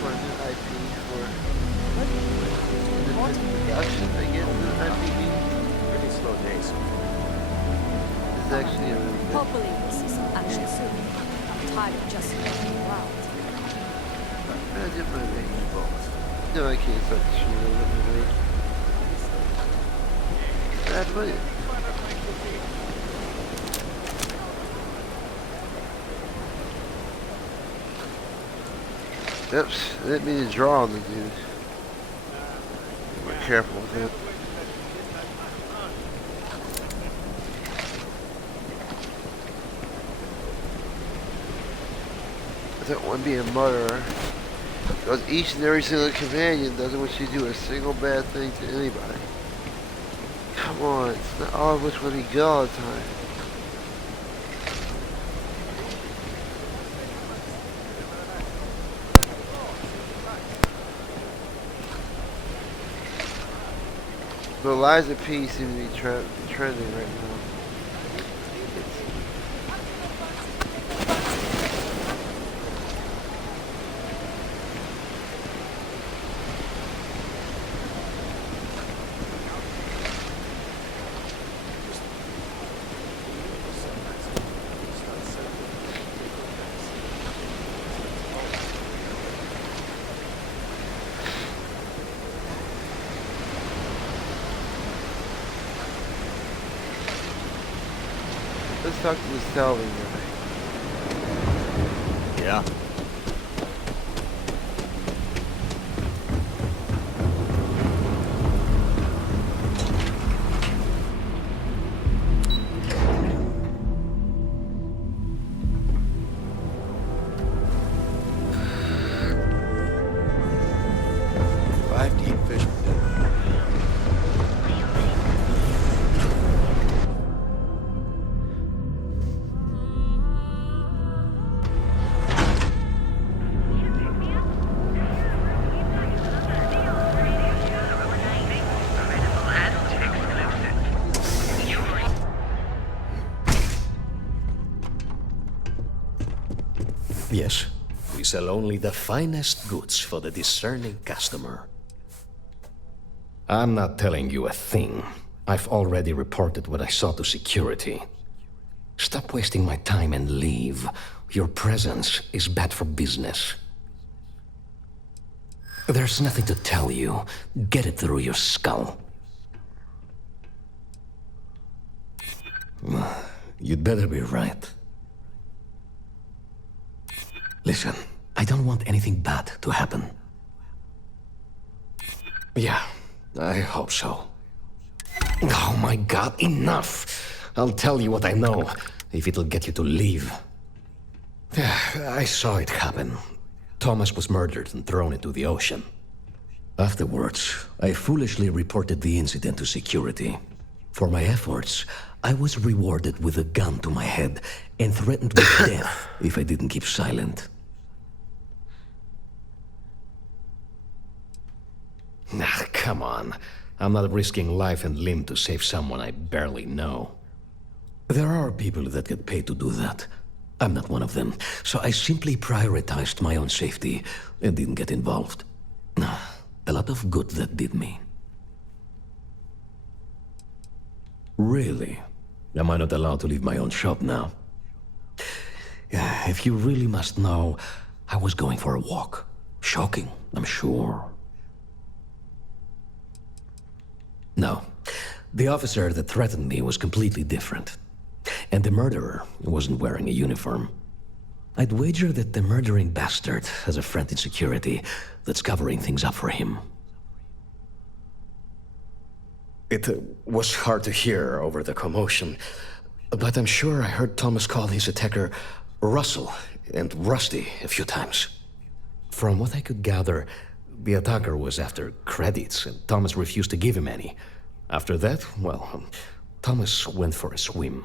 for a new IP for independent production. I get the IPV. Pretty slow days. It's actually a really good. Hopefully we'll see some action soon. I'm tired of just looking around. I did my range balls. No, I can't start the shoot over my range. Bad money. Oops, I didn't mean to draw on the dude. Be more careful with it. I don't want to be a murderer. Because each and every single companion doesn't want you to do a single bad thing to anybody. Come on, it's not all of us want to be good all the time. But Liza P seems to be trending right now. Let's talk to this Selvin guy. Yeah. Five deep fish. Yes, we sell only the finest goods for the discerning customer. I'm not telling you a thing. I've already reported what I saw to security. Stop wasting my time and leave. Your presence is bad for business. There's nothing to tell you. Get it through your skull. You'd better be right. Listen, I don't want anything bad to happen. Yeah, I hope so. Oh my God, enough! I'll tell you what I know, if it'll get you to leave. Yeah, I saw it happen. Thomas was murdered and thrown into the ocean. Afterwards, I foolishly reported the incident to security. For my efforts, I was rewarded with a gun to my head and threatened with death if I didn't keep silent. Nah, come on. I'm not risking life and limb to save someone I barely know. There are people that get paid to do that. I'm not one of them, so I simply prioritized my own safety and didn't get involved. A lot of good that did me. Really? Am I not allowed to leave my own shop now? Yeah, if you really must know, I was going for a walk. Shocking, I'm sure. No. The officer that threatened me was completely different. And the murderer wasn't wearing a uniform. I'd wager that the murdering bastard has a friend in security that's covering things up for him. It was hard to hear over the commotion, but I'm sure I heard Thomas call his attacker Russell and Rusty a few times. From what I could gather, the attacker was after credits, and Thomas refused to give him any. After that, well, Thomas went for a swim.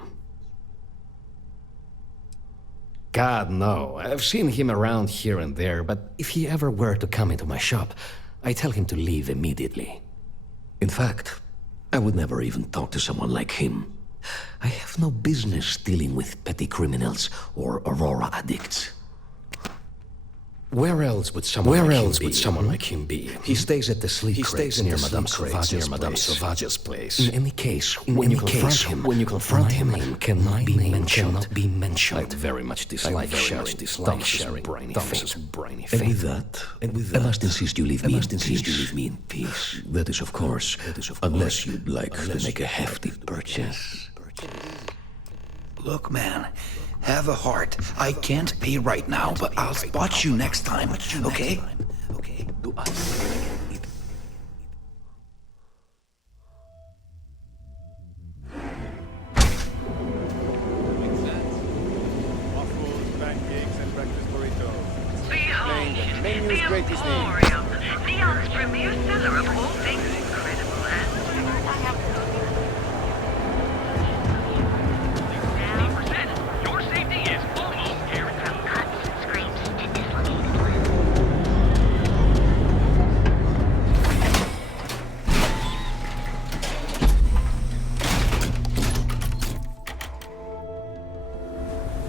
God, no. I've seen him around here and there, but if he ever were to come into my shop, I tell him to leave immediately. In fact, I would never even talk to someone like him. I have no business dealing with petty criminals or Aurora addicts. Where else would someone like him be? He stays at the Sleep Crates near Madame Sauvage's place. In any case, when you confront him, my name cannot be mentioned. I very much dislike sharing Thomas's brainy face. And with that, I must insist you leave me in peace. That is, of course, unless you'd like to make a hefty purchase. Look, man, have a heart. I can't pay right now, but I'll spot you next time, okay? Waffles, pancakes, and breakfast burritos. Behold, The menu the is great this name. Emporium, Neon's premier seller of all things incredible and I have your safety is almost guaranteed. From cuts, scrapes, to dislocated limbs.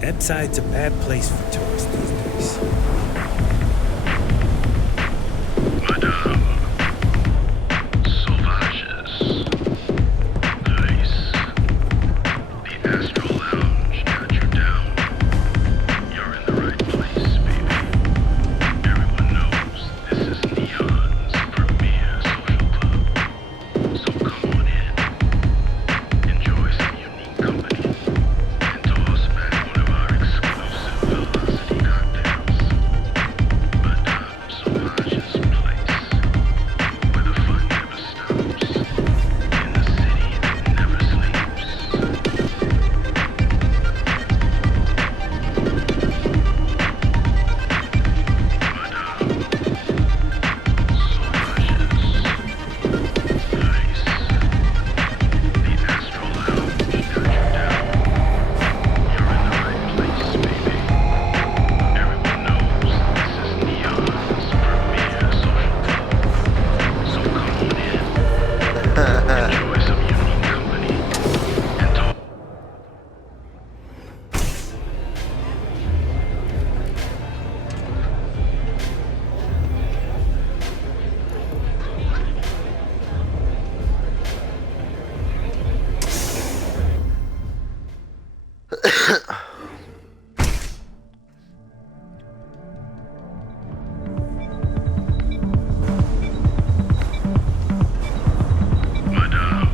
Epside's a bad place for tourists these days. Madame Sauvage's place. The Astral Lounge got you down. You're in the right place, baby. Everyone knows this is Neon's premier social club. So come on in, enjoy some unique company, and toss back one of our exclusive velocity cocktails. Madame Sauvage's place, where the fun never stops, in the city that never sleeps. Madame Sauvage's place, the Astral Lounge got you down. You're in the right place, baby. Everyone knows this is Neon's premier social club. So come on in, enjoy some unique company, and talk. Madame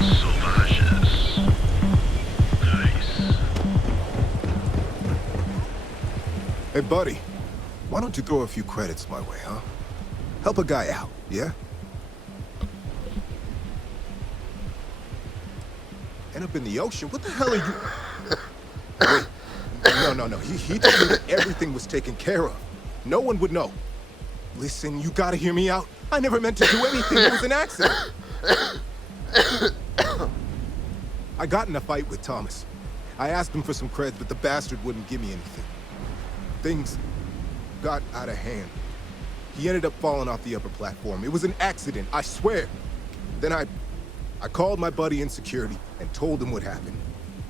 Sauvage's place. Hey, buddy, why don't you throw a few credits my way, huh? Help a guy out, yeah? End up in the ocean? What the hell are you... Wait, no. He told me that everything was taken care of. No one would know. Listen, you gotta hear me out. I never meant to do anything. It was an accident. I got in a fight with Thomas. I asked him for some creds, but the bastard wouldn't give me anything. Things got out of hand. He ended up falling off the upper platform. It was an accident, I swear. Then I called my buddy in security and told him what happened.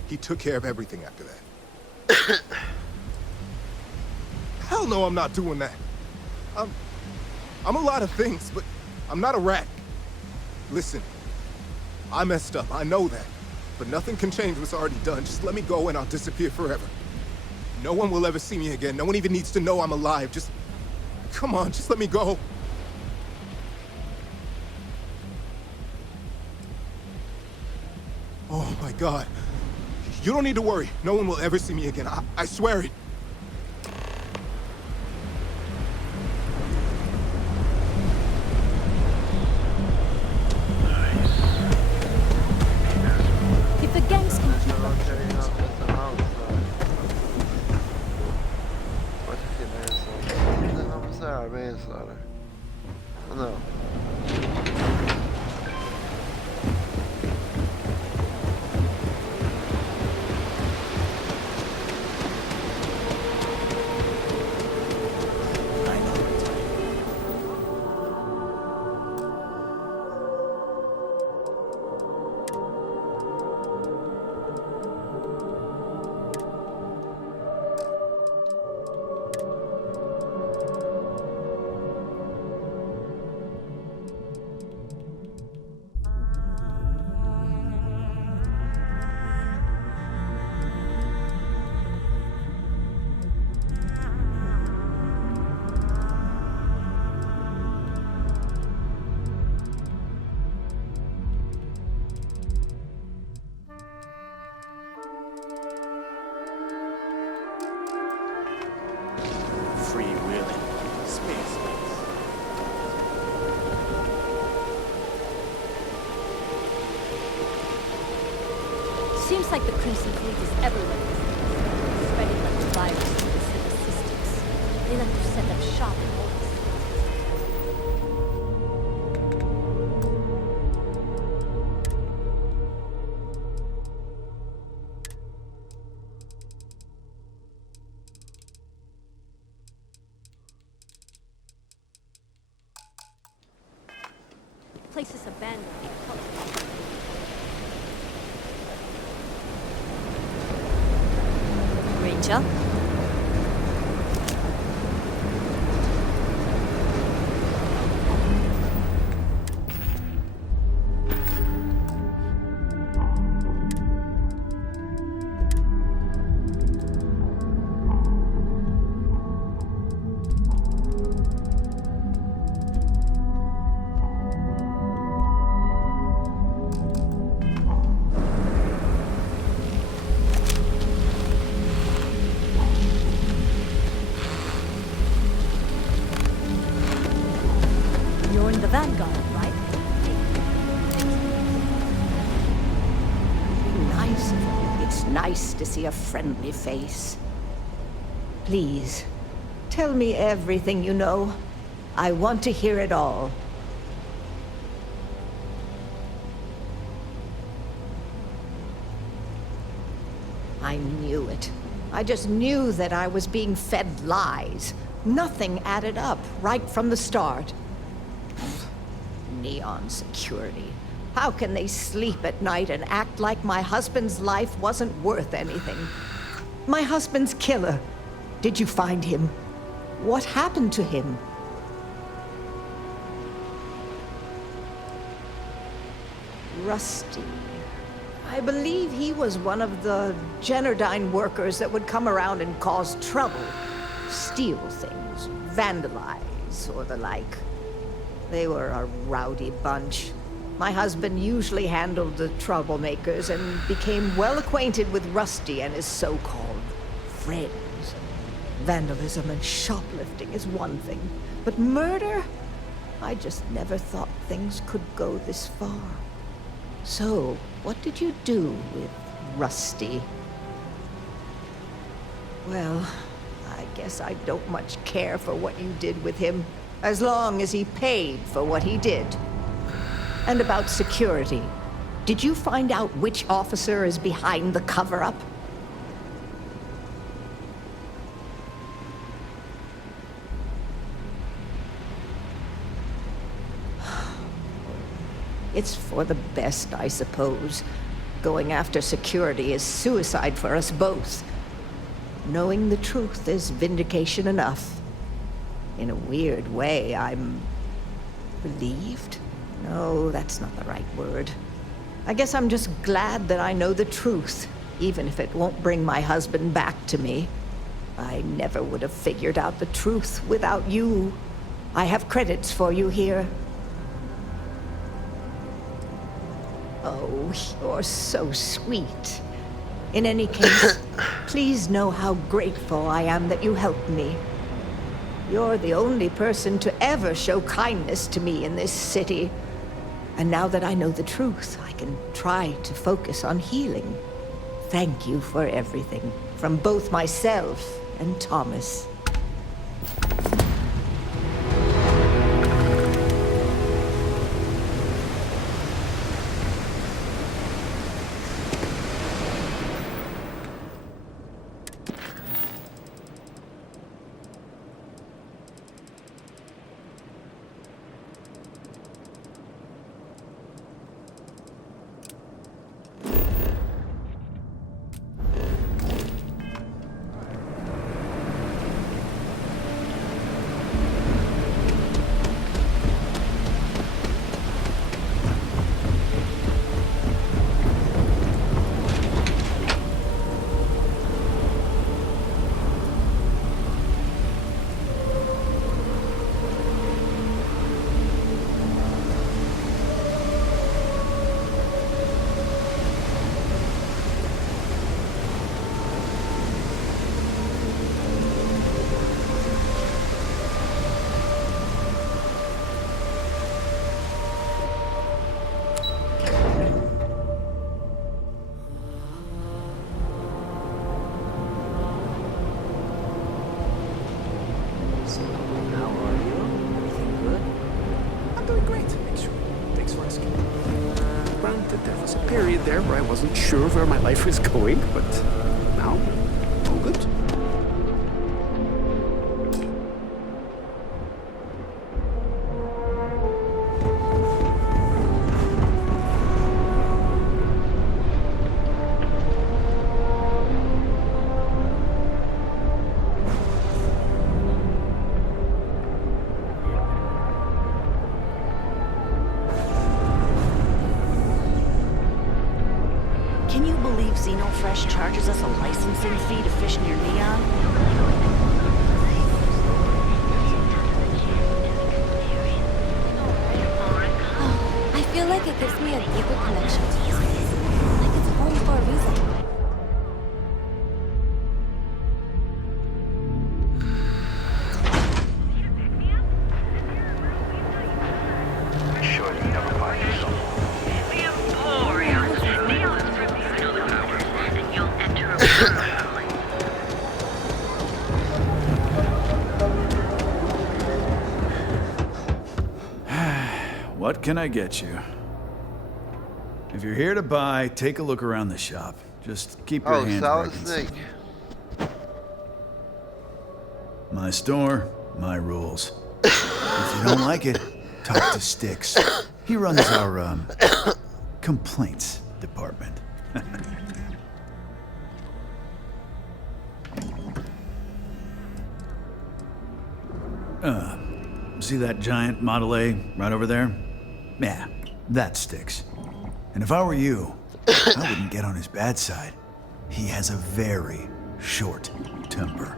He took care of everything after that. Hell no, I'm not doing that. I'm a lot of things, but I'm not a rat. Listen, I messed up, I know that. But nothing can change what's already done. Just let me go and I'll disappear forever. No one will ever see me again. No one even needs to know I'm alive. Just, come on, just let me go. Oh my God. You don't need to worry. No one will ever see me again. I swear it. If the gangs can keep up, Manslaughter. No. Seems like the Crimson Fleet is everywhere. Spreading like a virus through the city systems. They like to set up shop in all the cities. Place is abandoned. Ranger? You're in the Vanguard, right? Nice of you. It's nice to see a friendly face. Please, tell me everything you know. I want to hear it all. I knew it. I just knew that I was being fed lies. Nothing added up right from the start. Neon security. How can they sleep at night and act like my husband's life wasn't worth anything? My husband's killer. Did you find him? What happened to him? Rusty. I believe he was one of the Generdyne workers that would come around and cause trouble. Steal things, vandalize, or the like. They were a rowdy bunch. My husband usually handled the troublemakers and became well acquainted with Rusty and his so-called friends. Vandalism and shoplifting is one thing, but murder? I just never thought things could go this far. So, what did you do with Rusty? Well, I guess I don't much care for what you did with him, as long as he paid for what he did. And about security, did you find out which officer is behind the cover-up? It's for the best, I suppose. Going after security is suicide for us both. Knowing the truth is vindication enough. In a weird way, I'm relieved? No, that's not the right word. I guess I'm just glad that I know the truth, even if it won't bring my husband back to me. I never would have figured out the truth without you. I have credits for you here. Oh, you're so sweet. In any case, please know how grateful I am that you helped me. You're the only person to ever show kindness to me in this city. And now that I know the truth, I can try to focus on healing. Thank you for everything, from both myself and Thomas. There was a period there where I wasn't sure where my life was going, but now, all good. Can you believe Xenofresh charges us a licensing fee to fish near Neon? Oh, I feel like it gives me a deeper connection to this place. Like it's home for a reason. Sure you never find yourself. The Emporium steals from you to the power, and you'll enter a permanently. What can I get you? If you're here to buy, take a look around the shop. Just keep your Oh, hands Solid back Snake. inside. My store, my rules. If you don't like it, talk to Styx. He runs our, complaints department. See that giant Model A right over there? Yeah, that Styx. And if I were you, I wouldn't get on his bad side. He has a very short temper.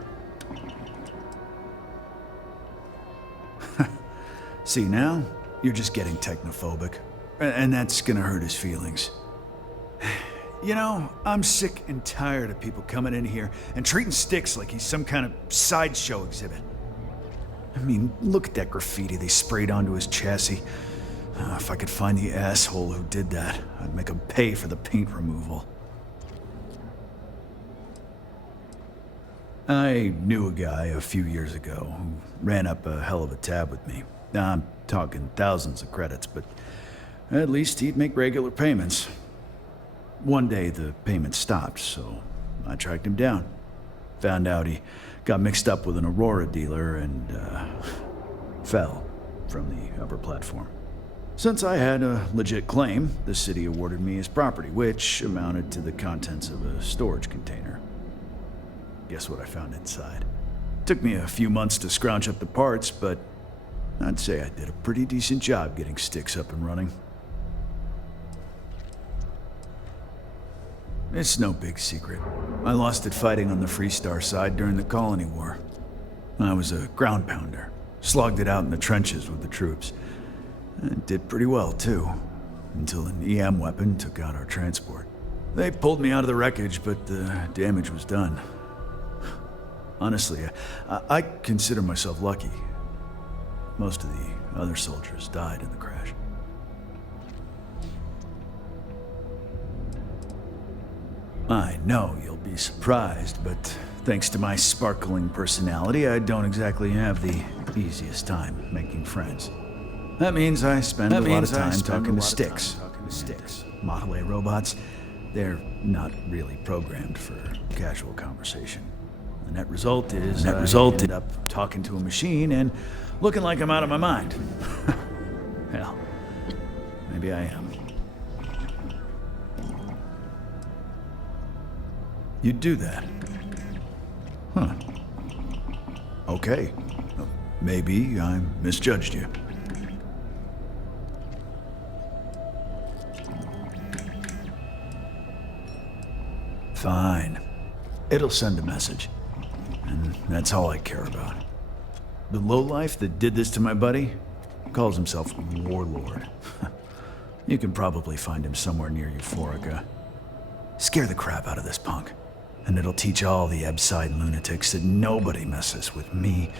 See, now you're just getting technophobic. And that's gonna hurt his feelings. You know, I'm sick and tired of people coming in here and treating Styx like he's some kind of sideshow exhibit. I mean, look at that graffiti they sprayed onto his chassis. If I could find the asshole who did that, I'd make him pay for the paint removal. I knew a guy a few years ago who ran up a hell of a tab with me. I'm talking thousands of credits, but at least he'd make regular payments. One day the payments stopped, so I tracked him down. Found out he got mixed up with an Aurora dealer and fell from the upper platform. Since I had a legit claim, the city awarded me his property, which amounted to the contents of a storage container. Guess what I found inside? Took me a few months to scrounge up the parts, but I'd say I did a pretty decent job getting Styx up and running. It's no big secret. I lost it fighting on the Freestar side during the Colony War. I was a ground pounder, slogged it out in the trenches with the troops. And did pretty well, too, until an EM weapon took out our transport. They pulled me out of the wreckage, but the damage was done. Honestly, I consider myself lucky. Most of the other soldiers died in the crash. I know you'll be surprised, but thanks to my sparkling personality, I don't exactly have the easiest time making friends. That means I spend a lot of time talking to Styx. Model A robots, they're not really programmed for casual conversation. The net result is I end up talking to a machine and looking like I'm out of my mind. Hell, maybe I am. You'd do that? Huh. Okay. Maybe I misjudged you. Fine. It'll send a message. And that's all I care about. The lowlife that did this to my buddy calls himself Warlord. You can probably find him somewhere near Euphorica. Scare the crap out of this punk, and it'll teach all the Ebside lunatics that nobody messes with me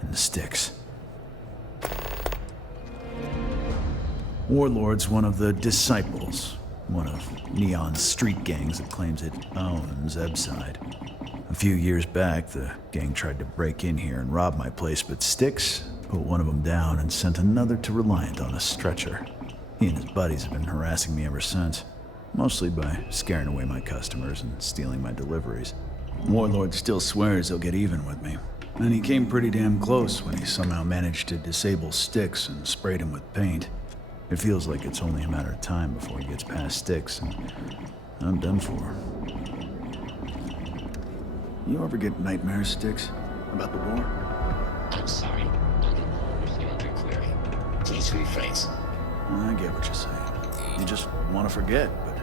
and the Styx. Warlord's one of the disciples, one of Neon's street gangs that claims it owns Ebside. A few years back, the gang tried to break in here and rob my place, but Styx put one of them down and sent another to Reliant on a stretcher. He and his buddies have been harassing me ever since. Mostly by scaring away my customers and stealing my deliveries. Warlord still swears he'll get even with me. And he came pretty damn close when he somehow managed to disable Styx and sprayed him with paint. It feels like it's only a matter of time before he gets past Styx, and I'm done for. You ever get nightmares, Styx? About the war? I'm sorry. I did not understand your query. Please rephrase. I get what you're saying. You just want to forget, but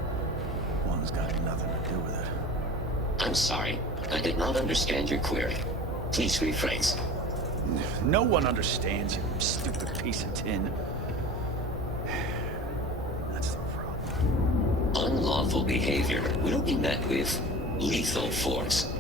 one's got nothing to do with it. I'm sorry. I did not understand your query. Please rephrase. No one understands, you stupid piece of tin. That's the problem. Unlawful behavior will be met with lethal force.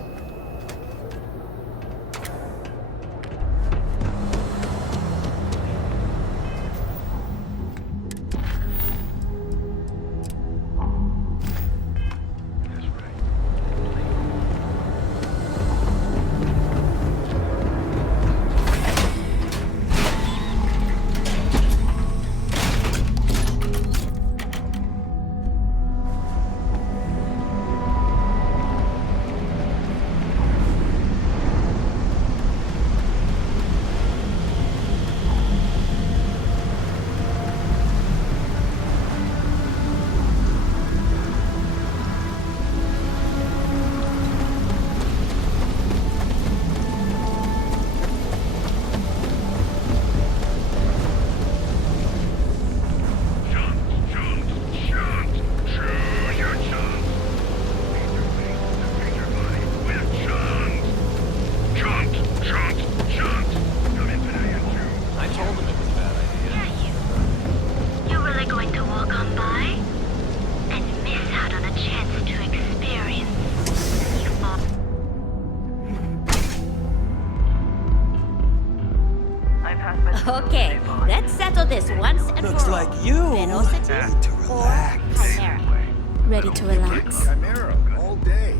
Okay, let's settle this once and Looks for like all. you Velocity need to or relax. Chimera? Ready to relax? Chimera, all day.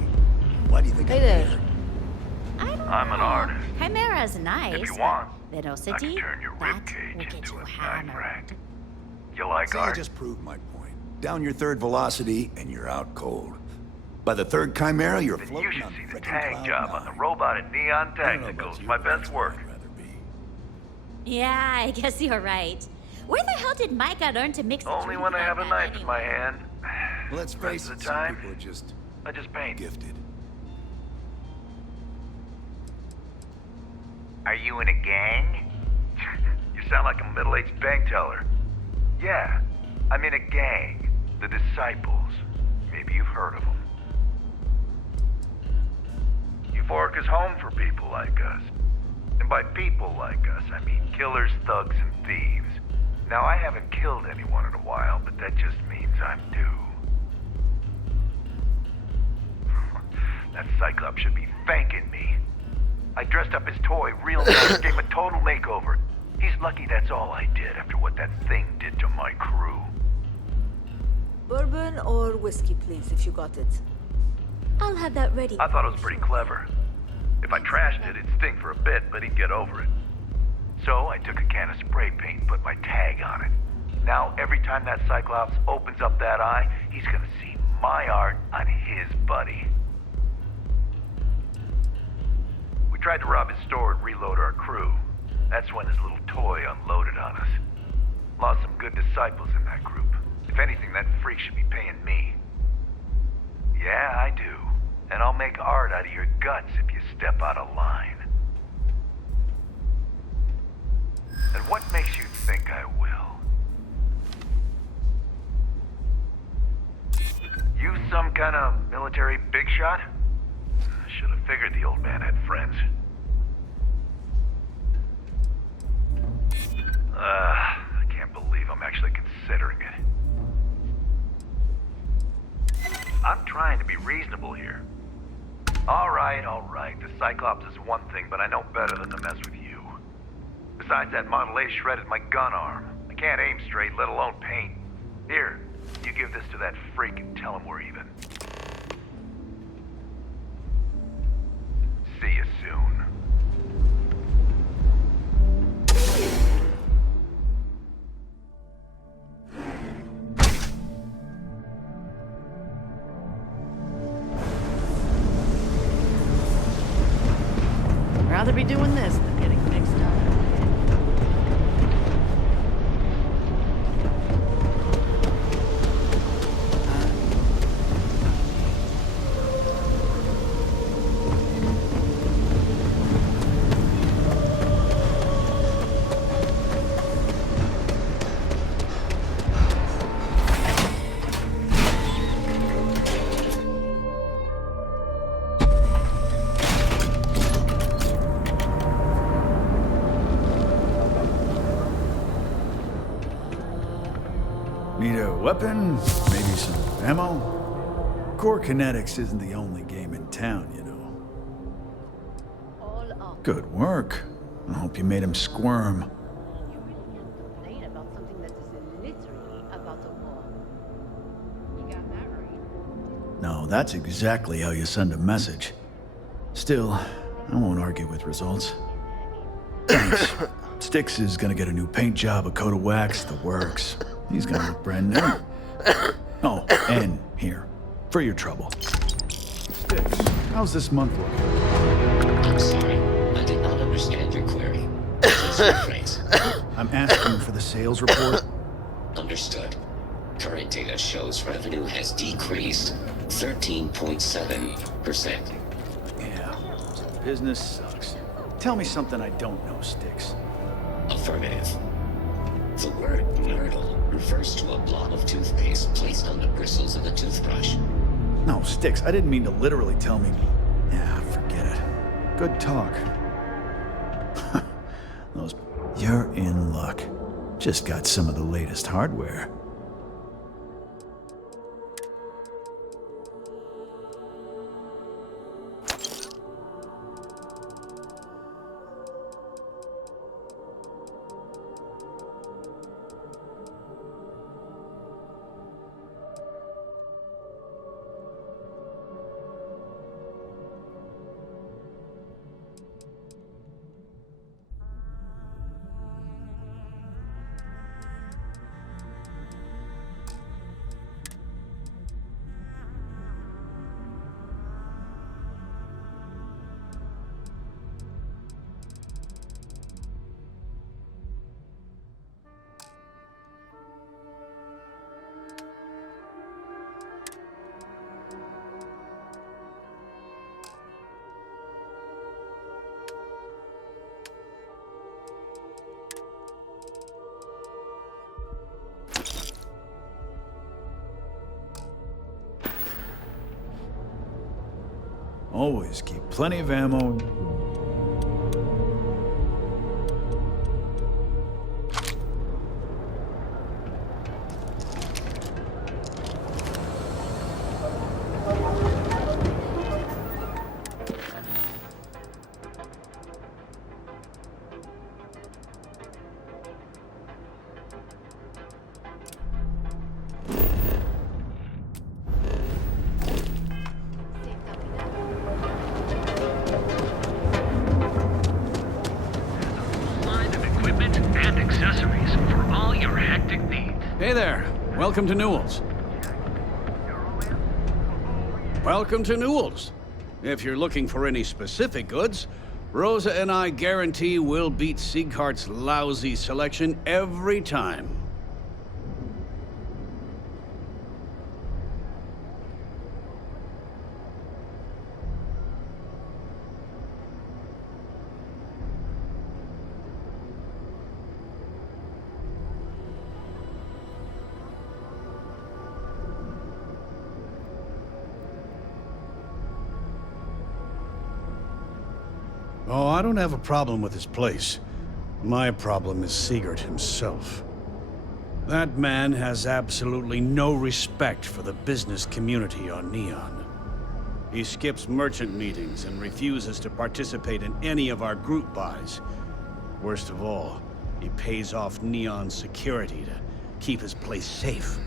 Why do you think Hey there. I don't I'm an know. artist. Chimera's nice. If you want, but I Velocity, can turn your that ribcage will get into you a knife hammered. rack. You like See, I art? just proved my point. Down your third velocity, and you're out cold. By the third Chimera, you're Then you floating should on see the frickin' tag cloud job on nine. the robot at Neon I don't know about Technicals. you, My but best that's work. where I'd rather be. Yeah, I guess you're right. Where the hell did Micah learn to mix the Only drink when I like have a that knife in anyway? my hand. Well, let's Rest face of it, the some time, people are just I just paint. gifted. Are you in a gang? You sound like a middle-aged bank teller. Yeah, I'm in a gang. The Disciples. Maybe you've heard of them. Euphoric is home for people like us. And by people like us, I mean killers, thugs, and thieves. Now, I haven't killed anyone in a while, but that just means I'm due. That Cyclops should be thanking me. I dressed up his toy real nice, gave him a total makeover. He's lucky that's all I did after what that thing did to my crew. Bourbon or whiskey, please, if you got it. I'll have that ready. I thought it was pretty clever. If I trashed it, it'd stink for a bit, but he'd get over it. So I took a can of spray paint and put my tag on it. Now, every time that Cyclops opens up that eye, he's gonna see my art on his buddy. We tried to rob his store and reload our crew. That's when his little toy unloaded on us. Lost some good disciples in that group. If anything, that freak should be paying me. Yeah, I do. And I'll make art out of your guts if you step out of line. And what makes you think I will? You some kind of military big shot? Should have figured the old man had friends. I can't believe I'm actually considering it. I'm trying to be reasonable here. All right. The Cyclops is one thing, but I know better than to mess with you. Besides, that Model A shredded my gun arm. I can't aim straight, let alone paint. Here, you give this to that freak and tell him we're even. See you soon. doing this than getting mixed up. Need a weapon? Maybe some ammo? Core Kinetics isn't the only game in town, you know. All up. Good work. I hope you made him squirm. You really can't complain about something that is literally about to war. You got that right. No, that's exactly how you send a message. Still, I won't argue with results. Thanks. Styx is gonna get a new paint job, a coat of wax, the works. He's gonna look brand new. Oh, and here, for your trouble. Styx, how's this month looking? I'm sorry. I did not understand your query. Please rephrase. I'm asking for the sales report. Understood. Current data shows revenue has decreased 13.7%. Yeah, so business sucks. Tell me something I don't know, Styx. Affirmative. The word myrtle refers to a blob of toothpaste placed on the bristles of a toothbrush. No, Styx, I didn't mean to literally tell me. Yeah, forget it. Good talk. You're in luck. Just got some of the latest hardware. Always keep plenty of ammo. Hey there. Welcome to Newell's. Welcome to Newell's. If you're looking for any specific goods, Rosa and I guarantee we'll beat Sieghart's lousy selection every time. Oh, I don't have a problem with his place. My problem is Siegert himself. That man has absolutely no respect for the business community on Neon. He skips merchant meetings and refuses to participate in any of our group buys. Worst of all, he pays off Neon's security to keep his place safe.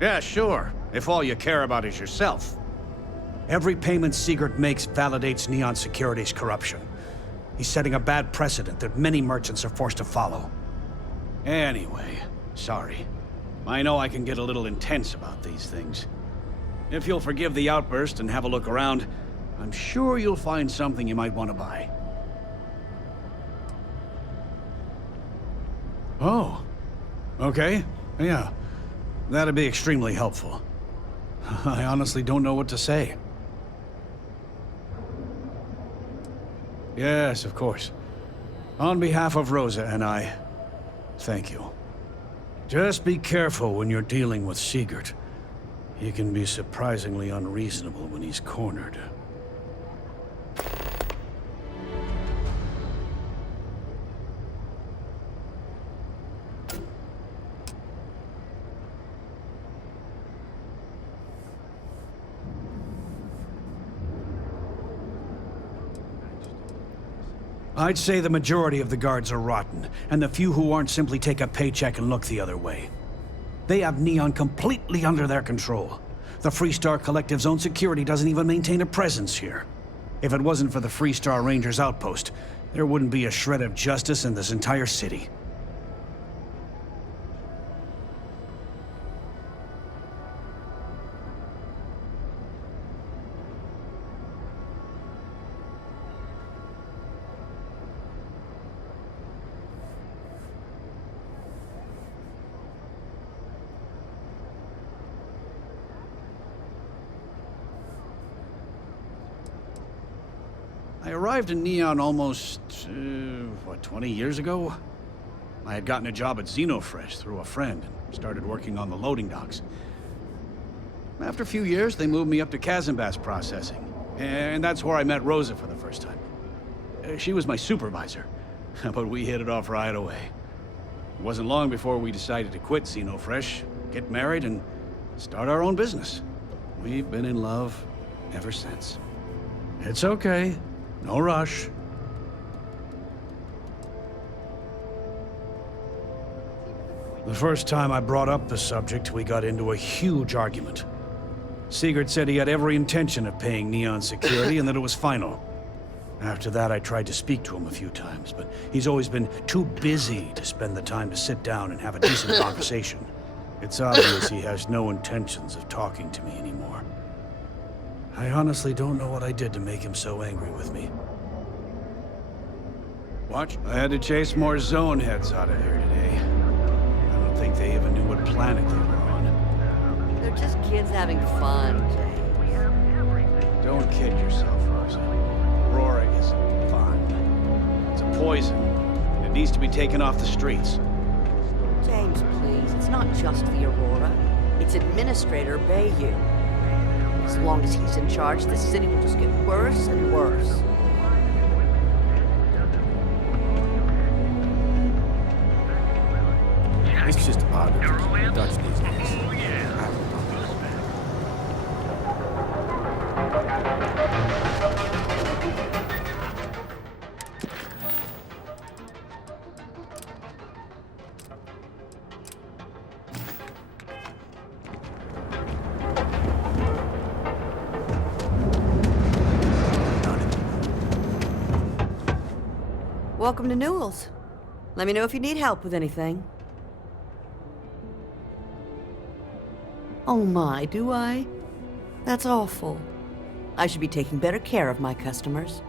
Yeah, sure, if all you care about is yourself. Every payment Siegert makes validates Neon Security's corruption. He's setting a bad precedent that many merchants are forced to follow. Anyway, sorry. I know I can get a little intense about these things. If you'll forgive the outburst and have a look around, I'm sure you'll find something you might want to buy. Oh. Okay. Yeah. That'd be extremely helpful. I honestly don't know what to say. Yes, of course. On behalf of Rosa and I, thank you. Just be careful when you're dealing with Sigurd. He can be surprisingly unreasonable when he's cornered. I'd say the majority of the guards are rotten, and the few who aren't simply take a paycheck and look the other way. They have Neon completely under their control. The Freestar Collective's own security doesn't even maintain a presence here. If it wasn't for the Freestar Rangers outpost, there wouldn't be a shred of justice in this entire city. I arrived in Neon almost, 20 years ago? I had gotten a job at Xenofresh through a friend and started working on the loading docks. After a few years, they moved me up to Kazanbas processing, and that's where I met Rosa for the first time. She was my supervisor, but we hit it off right away. It wasn't long before we decided to quit Xenofresh, get married, and start our own business. We've been in love ever since. It's okay. No rush. The first time I brought up the subject, we got into a huge argument. Sigurd said he had every intention of paying Neon security and that it was final. After that, I tried to speak to him a few times, but he's always been too busy to spend the time to sit down and have a decent conversation. It's obvious he has no intentions of talking to me anymore. I honestly don't know what I did to make him so angry with me. Watch. I had to chase more zone heads out of here today. I don't think they even knew what planet they were on. They're just kids having fun, James. Don't kid yourself, Rosa. Aurora is fun. It's a poison. It needs to be taken off the streets. James, please. It's not just the Aurora. It's Administrator Bayou. As long as he's in charge, this city will just get worse and worse. It's just odd. Dutch these days. Welcome to Newell's. Let me know if you need help with anything. Oh my, do I? That's awful. I should be taking better care of my customers.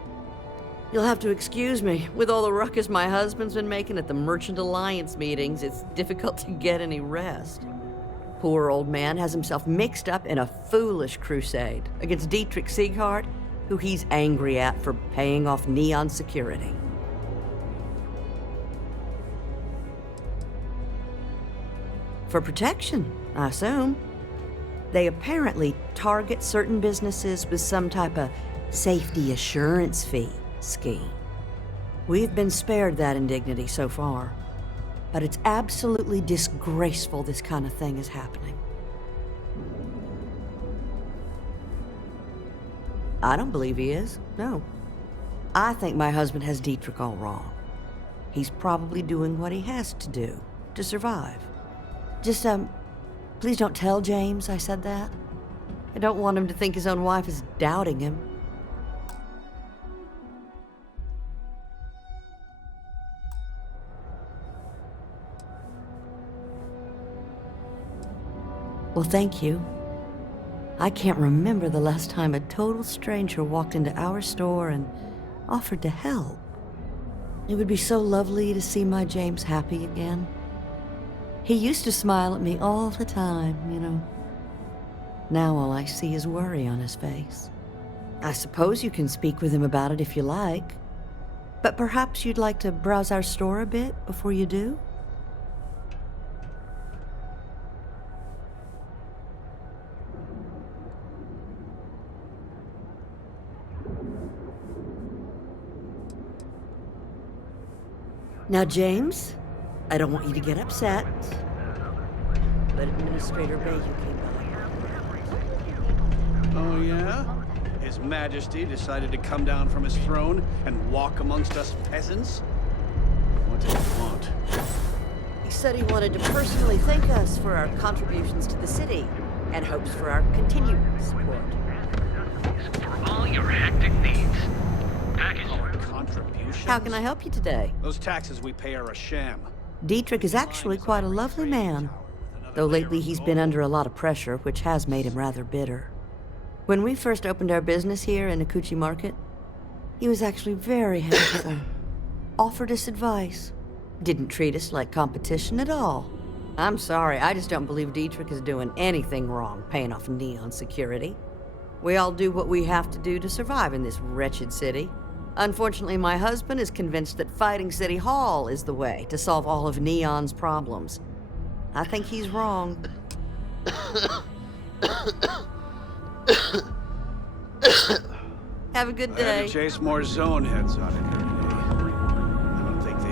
You'll have to excuse me. With all the ruckus my husband's been making at the Merchant Alliance meetings, it's difficult to get any rest. Poor old man has himself mixed up in a foolish crusade against Dietrich Sieghart, who he's angry at for paying off Neon security. For protection, I assume. They apparently target certain businesses with some type of safety assurance fee scheme. We've been spared that indignity so far, but it's absolutely disgraceful this kind of thing is happening. I don't believe he is, no. I think my husband has Dietrich all wrong. He's probably doing what he has to do to survive. Just, please don't tell James I said that. I don't want him to think his own wife is doubting him. Well, thank you. I can't remember the last time a total stranger walked into our store and offered to help. It would be so lovely to see my James happy again. He used to smile at me all the time, you know. Now all I see is worry on his face. I suppose you can speak with him about it if you like. But perhaps you'd like to browse our store a bit before you do? Now, James, I don't want you to get upset, but Administrator Bayou came by. Oh, yeah? His Majesty decided to come down from his throne and walk amongst us peasants? What did he want? He said he wanted to personally thank us for our contributions to the city and hopes for our continued support. For all your hectic needs. Package. Contributions? How can I help you today? Those taxes we pay are a sham. Dietrich is actually quite a lovely man, though lately he's been under a lot of pressure, which has made him rather bitter. When we first opened our business here in Akuchi Market, he was actually very helpful. Offered us advice. Didn't treat us like competition at all. I'm sorry, I just don't believe Dietrich is doing anything wrong paying off Neon security. We all do what we have to do to survive in this wretched city. Unfortunately, my husband is convinced that fighting City Hall is the way to solve all of Neon's problems. I think he's wrong. Have a good I had day. to chase more zone heads out of here today. I don't think they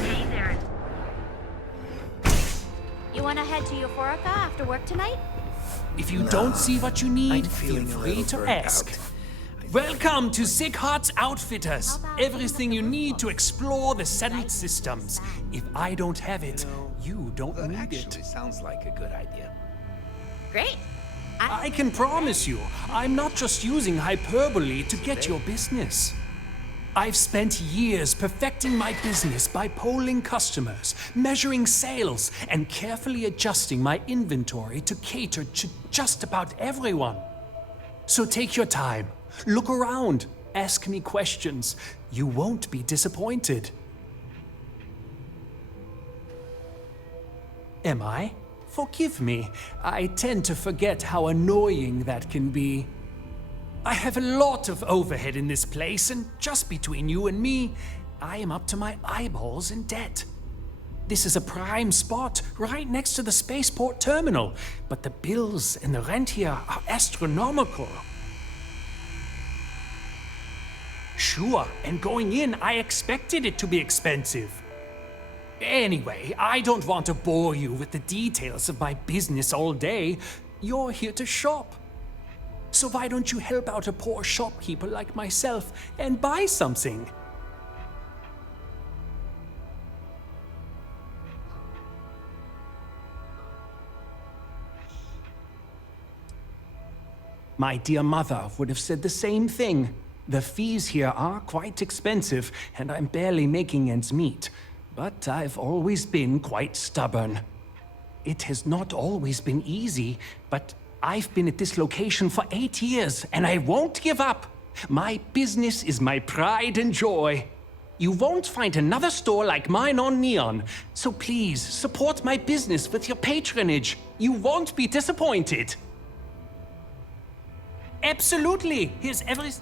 Hey there. You wanna head to Euphorica after work tonight? If you don't see what you need, feel free to ask. Welcome to Sighardt's Outfitters. Everything you need to explore the settled systems. If I don't have it, you don't need it. Sounds like a good idea. Great. I can promise you, I'm not just using hyperbole to get your business. I've spent years perfecting my business by polling customers, measuring sales, and carefully adjusting my inventory to cater to just about everyone. So take your time, look around, ask me questions. You won't be disappointed. Am I? Forgive me. I tend to forget how annoying that can be. I have a lot of overhead in this place, and just between you and me, I am up to my eyeballs in debt. This is a prime spot right next to the spaceport terminal, but the bills and the rent here are astronomical. Sure, and going in, I expected it to be expensive. Anyway, I don't want to bore you with the details of my business all day. You're here to shop. So why don't you help out a poor shopkeeper like myself and buy something? My dear mother would have said the same thing. The fees here are quite expensive, and I'm barely making ends meet. But I've always been quite stubborn. It has not always been easy, but I've been at this location for 8 years, and I won't give up. My business is my pride and joy. You won't find another store like mine on Neon, so please support my business with your patronage. You won't be disappointed. Absolutely. Here's every...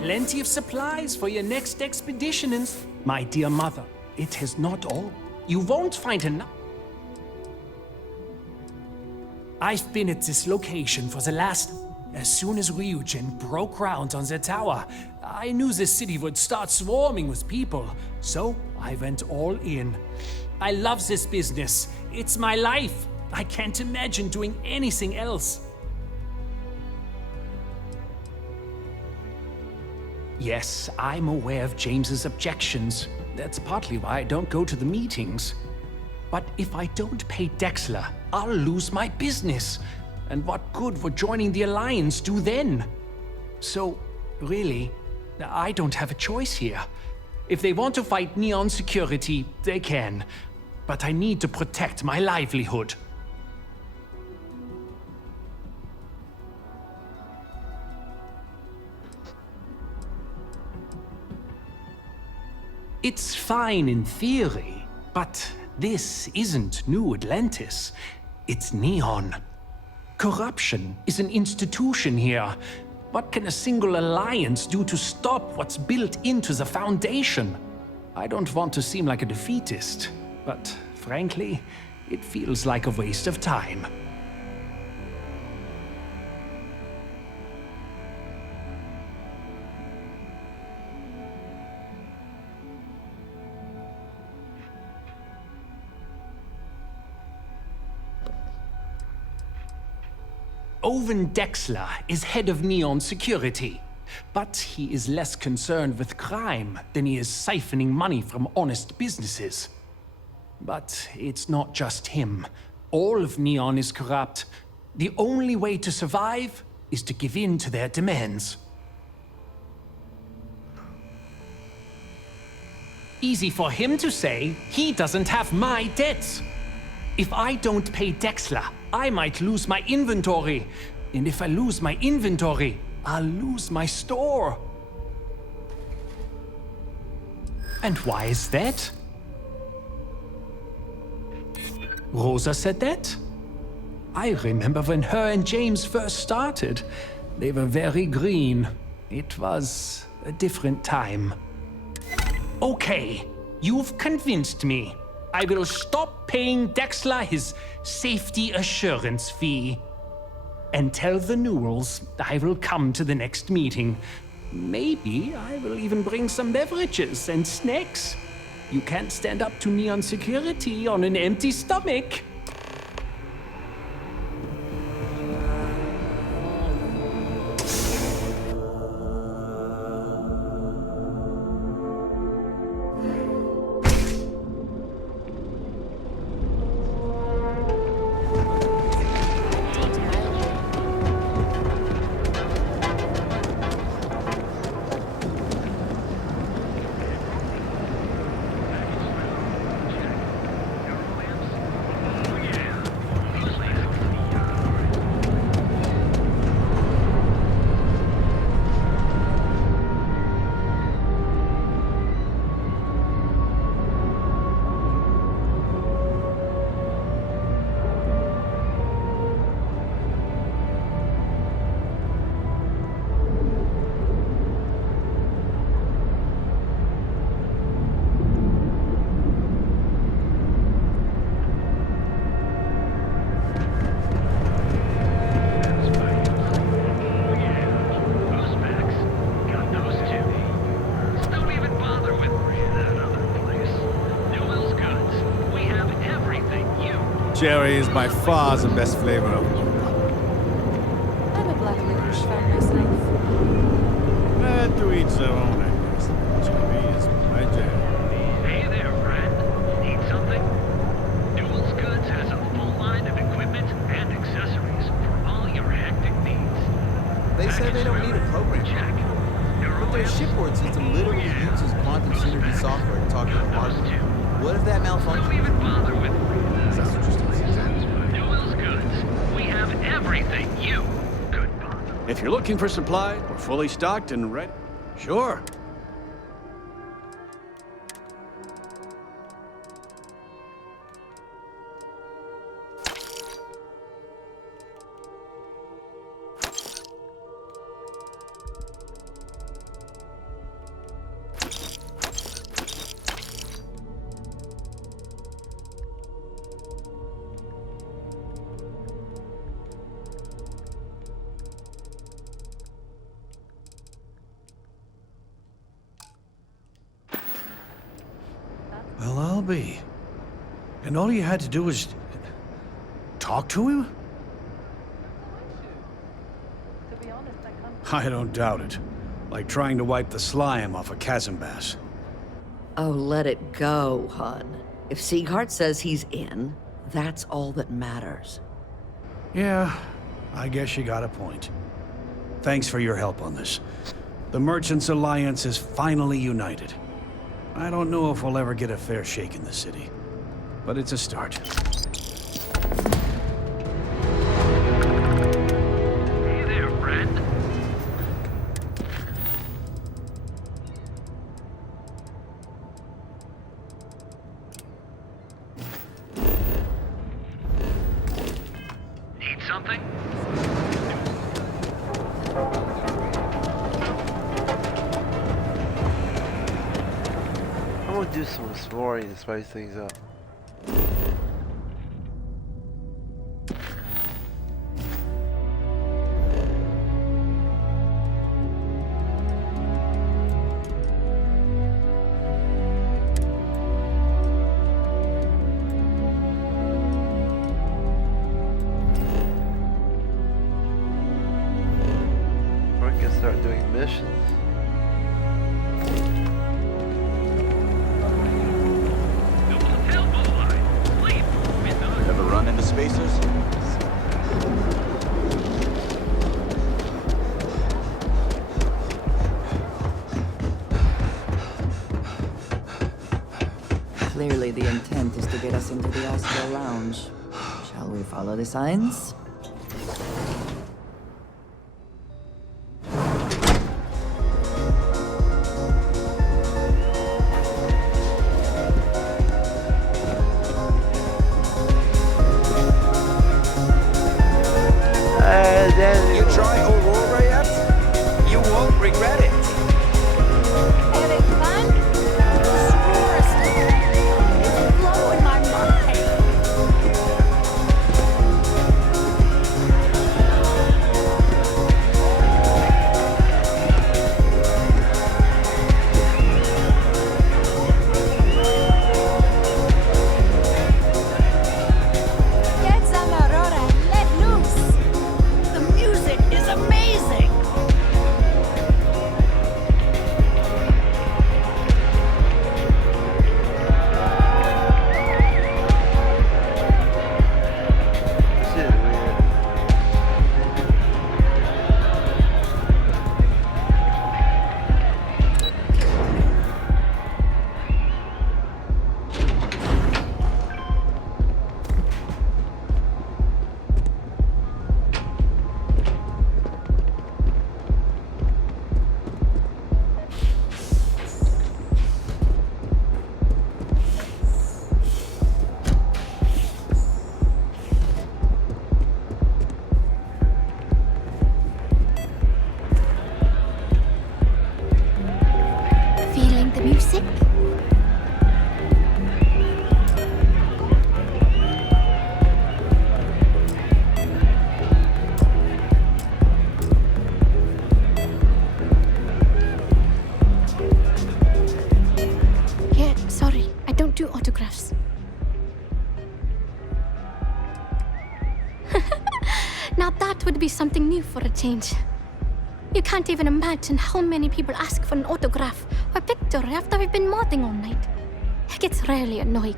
plenty of supplies for your next expedition, and my dear mother, it has not all. You won't find enough. I've been at this location for the last... As soon as Ryujin broke ground on the tower, I knew the city would start swarming with people, so I went all in. I love this business. It's my life. I can't imagine doing anything else. Yes, I'm aware of James's objections. That's partly why I don't go to the meetings. But if I don't pay Dexler, I'll lose my business. And what good would joining the Alliance do then? So, really, I don't have a choice here. If they want to fight Neon Security, they can. But I need to protect my livelihood. It's fine in theory, but this isn't New Atlantis. It's Neon. Corruption is an institution here. What can a single alliance do to stop what's built into the foundation? I don't want to seem like a defeatist, but frankly, it feels like a waste of time. Owen Dexler is head of Neon Security, but he is less concerned with crime than he is siphoning money from honest businesses. But it's not just him. All of Neon is corrupt. The only way to survive is to give in to their demands. Easy for him to say, he doesn't have my debts. If I don't pay Dexler, I might lose my inventory. And if I lose my inventory, I'll lose my store. And why is that? Rosa said that? I remember when her and James first started. They were very green. It was a different time. Okay, you've convinced me. I will stop paying Dexler his safety assurance fee. And tell the Newells I will come to the next meeting. Maybe I will even bring some beverages and snacks. You can't stand up to Neon Security on an empty stomach. Cherry is by far the best flavor of them. I'm a black licorice fan myself. To each their own, I guess. Cherry is my jam. Hey there, friend. Need something? Newell's Goods has a full line of equipment and accessories for all your hectic needs. They said they don't need a program. But their shipboard system literally uses quantum synergy software to talk to the hardware. What if that malfunctions? Don't even bother with Newell's Goods. We have everything you could possibly. If you're looking for supplies, we're fully stocked and ready. Sure. well be. And all you had to do was talk to him? I don't doubt it. Like trying to wipe the slime off a Kazanbass. Oh, let it go, hon. If Sieghart says he's in, that's all that matters. Yeah, I guess you got a point. Thanks for your help on this. The Merchants Alliance is finally united. I don't know if we'll ever get a fair shake in the city, but it's a start. Hey there, friend. Need something? I'm gonna do some exploring to spice things up. Or I can start doing missions. Ever run into spacers? Clearly the intent is to get us into the Astral Lounge. Shall we follow the signs? You try Aurora yet? You won't regret it. Having fun? It's blowing my mind. Get some Aurora and let loose. The music is amazing. Shit, weird. Feeling the music? Yeah, sorry, I don't do autographs. Now that would be something new for a change. You can't even imagine how many people ask for an autograph or picture after we've been modding all night. It gets really annoying.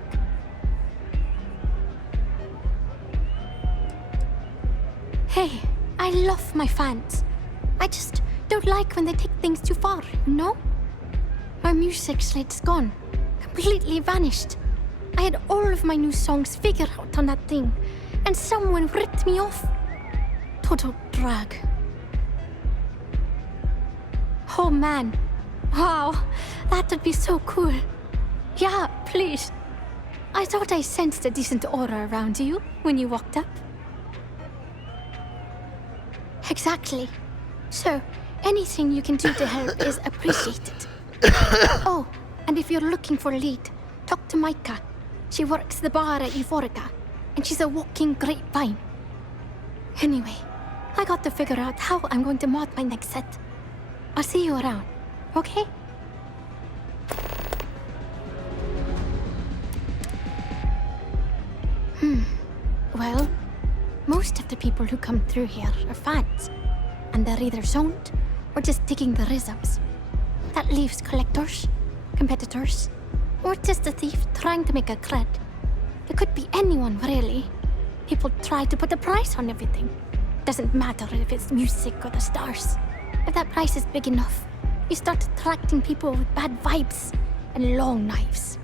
Hey, I love my fans. I just don't like when they take things too far, you know? My music slate's gone. Completely vanished. I had all of my new songs figured out on that thing, and someone ripped me off. Total drag. Oh man. Wow, that would be so cool. Yeah, please. I thought I sensed a decent aura around you when you walked up. Exactly. So, anything you can do to help is appreciated. Oh, and if you're looking for a lead, talk to Micah. She works the bar at Euphorica, and she's a walking grapevine. Anyway, I got to figure out how I'm going to mod my next set. I'll see you around, okay? Most of the people who come through here are fans, and they're either zoned or just digging the rhythms. That leaves collectors, competitors, or just a thief trying to make a cred. It could be anyone, really. People try to put a price on everything. Doesn't matter if it's music or the stars. If that price is big enough, you start attracting people with bad vibes and long knives.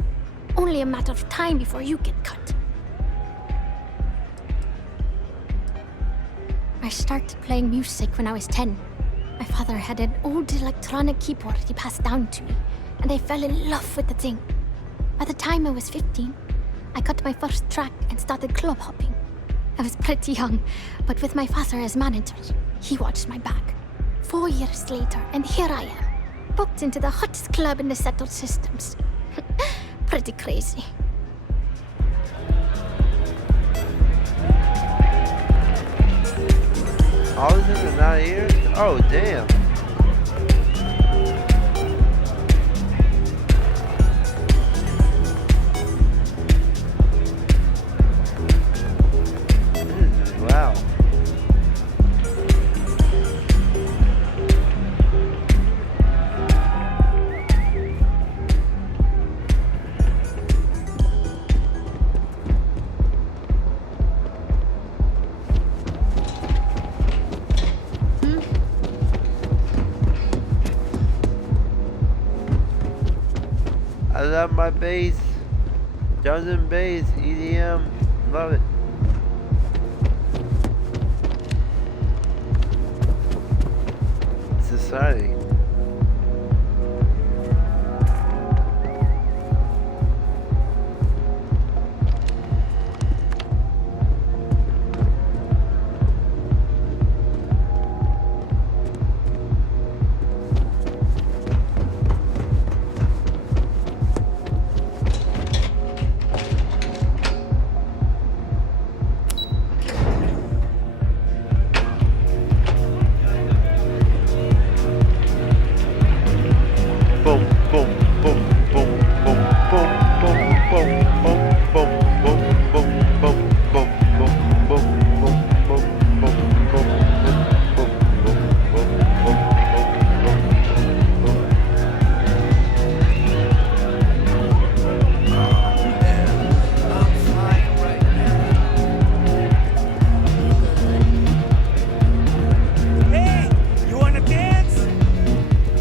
Only a matter of time before you get cut. I started playing music when I was 10. My father had an old electronic keyboard he passed down to me, and I fell in love with the thing. By the time I was 15, I got my first track and started club hopping. I was pretty young, but with my father as manager, he watched my back. 4 years later, and here I am, booked into the hottest club in the settled systems. Pretty crazy. All of them in 9 years? Oh, damn. Wow. I love my bass. Drums and bass, EDM, love it. It's exciting.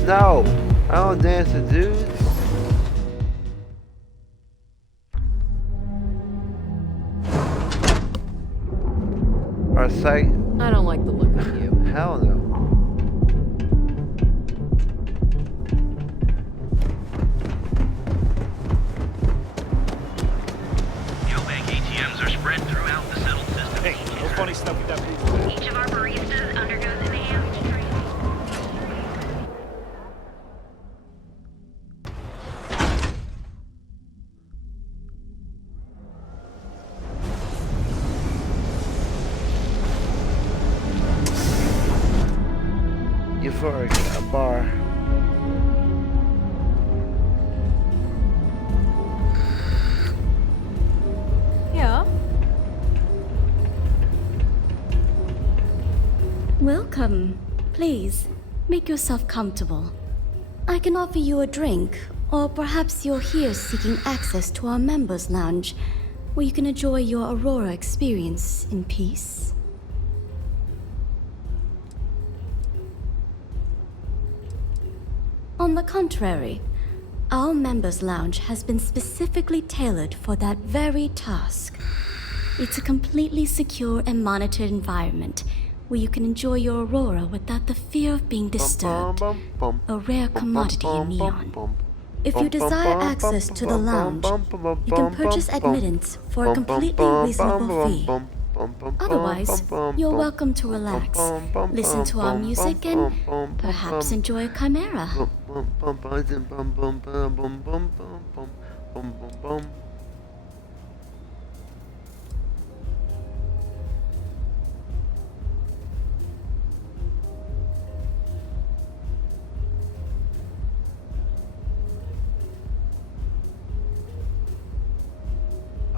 No, I don't dance to dudes. Our site. I don't like the look of you. Hell no. Neobank ATMs are spread throughout the settled system. Hey, no funny stuff with that booth. Each of our baristas undergoes enhanced training. Euphoric, a bar. Yeah? Welcome. Please, make yourself comfortable. I can offer you a drink, or perhaps you're here seeking access to our members' lounge, where you can enjoy your Aurora experience in peace. On the contrary, our members' lounge has been specifically tailored for that very task. It's a completely secure and monitored environment where you can enjoy your Aurora without the fear of being disturbed, a rare commodity in Neon. If you desire access to the lounge, you can purchase admittance for a completely reasonable fee. Otherwise, you're welcome to relax, listen to our music, and perhaps enjoy a chimera.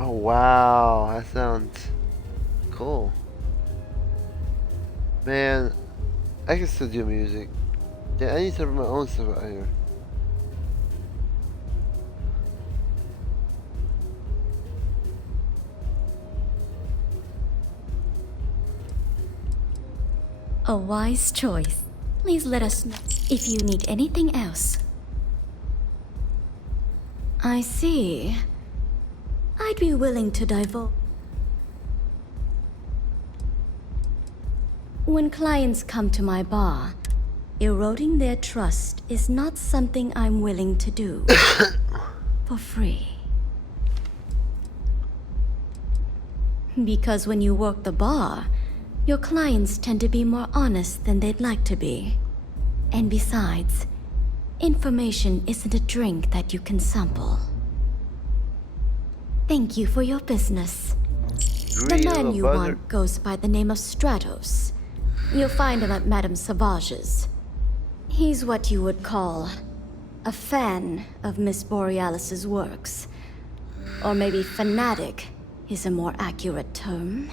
Oh wow, that sounds cool. Man, I can still do music. Yeah, I need to put my own stuff out here. A wise choice. Please let us know if you need anything else. I see. I'd be willing to divulge. When clients come to my bar, eroding their trust is not something I'm willing to do for free. Because when you work the bar, your clients tend to be more honest than they'd like to be. And besides, information isn't a drink that you can sample. Thank you for your business. The man you want goes by the name of Stratos. You'll find him at Madame Savage's. He's what you would call a fan of Miss Borealis's works. Or maybe fanatic is a more accurate term.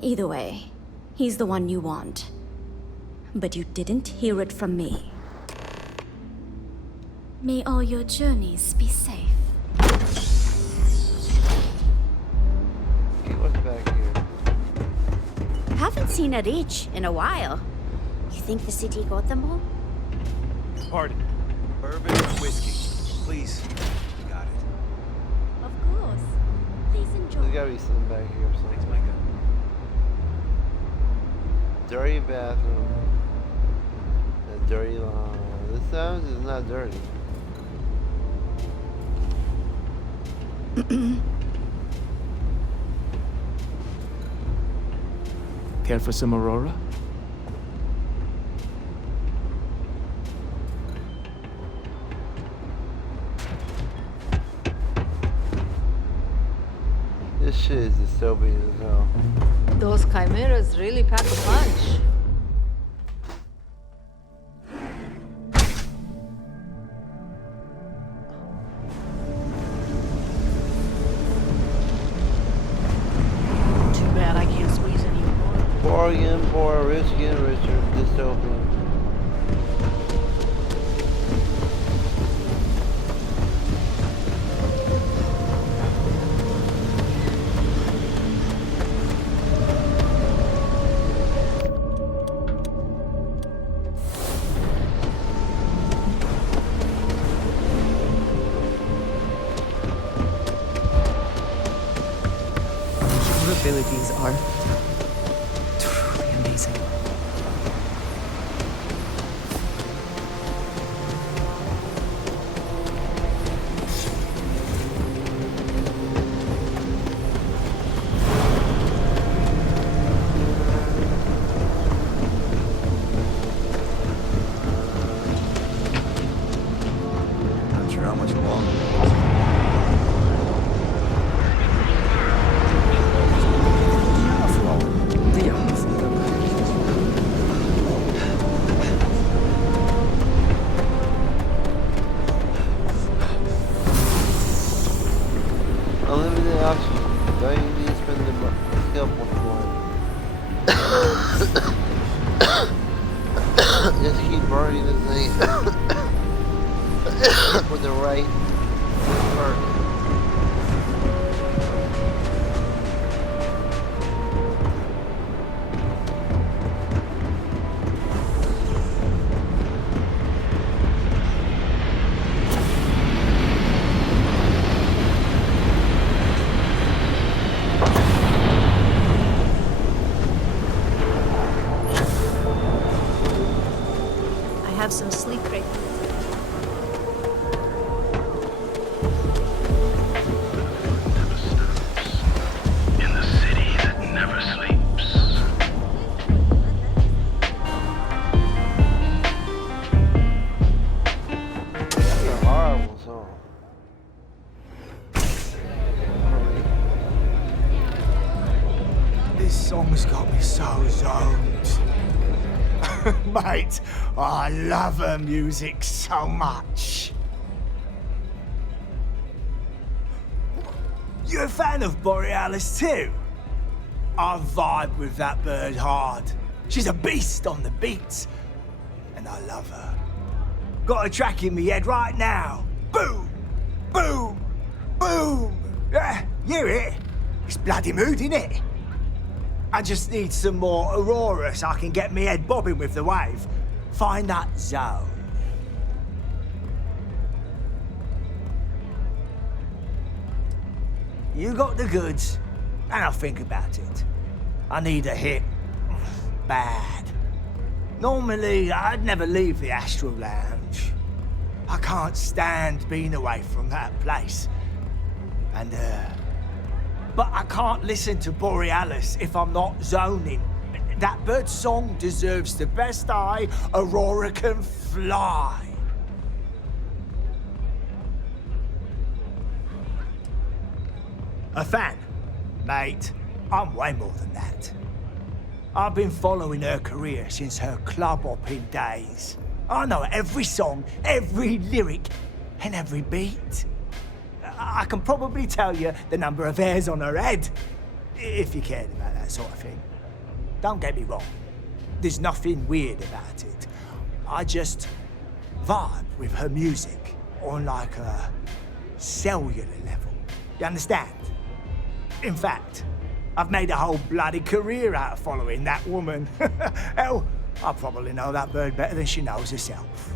Either way, he's the one you want. But you didn't hear it from me. May all your journeys be safe. Okay, what's back here? Haven't seen a Rich in a while. You think the city got them all? Pardon. Bourbon or whiskey? Please. You got it. Of course. Please enjoy. There's gotta be something back here or something. Thanks, Micah. Dirty bathroom. And dirty lawn. This house is not dirty. Care for some Aurora? This shit is dystopian as hell. Those chimeras really pack a punch. Too bad I can't squeeze any more. Poor again, poor, rich again, richer, dystopian. Your abilities are truly amazing. Not sure how much longer. Unlimited oxygen. Don't you need to spend the skill point for it. Just keep burning the thing with the right perk. I have some sleep crate. In the city that never sleeps. That's a horrible song. This song's got me so zoned. Mate, I love her music so much. You a fan of Borealis too? I vibe with that bird hard. She's a beast on the beats. And I love her. Got a track in me head right now. Boom! Boom! Boom! Yeah, you hear it? It's bloody mood, innit? I just need some more Aurora so I can get me head bobbing with the wave. Find that zone. You got the goods, and I'll think about it. I need a hit. Bad. Normally, I'd never leave the Astral Lounge. I can't stand being away from that place. And, but I can't listen to Borealis if I'm not zoning. That bird's song deserves the best eye Aurora can fly. A fan? Mate, I'm way more than that. I've been following her career since her club hopping days. I know every song, every lyric, and every beat. I can probably tell you the number of hairs on her head, if you cared about that sort of thing. Don't get me wrong, there's nothing weird about it. I just vibe with her music on like a cellular level. You understand? In fact, I've made a whole bloody career out of following that woman. Hell, I probably know that bird better than she knows herself.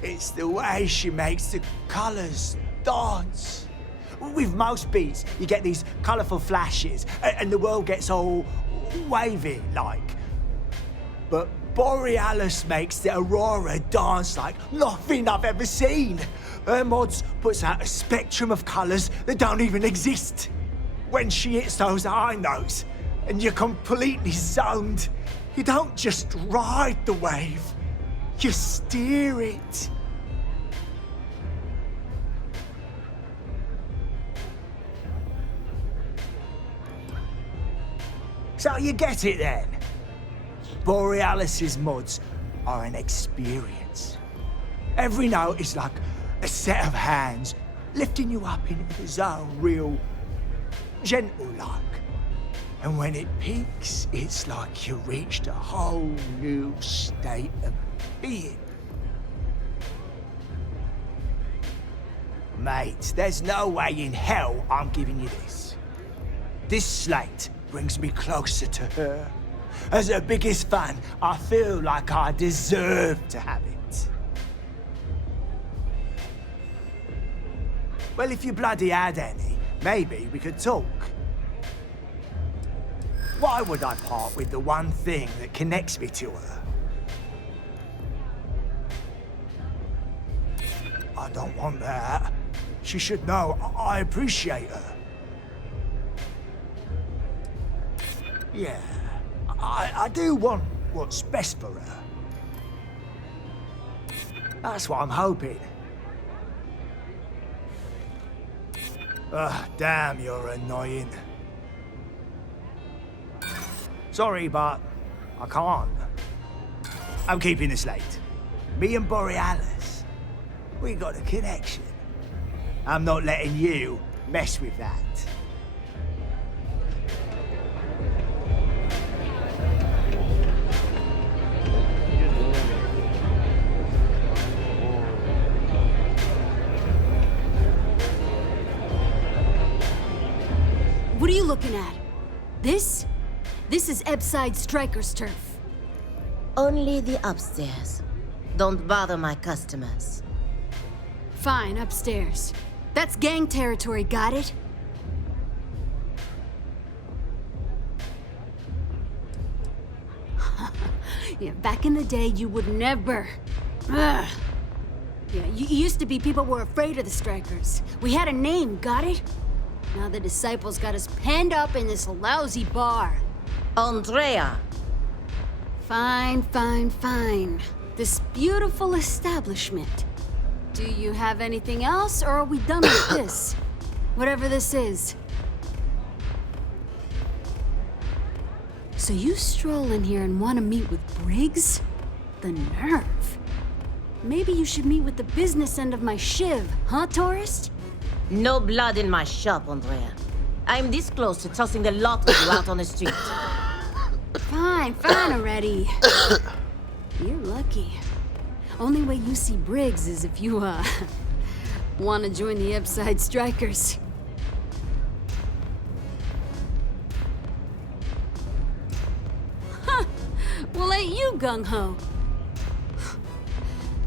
It's the way she makes the colours dance. With most beats, you get these colourful flashes, and the world gets all wavy like. But Borealis makes the Aurora dance like nothing I've ever seen. Her mods puts out a spectrum of colours that don't even exist. When she hits those high notes, and you're completely zoned, you don't just ride the wave, you steer it. So you get it then? Borealis's mods are an experience. Every note is like a set of hands lifting you up into the zone real gentle-like. And when it peaks, it's like you reached a whole new state of being. Mate, there's no way in hell I'm giving you this. This slate brings me closer to her. As her biggest fan, I feel like I deserve to have it. Well, if you bloody had any, maybe we could talk. Why would I part with the one thing that connects me to her? I don't want that. She should know I appreciate her. Yeah, I do want what's best for her. That's what I'm hoping. Ugh, damn, you're annoying. Sorry, but I can't. I'm keeping this late. Me and Borealis, we got a connection. I'm not letting you mess with that. What are you looking at? This? This is Ebside Striker's turf. Only the upstairs. Don't bother my customers. Fine, upstairs. That's gang territory, got it? Yeah, back in the day, you would never. Ugh. Yeah, you used to be people were afraid of the Strikers. We had a name, got it? Now the Disciples got us penned up in this lousy bar. Andrea! Fine, fine, fine. This beautiful establishment. Do you have anything else, or are we done with this? Whatever this is. So you stroll in here and want to meet with Briggs? The nerve. Maybe you should meet with the business end of my shiv, huh, tourist? No blood in my shop, Andrea. I'm this close to tossing the lot of you out on the street. Fine already. You're lucky. Only way you see Briggs is if you, want to join the Upside Strikers. Huh! Well, ain't you gung-ho?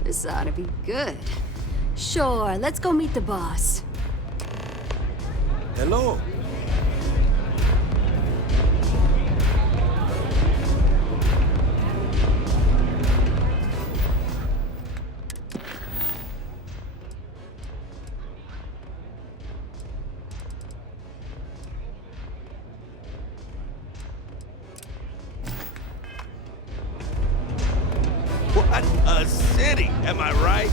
This ought to be good. Sure, let's go meet the boss. Hello. What a city, am I right?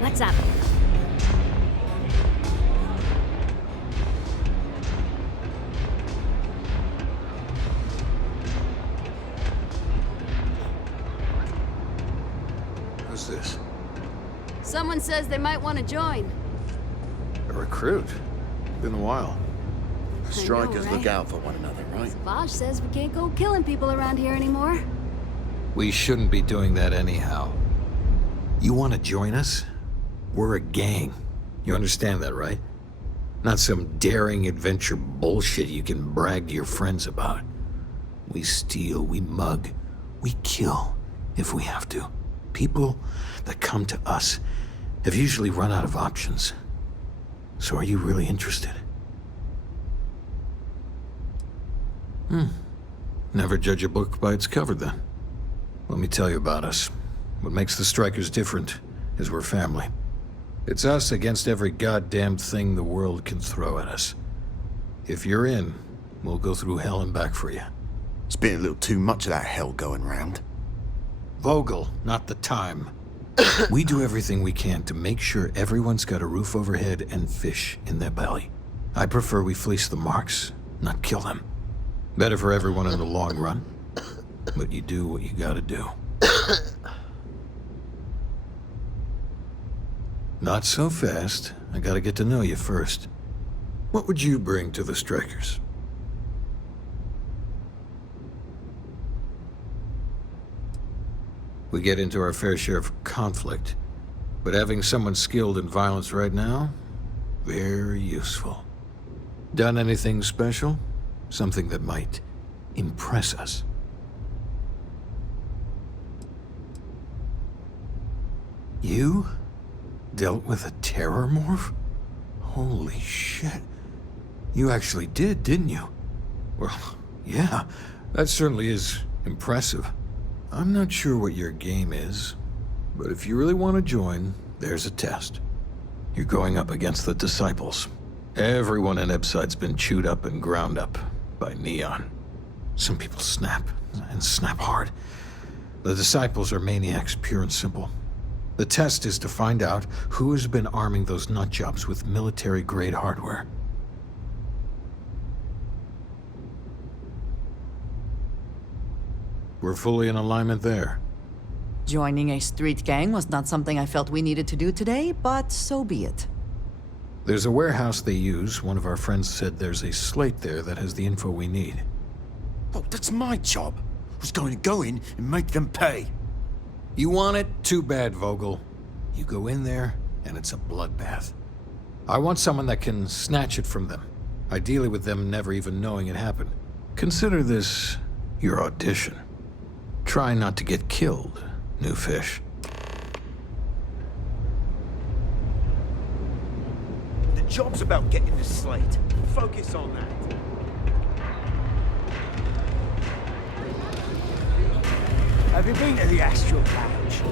What's up? Who's this? Someone says they might want to join. A recruit? Been a while. Strikers look out for one another, right? Bosch says we can't go killing people around here anymore. We shouldn't be doing that anyhow. You want to join us? We're a gang. You understand that, right? Not some daring adventure bullshit you can brag to your friends about. We steal, we mug, we kill, if we have to. People that come to us have usually run out of options. So are you really interested? Never judge a book by its cover, then. Let me tell you about us. What makes the Strikers different is we're family. It's us against every goddamn thing the world can throw at us. If you're in, we'll go through hell and back for you. It's been a little too much of that hell going round. Vogel, not the time. We do everything we can to make sure everyone's got a roof overhead and fish in their belly. I prefer we fleece the marks, not kill them. Better for everyone in the long run. But you do what you gotta do. Not so fast. I gotta get to know you first. What would you bring to the Strikers? We get into our fair share of conflict, but having someone skilled in violence right now, very useful. Done anything special? Something that might impress us? You dealt with a terror morph? Holy shit. You actually did, didn't you? Well, yeah, that certainly is impressive. I'm not sure what your game is, but if you really want to join, there's a test. You're going up against the Disciples. Everyone in Ebside's been chewed up and ground up by Neon. Some people snap, and snap hard. The Disciples are maniacs, pure and simple. The test is to find out who has been arming those nutjobs with military-grade hardware. We're fully in alignment there. Joining a street gang was not something I felt we needed to do today, but so be it. There's a warehouse they use. One of our friends said there's a slate there that has the info we need. Oh, that's my job. I was going to go in and make them pay. You want it? Too bad, Vogel. You go in there, and it's a bloodbath. I want someone that can snatch it from them. Ideally with them never even knowing it happened. Consider this your audition. Try not to get killed, new fish. The job's about getting the slate. Focus on that. Have you been to the Astral Lounge?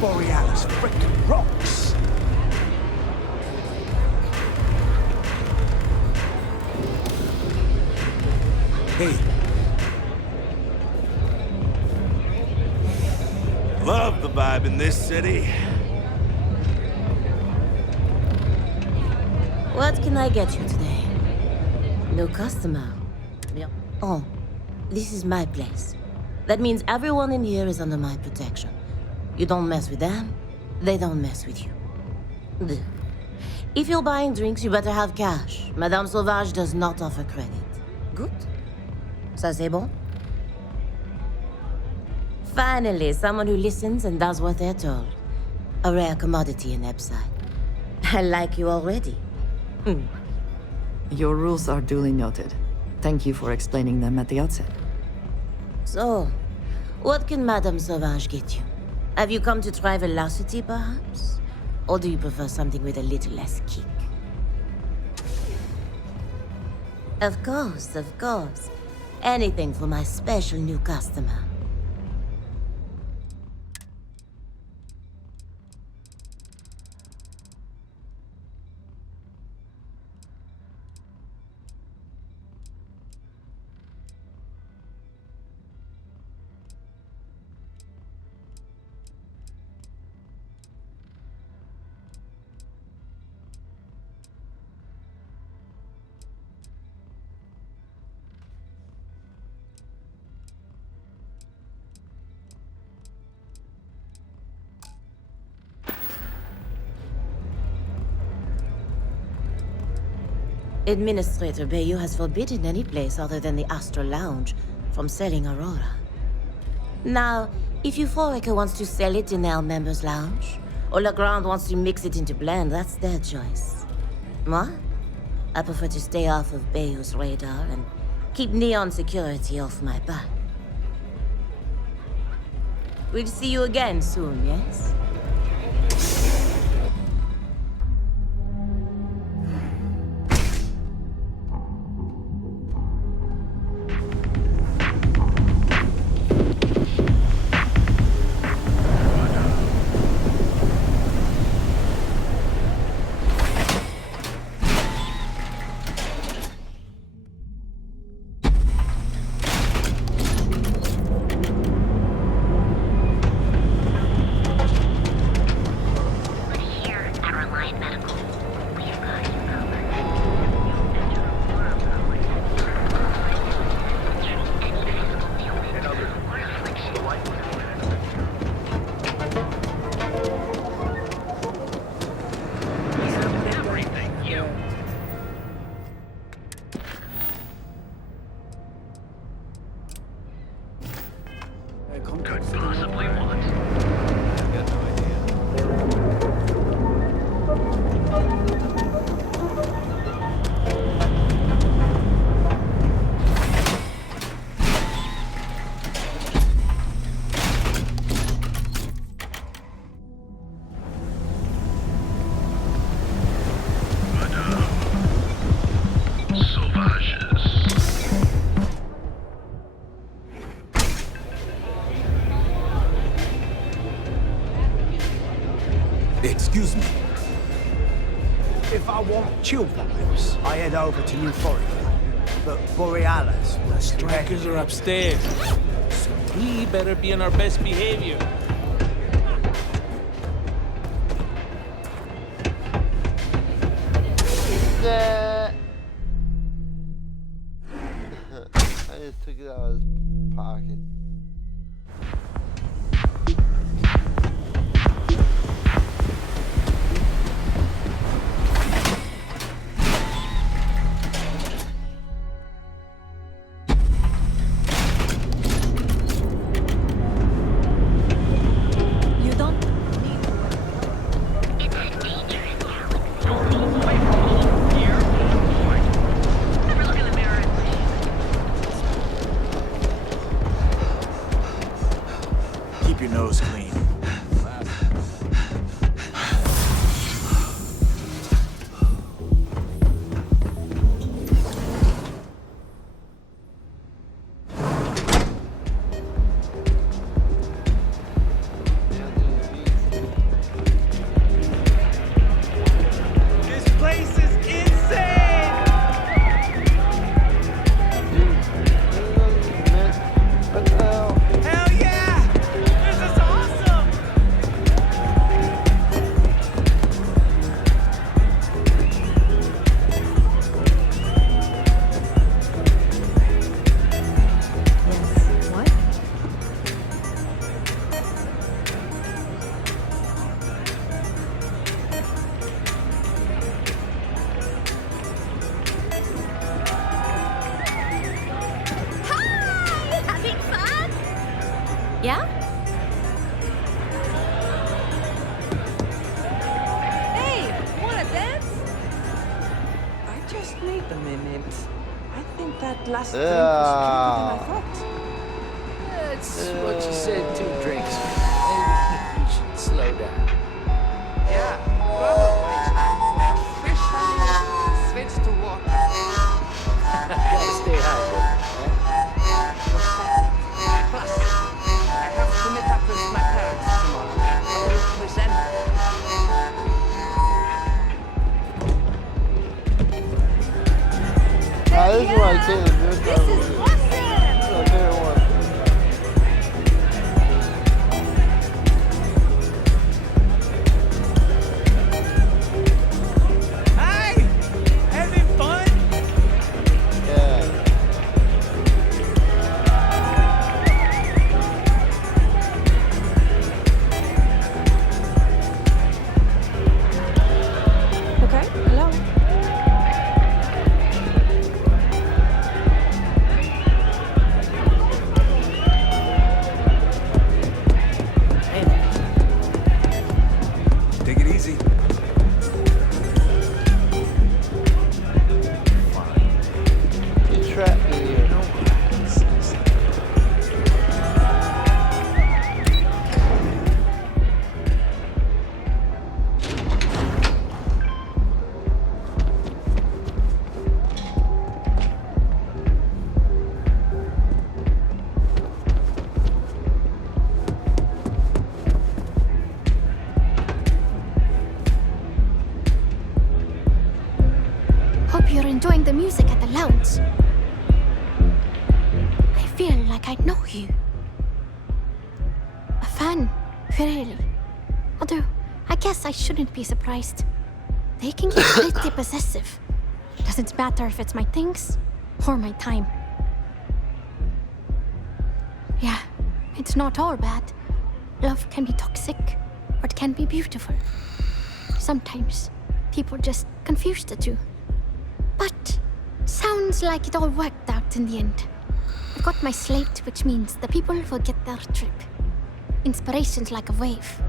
Borealis frickin' rocks. Hey. Love the vibe in this city. What can I get you today? No customer. Oh, this is my place. That means everyone in here is under my protection. You don't mess with them, they don't mess with you. If you're buying drinks, you better have cash. Madame Sauvage does not offer credit. Good? Ça c'est bon? Finally, someone who listens and does what they're told. A rare commodity in Epside. I like you already. Your rules are duly noted. Thank you for explaining them at the outset. So, what can Madame Sauvage get you? Have you come to try velocity, perhaps? Or do you prefer something with a little less kick? Of course, of course. Anything for my special new customer. Administrator Bayou has forbidden any place other than the Astral Lounge from selling Aurora. Now, if Euphorica wants to sell it in our members' lounge, or Legrand wants to mix it into blend, that's their choice. Moi? I prefer to stay off of Bayou's radar and keep Neon security off my back. We'll see you again soon, yes? Could possibly want. Excuse me. If I want chill vibes, I head over to Euphorica. But Borealis will Strikers are upstairs, so we better be on our best behavior. I just took it out of his pocket. a minute. I think that last drink was stronger than I thought. That's what you said 2 drinks ago. Maybe you should slow down. Yeah, probably time for officially switch to water. Gotta stay hydrated. Plus, I have to meet up with my parents tomorrow. I will present them. This is why I say the good This is awesome! This is my favorite one. Hey! Having fun? Yeah. Okay, hello. Take it easy. You're trapped in here. Hope you're enjoying the music at the lounge. I feel like I know you. A fan, really. Although, I guess I shouldn't be surprised. They can get pretty possessive. Doesn't matter if it's my things or my time. Yeah, it's not all bad. Love can be toxic, or it can be beautiful. Sometimes people just confuse the two. But sounds like it all worked out in the end. I've got my slate, which means the people will get their trip. Inspiration's like a wave.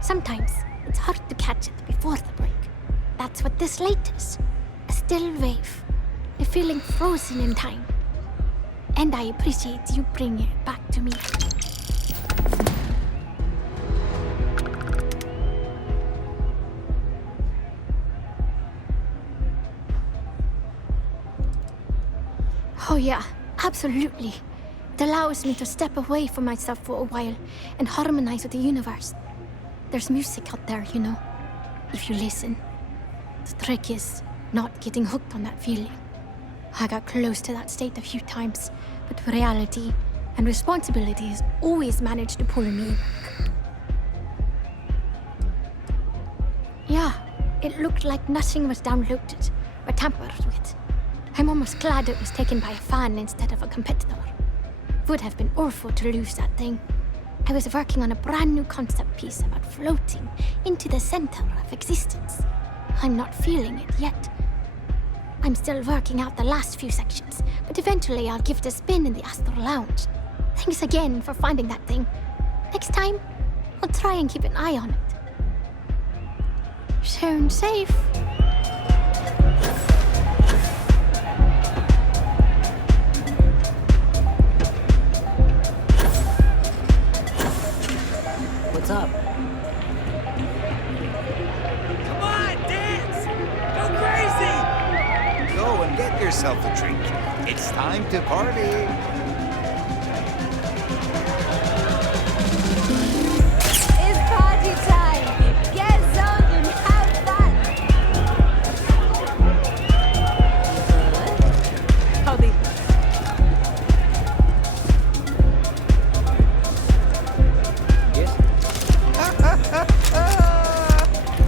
Sometimes it's hard to catch it before the break. That's what this slate is. A still wave. A feeling frozen in time. And I appreciate you bringing it back to me. Oh yeah, absolutely. It allows me to step away from myself for a while and harmonize with the universe. There's music out there, you know, if you listen. The trick is not getting hooked on that feeling. I got close to that state a few times, but reality and responsibilities always managed to pull me back. Yeah, it looked like nothing was downloaded or tampered with. I'm almost glad it was taken by a fan instead of a competitor. Would have been awful to lose that thing. I was working on a brand new concept piece about floating into the center of existence. I'm not feeling it yet. I'm still working out the last few sections, but eventually I'll give it a spin in the Astral Lounge. Thanks again for finding that thing. Next time, I'll try and keep an eye on it. Sound safe. What's up? Come on, dance! Go crazy! Go and get yourself a drink. It's time to party. It's party time! Get some and have fun! Howdy.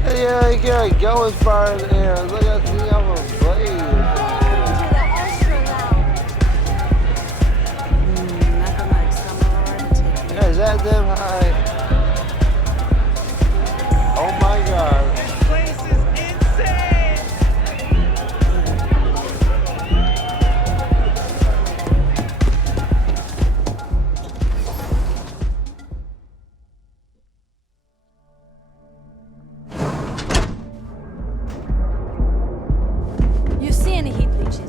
Yeah, you got going far in the air. Look at the other blade. To the Astral Lounge. Nothing like summer Yeah, is that damn high? Oh my god. This place is insane! You see any heat leeches?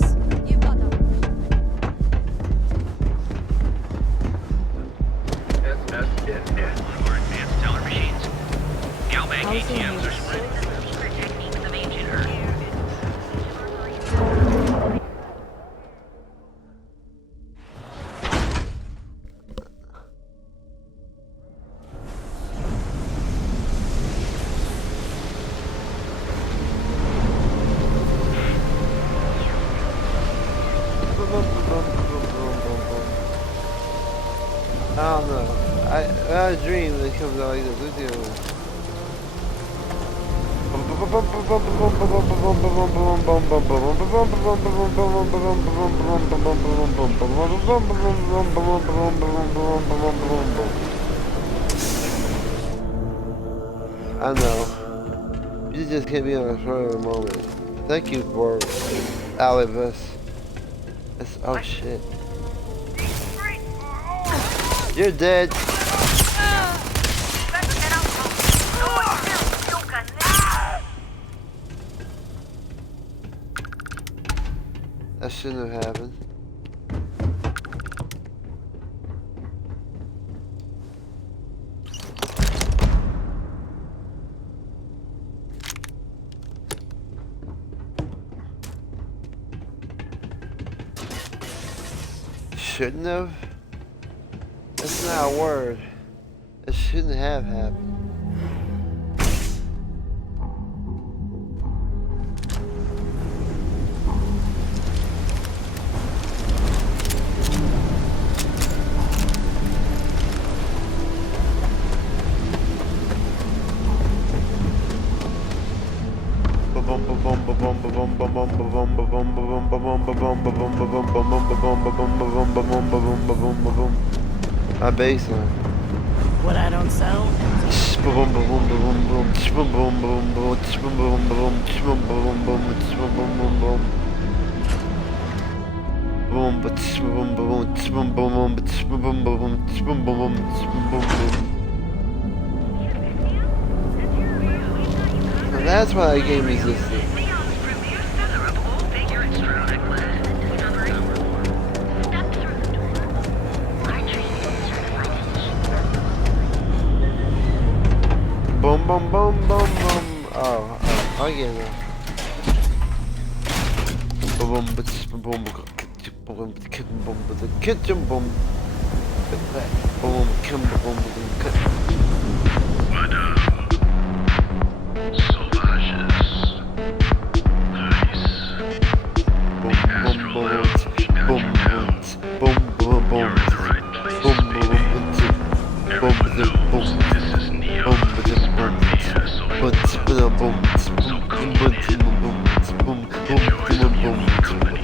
dream and it comes out like this. Look at I know. You just hit me on a spur of the moment. Thank you for Alibus. Oh shit. You're dead. That shouldn't have happened. Shouldn't have? That's not a word. It shouldn't have happened. My baseline. What I don't sell? That's why I game resistant. Boom, boom, boom, boom, boom. Oh, I get it. Boom, boom, boom, boom, boom, the kitchen, boom. Boom, boom, boom, Madame. Sauvages. Nice. The Astral Lounge got you down. You're in the right place, baby. Everyone knows this is Neon. So come on in. Enjoy some human company.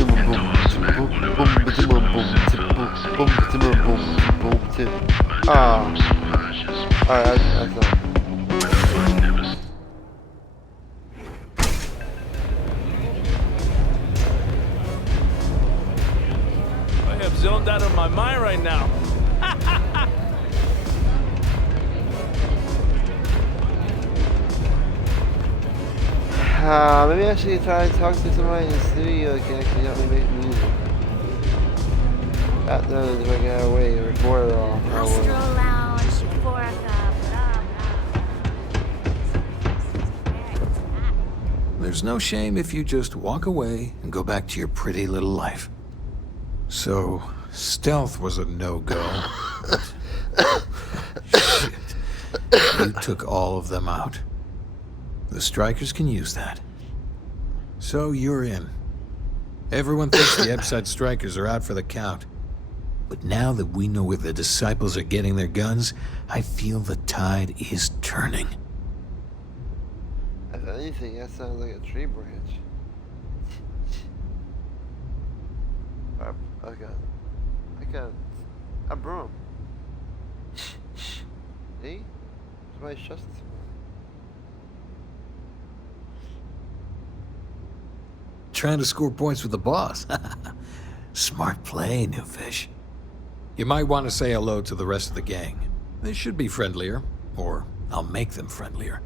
And toss back one of our exclusive velocity. Ah. Alright, I thought. I have zoned out of my mind right now. Maybe I should try and talk to somebody in the studio that can actually help me make music. Not knowing if I got a way to record it all. Astro Lounge, Euphoria, There's no shame if you just walk away and go back to your pretty little life. So, stealth was a no-go. Shit. You took all of them out. The Strikers can use that. So you're in. Everyone thinks the Ebside Strikers are out for the count. But now that we know where the Disciples are getting their guns, I feel the tide is turning. If anything, that sounds like a tree branch. I got a broom. See? Somebody's trusting somebody. Trying to score points with the boss. Smart play, new fish. You might want to say hello to the rest of the gang. They should be friendlier, or I'll make them friendlier.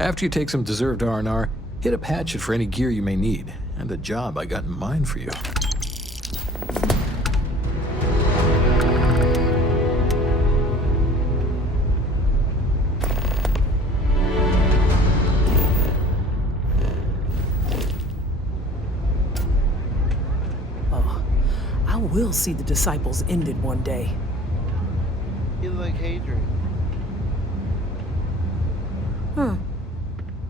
After you take some deserved R&R, hit up Hatchet for any gear you may need, and a job I got in mind for you. We'll see the Disciples ended one day. You like Hadrian. Huh.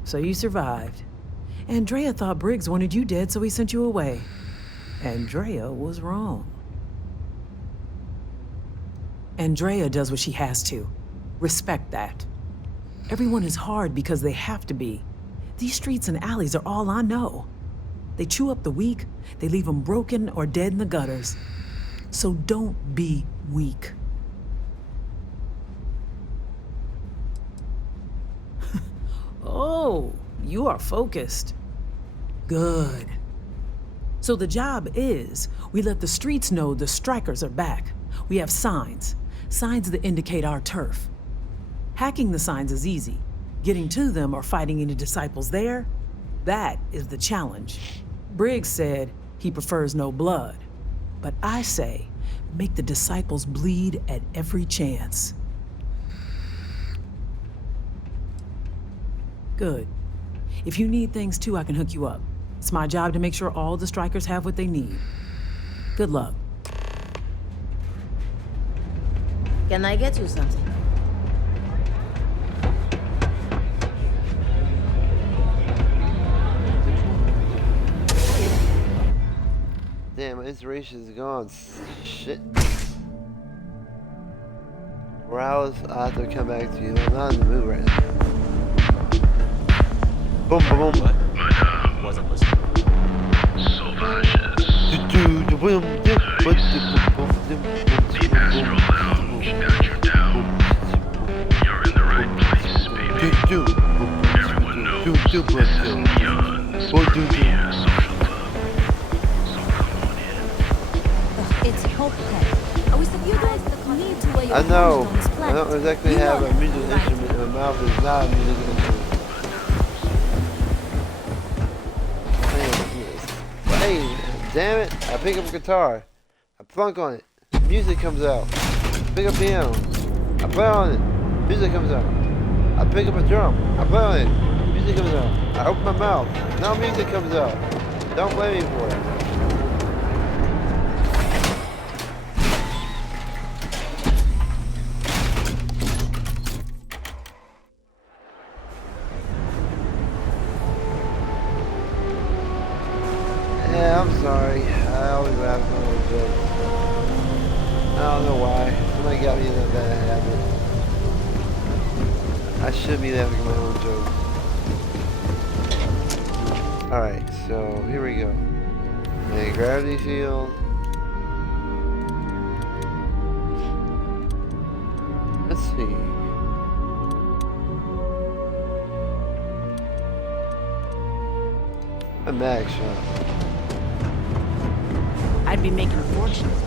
So you survived. Andrea thought Briggs wanted you dead, so he sent you away. Andrea was wrong. Andrea does what she has to. Respect that. Everyone is hard because they have to be. These streets and alleys are all I know. They chew up the weak, they leave them broken or dead in the gutters. So don't be weak. Oh, you are focused. Good. So the job is, we let the streets know the strikers are back. We have signs that indicate our turf. Hacking the signs is easy. Getting to them or fighting any disciples there, that is the challenge. Briggs said he prefers no blood. But I say, make the disciples bleed at every chance. Good. If you need things too, I can hook you up. It's my job to make sure all the strikers have what they need. Good luck. Can I get you something? Damn, my inspiration is gone. Shit. Morales, I have to come back to you. I'm not in the mood right now. Boom, boom, boom. What? Wasn't listening. Sauvages. The Astral Lounge got you down. You're in the right place, baby. Everyone knows this is Neon's premier social club. So come on in. It's Hopehead. I was the you guys need to wear your I know. on this I planet. don't exactly You have know a that, musical right? instrument. My mouth is not a musical instrument. Hey, damn it. I pick up a guitar. I plunk on it. Music comes out. Pick up piano. I play on it. Music comes out. I pick up a drum. I play on it. Music comes out. I open my mouth. Now music comes out. Don't blame me for it. Yeah, I'm sorry. I always laugh at my own jokes. I don't know why. Somebody got me in that bad habit. I should be laughing at my own jokes. Alright, so here we go. A gravity field. Let's see. A mag shot. I'd be making fortunes.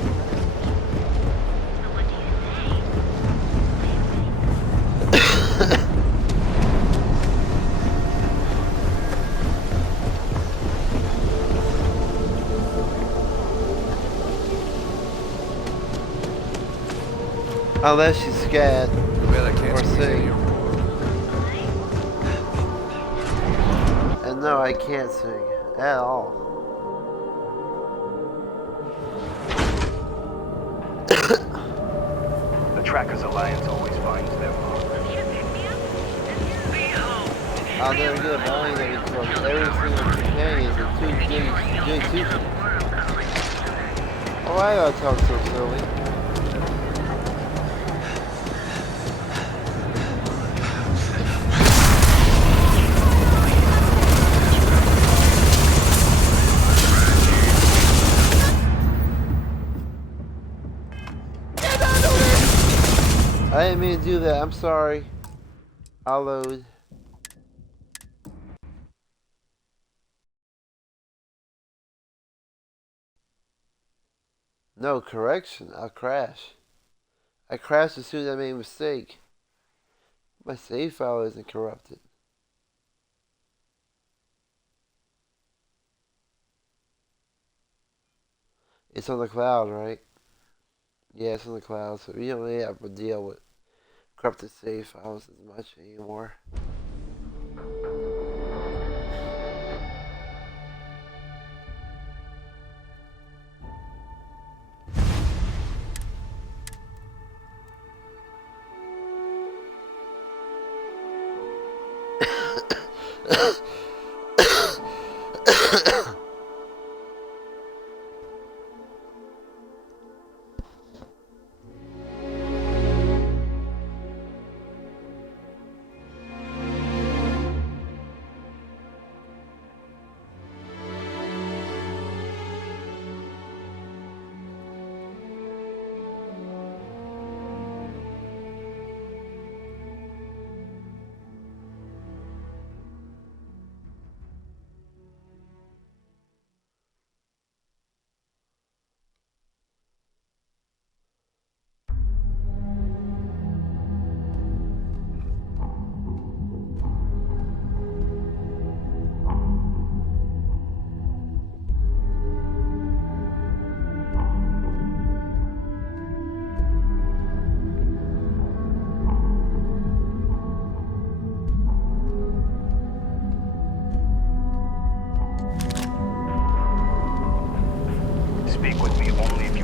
Unless she's scared or sing. And no, I can't sing at all. The Trackers Alliance always finds them. I'll never get a volume that records every single companion is too J2. Oh, I gotta talk so silly. I didn't mean to do that. I'm sorry. I'll load. No, correction. I'll crash. I crashed as soon as I made a mistake. My save file isn't corrupted. It's on the cloud, right? Yeah, it's on the cloud, so we don't really have to deal with corrupted save files as much anymore.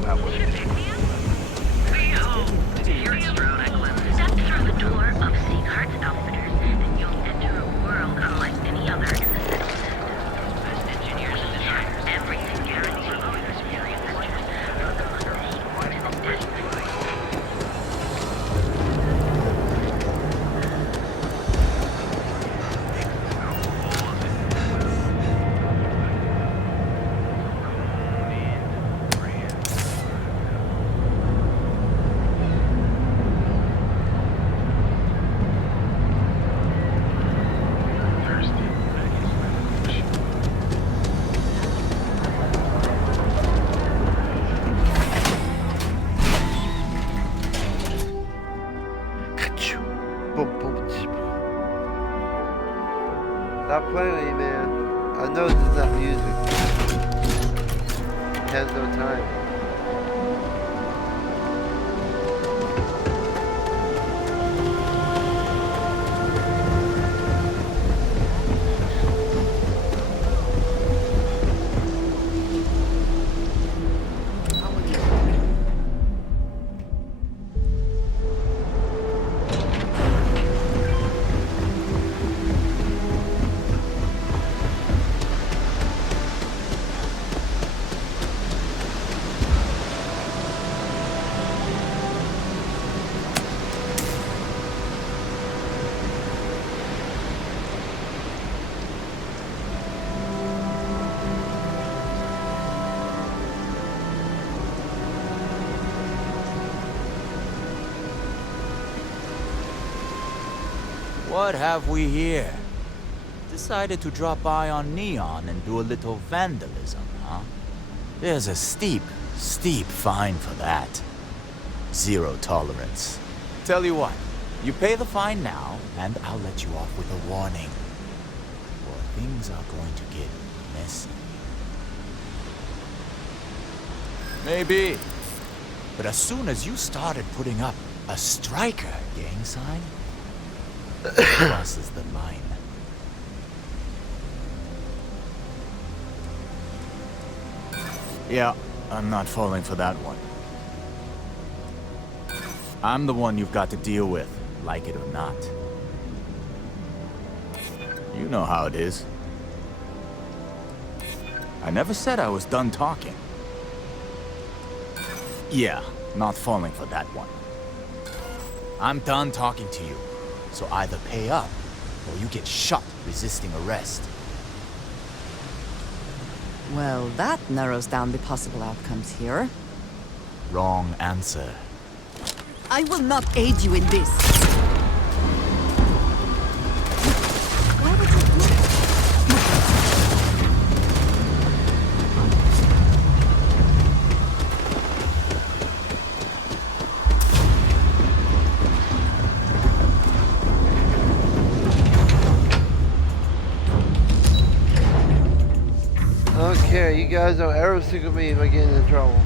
Step through the door of Seaghart's Outfitters, and you'll enter a world unlike any other in the city system. Best engineers and designers, everything guaranteed for experiences from the mundane to the desperate. Stop playing with me, man. I know this is not music. It has no time. What have we here? Decided to drop by on Neon and do a little vandalism, huh? There's a steep fine for that. Zero tolerance. Tell you what, you pay the fine now, and I'll let you off with a warning. Or things are going to get messy. Maybe. But as soon as you started putting up a striker gang sign, crosses the line. Yeah, I'm not falling for that one. I'm the one you've got to deal with, like it or not. You know how it is. I never said I was done talking. Yeah, not falling for that one. I'm done talking to you. So either pay up, or you get shot resisting arrest. Well, that narrows down the possible outcomes here. Wrong answer. I will not aid you in this. Okay, you guys don't ever stick with me if I get into trouble.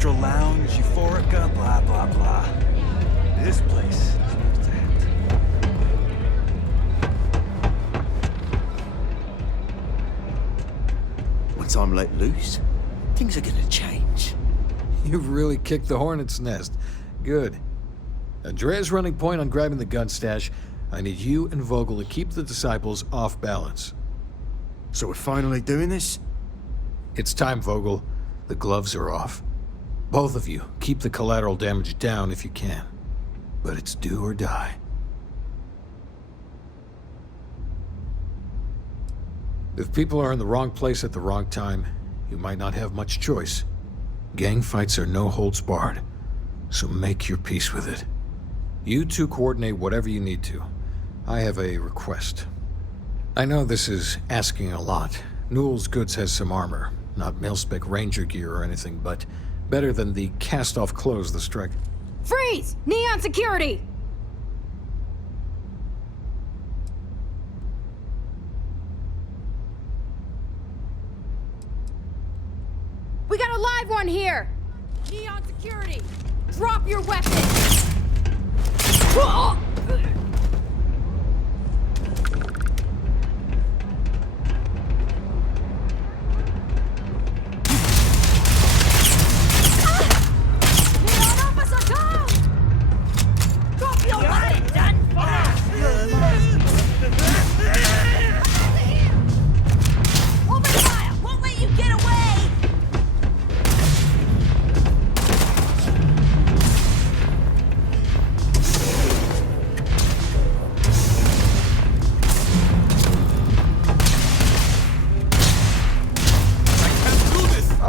Astral Lounge, Euphorica, blah, blah, blah. This place. Once I'm let loose, things are gonna change. You've really kicked the hornet's nest. Good. Andrea's running point on grabbing the gun stash. I need you and Vogel to keep the disciples off balance. So we're finally doing this? It's time, Vogel. The gloves are off. Both of you, keep the collateral damage down if you can. But it's do or die. If people are in the wrong place at the wrong time, you might not have much choice. Gang fights are no holds barred, so make your peace with it. You two coordinate whatever you need to. I have a request. I know this is asking a lot. Newell's Goods has some armor, not mil-spec ranger gear or anything, but better than the cast-off clothes the strike. Freeze! Neon security! We got a live one here! Neon security! Drop your weapon!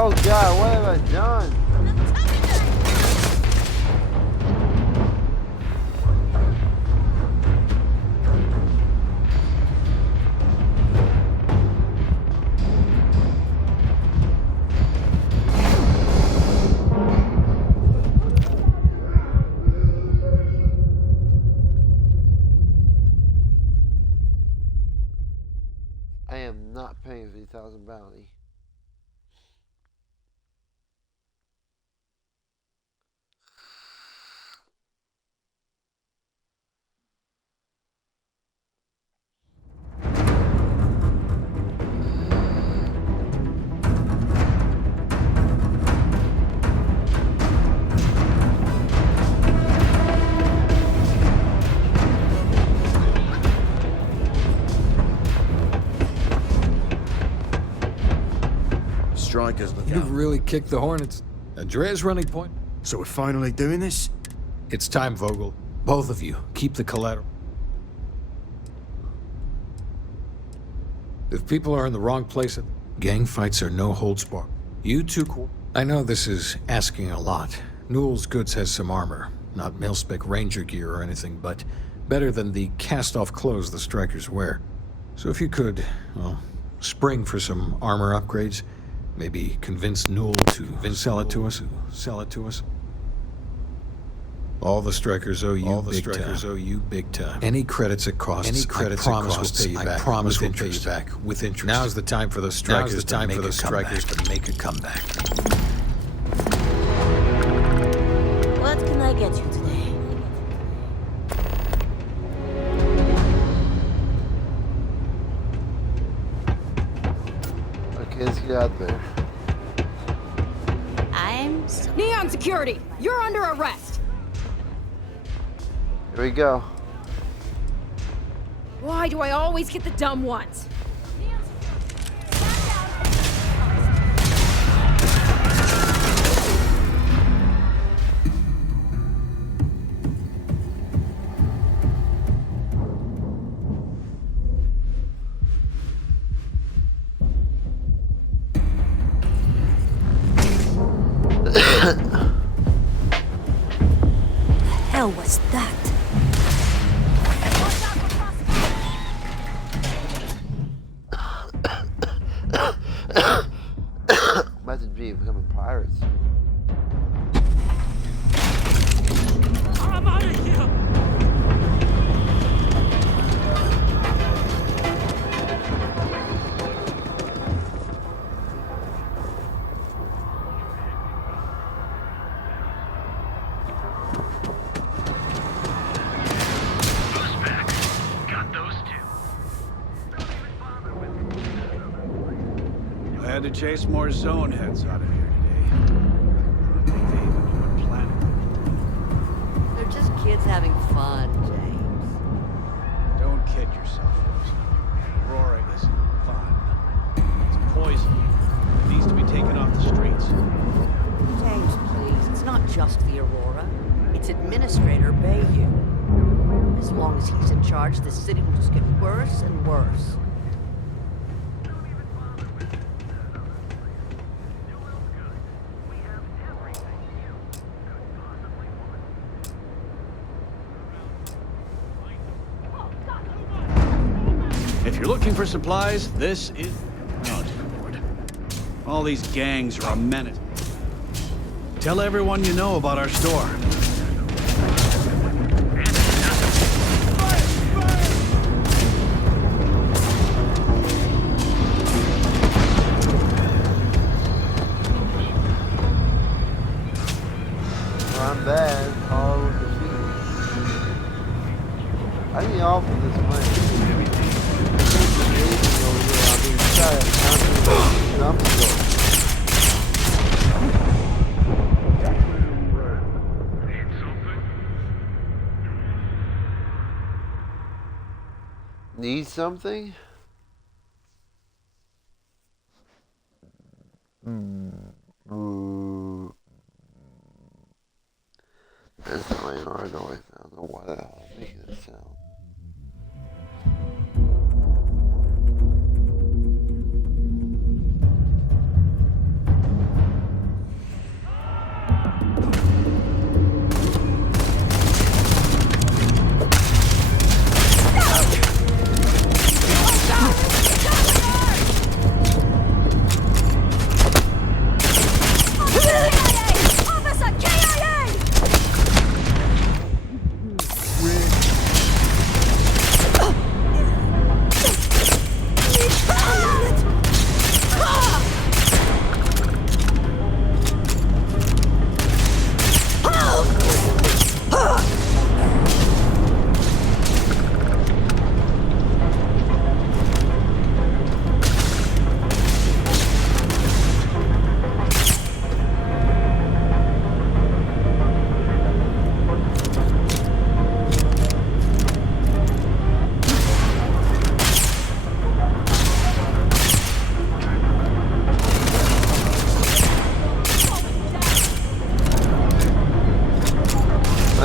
Oh God, what have I done? I am not paying 3,000 bounty. strikers look You've out. really kicked the Hornets. Andrea's running point. So we're finally doing this? It's time, Vogel. Both of you, keep the collateral. If people are in the wrong place, gang fights are no holds barred. You two, I know this is asking a lot. Newell's Goods has some armor. Not mil-spec ranger gear or anything, but better than the cast-off clothes the strikers wear. So if you could, well, spring for some armor upgrades, maybe convince Newell to sell it to us. All the strikers owe you big time. Any credits it costs, I promise we'll pay you back with interest. Now's the time for the strikers to make a comeback. What can I get you today? Okay, let's get out there. I'm Neon Security, you're under arrest. Here we go. Why do I always get the dumb ones? The hell was that? Imagine being becoming pirates. I'm out of here! Got those two. I had to chase more zone heads out of here today. I think they even knew what planet. They're just kids having fun, James. Don't kid yourself, Rosa. Aurora isn't fun. It's poison. It needs to be taken off the streets. James, please. It's not just the Aurora. It's Administrator Bayou. As long as he's in charge, the city will just get worse and worse. If you're looking for supplies, this is... Oh, dear Lord. All these gangs are a menace. Tell everyone you know about our store. I'm bad. All defeated. I need all for this money. Need something? That's not my hard noise. I don't know why the hell I'm making this sound.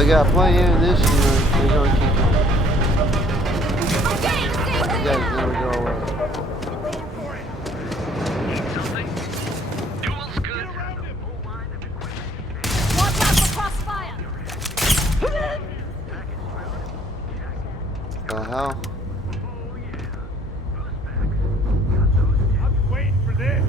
They got plenty of ammunition, they're gonna keep going. You guys never go away. Watch out for crossfire! The hell? Waiting for this.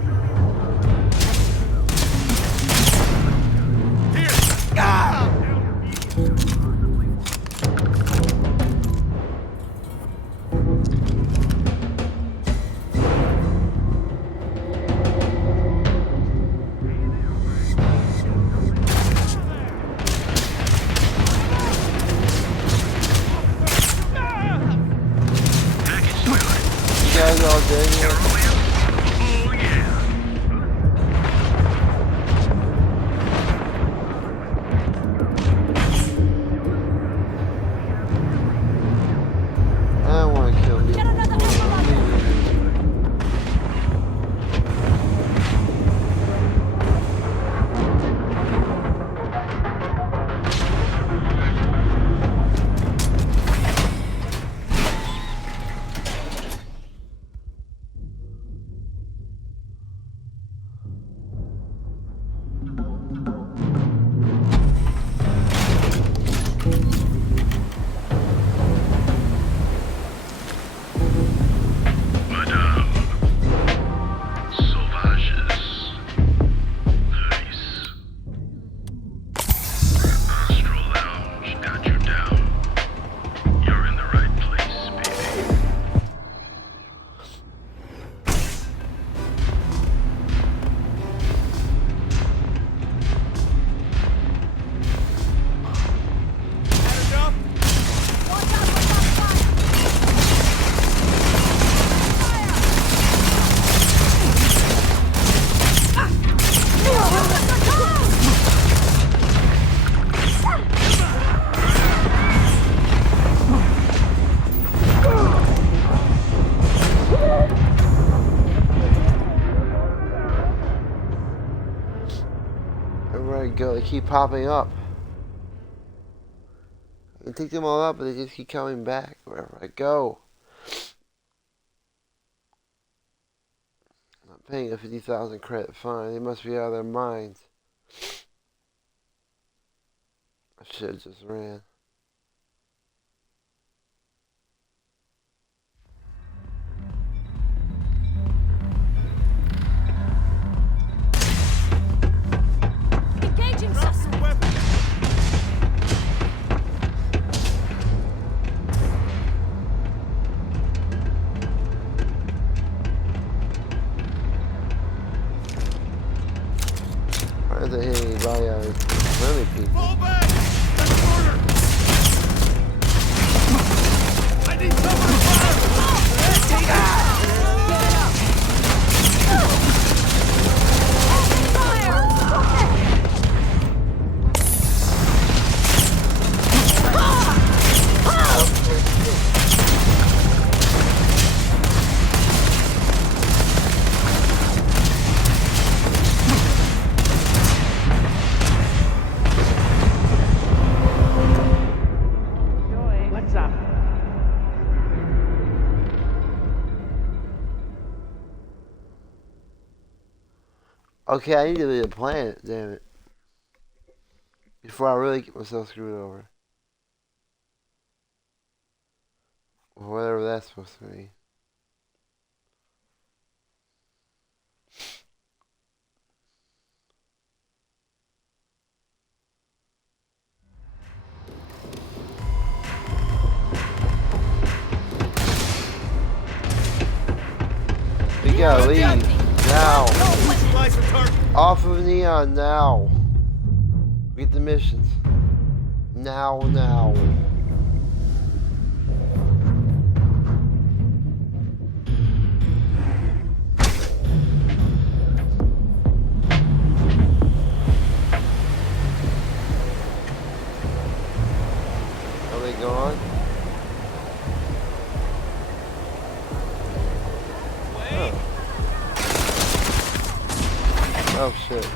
You guys all dead yet? I don't want to kill you. Madame, sauvages, nice. Astral Lounge got you down. You're in the right place, baby. Everywhere I go, they keep popping up. I can take them all up, but they just keep coming back wherever I go. I'm not paying a 50,000 credit fine. They must be out of their minds. I should have just ran. Engaging suspect! Why is it hitting me by friendly people? I need someone to fire! What's up? Okay, I need to leave the planet, damn it. Before I really get myself screwed over. Or whatever that's supposed to be. We gotta leave now. Off of Neon now. Get the missions. Now. Are they gone? Oh shit.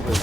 open.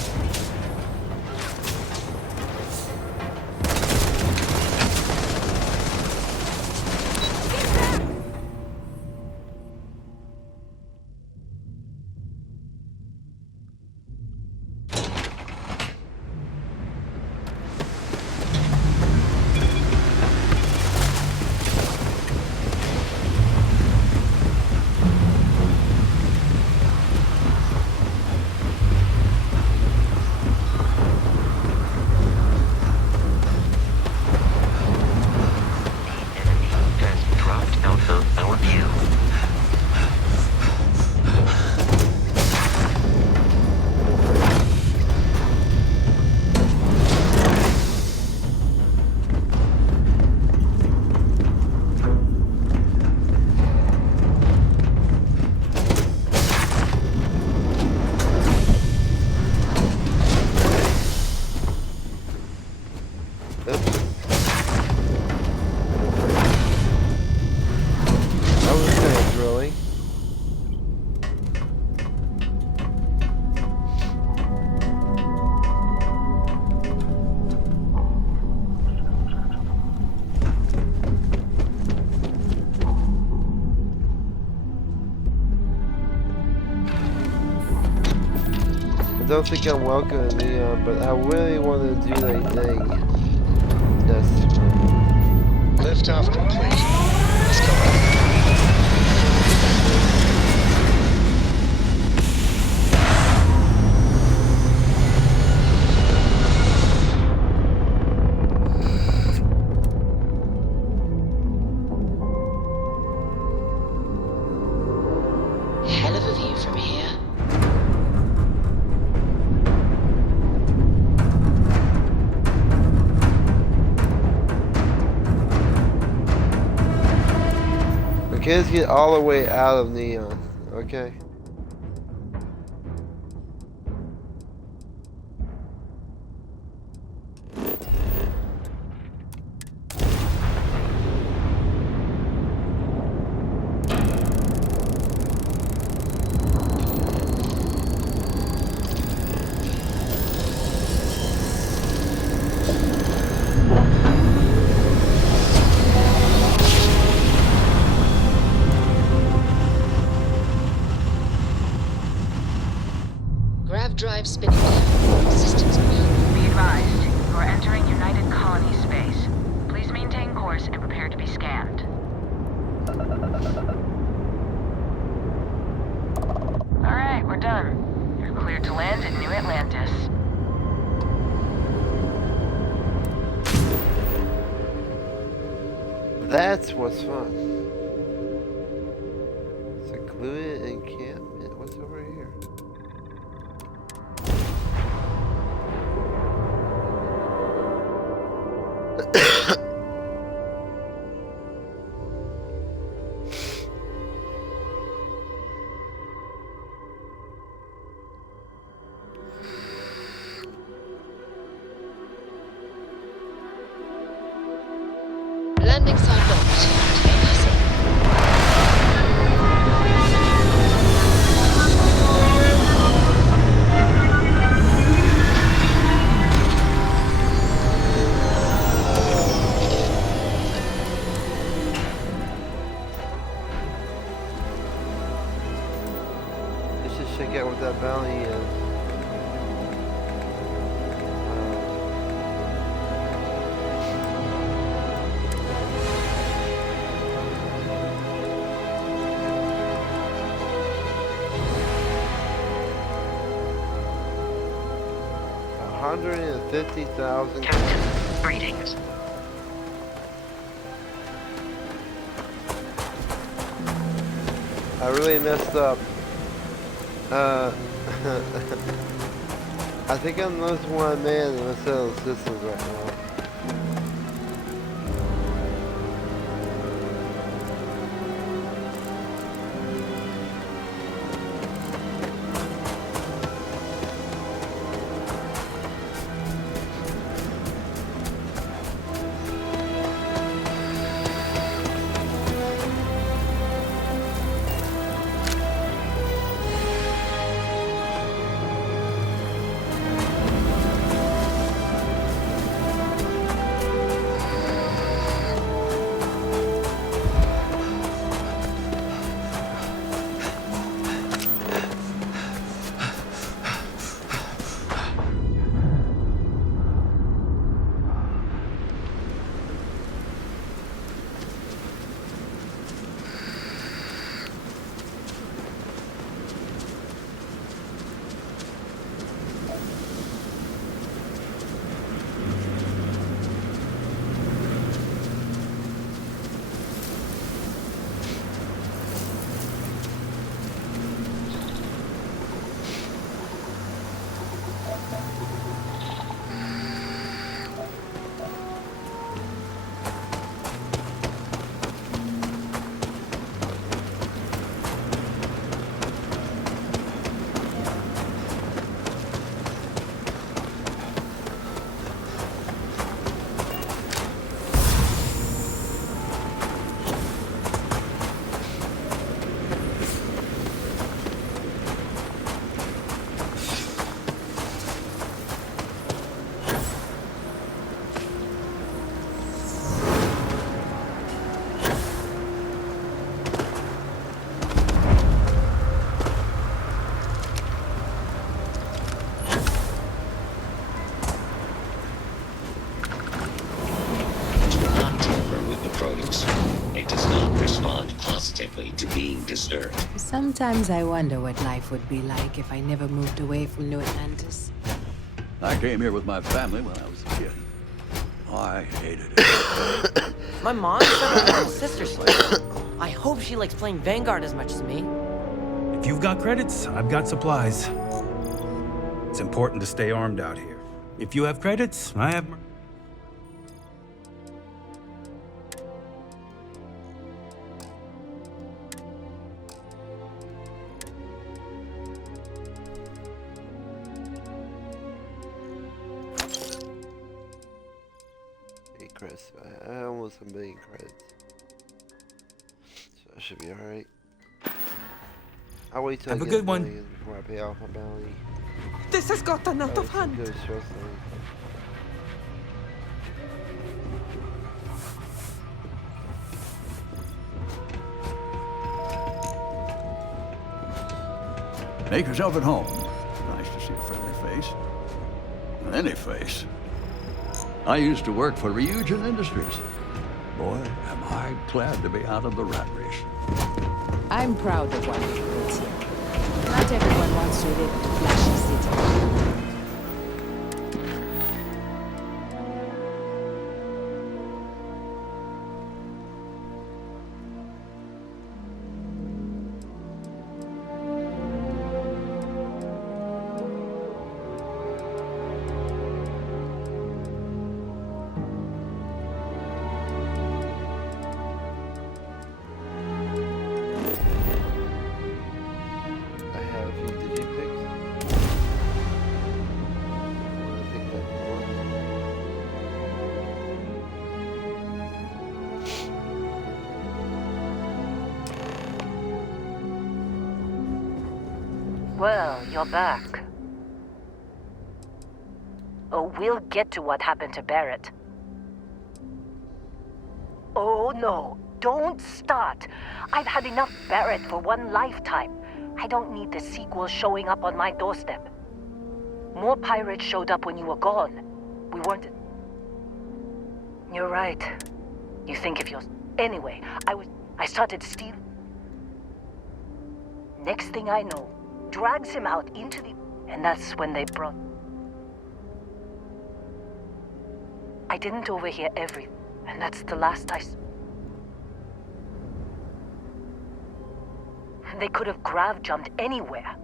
I don't think I'm welcome in Neon, but I really want to do that thing. Yes. Lift off complete. Let's go out. Hell of a view from here. Okay, let's get all the way out of Neon, okay? Grav drive spinning down. Systems green. Be advised, you are entering United Colony space. Please maintain course and prepare to be scanned. Alright, we're done. You're cleared to land at New Atlantis. That's what's fun. Secluded encampment. What's over here? Landing site locked. Let's just check out what that bounty is. $150,000. Greetings. I really messed up. I think I'm the most one man in the cell systems right now. It does not respond positively to being disturbed. Sometimes I wonder what life would be like if I never moved away from New Atlantis. I came here with my family when I was a kid. I hated it. My mom said my little sister's here. I hope she likes playing Vanguard as much as me. If you've got credits, I've got supplies. It's important to stay armed out here. If you have credits, I have... Credits. I almost a million credits. So I should be alright. I'll wait till Have I a get good one. millions before I pay off my bounty. This has gotten out of hand. Good, trust me. Make yourself at home. Nice to see a friendly face. Any face. I used to work for Ryujin Industries. Boy, am I glad to be out of the rat race. I'm proud of what we built here. Not everyone wants to live in a flashy city. Well, you're back. Oh, we'll get to what happened to Barrett. Oh, no. Don't start. I've had enough Barrett for one lifetime. I don't need the sequel showing up on my doorstep. More pirates showed up when you were gone. We weren't... You're right. You think if you're... Anyway, I started stealing... Next thing I know, drags him out into the... And that's when they brought... I didn't overhear everything, and that's the last I... They could have grav-jumped anywhere.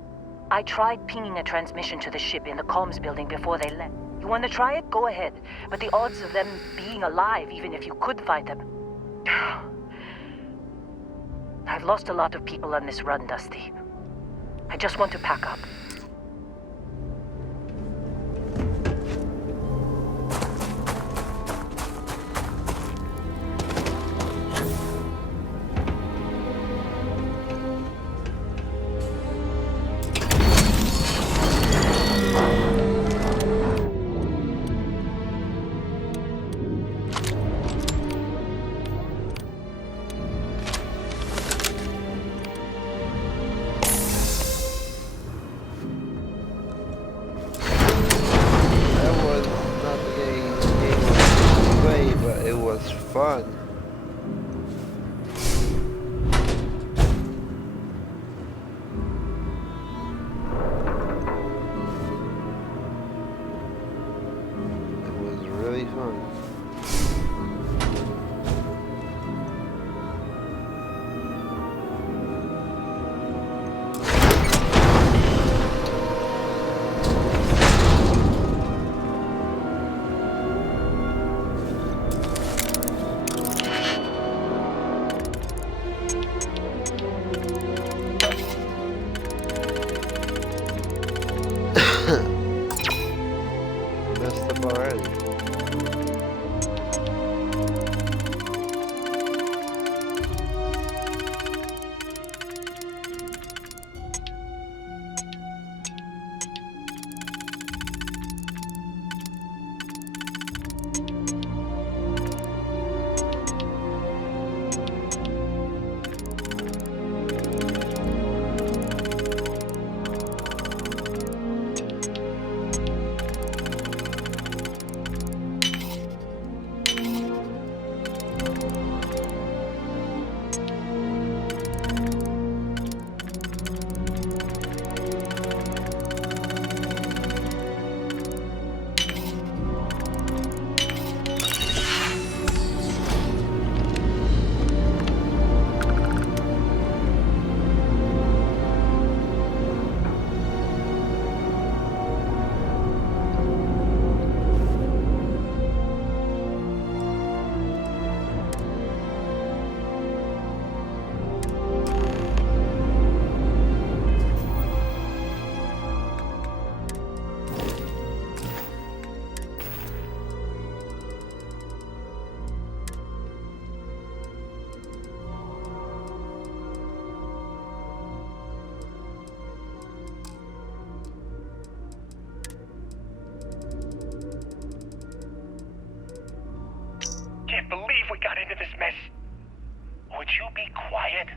I tried pinging a transmission to the ship in the comms building before they left. You want to try it? Go ahead. But the odds of them being alive, even if you could find them... I've lost a lot of people on this run, Dusty. I just want to pack up. got into this mess? Would you be quiet?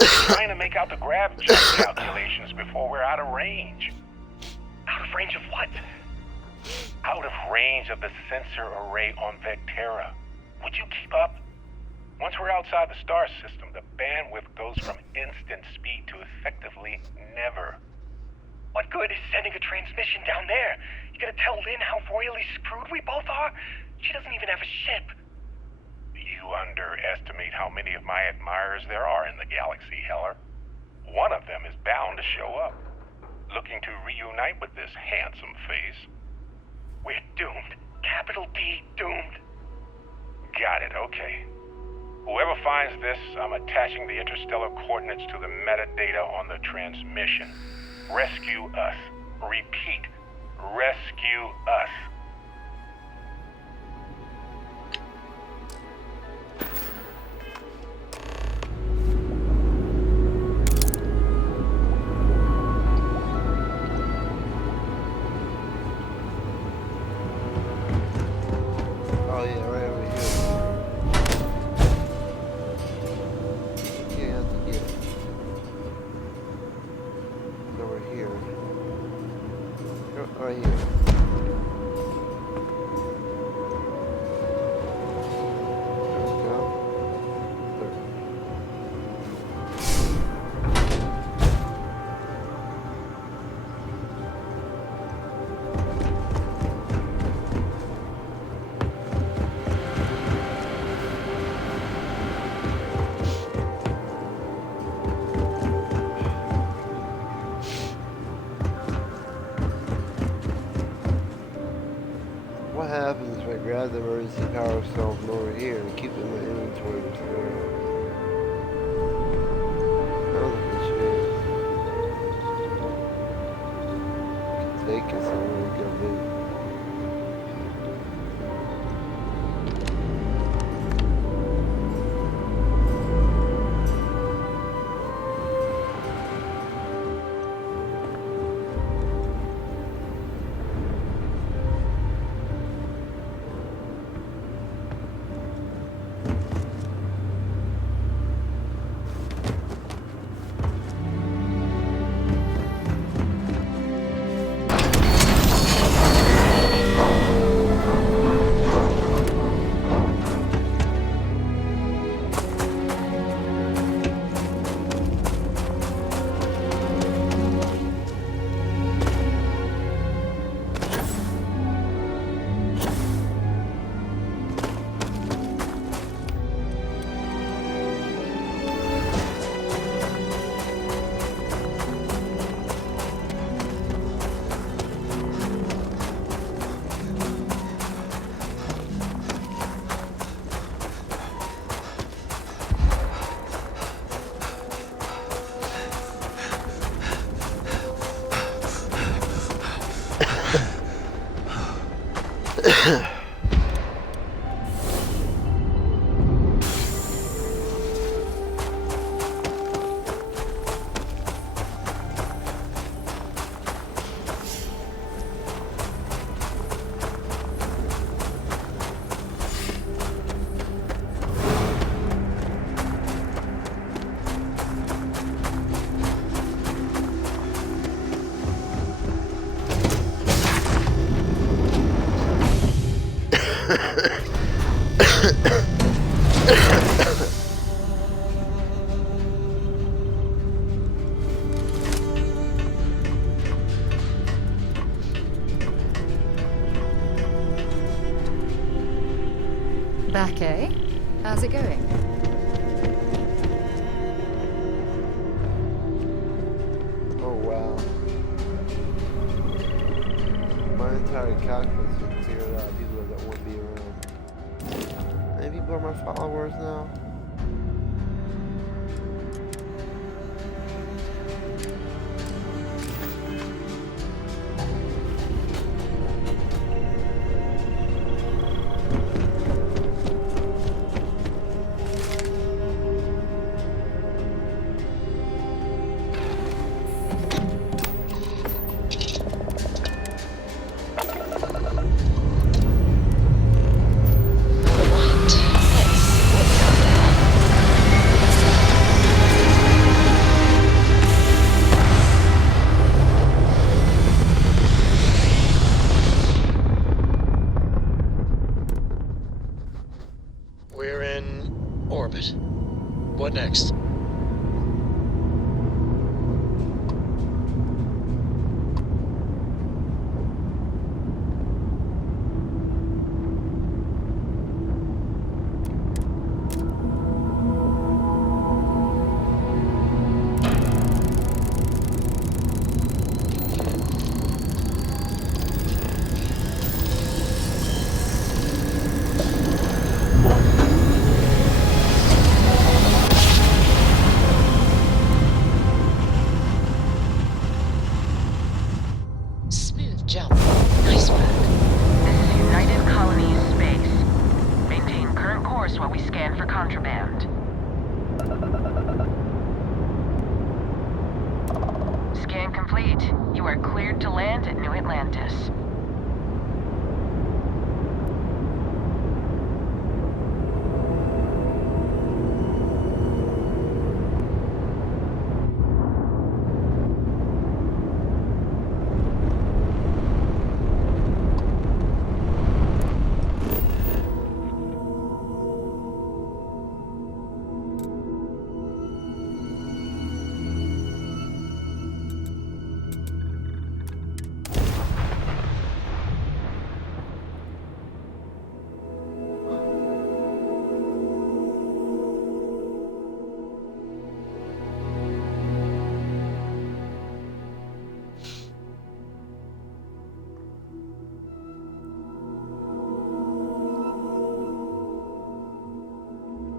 Trying to make out the grav check calculations before we're out of range. Out of range of what? Out of range of the sensor array on Vectera. Would you keep up? Once we're outside the star system, the bandwidth goes from instant speed to effectively never. What good is sending a transmission down there? You gonna tell Lynn how royally screwed we both are? She doesn't even have a ship. You underestimate how many of my admirers there are in the galaxy, Heller. One of them is bound to show up, looking to reunite with this handsome face. We're doomed. Capital D, doomed. Got it, okay. Whoever finds this, I'm attaching the interstellar coordinates to the metadata on the transmission. Rescue us. Repeat. Rescue us. Oh yeah, right over here. Yeah, that's a gift. It's over here. Right here. What happens if I grab the emergency power cell from over here and keep it in my inventory for spare? I don't think it should. Take it somewhere to go do. Back, eh? How's it going? Oh wow. My entire calculus is cleared out. People that won't be around. Maybe people are my followers now. What? What next? Smooth jump. Nice work. This is United Colonies Space. Maintain current course while we scan for contraband. Scan complete. You are cleared to land at New Atlantis.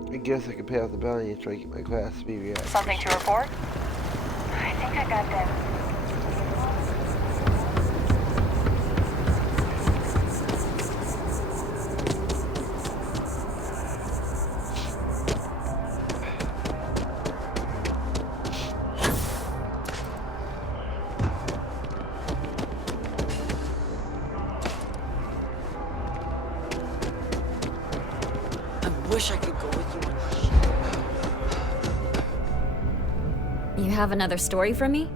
I guess I could pay off the bounty and try to get my Class B reactor. Something to report? I think I got them. I wish I could go with you. You have another story for me?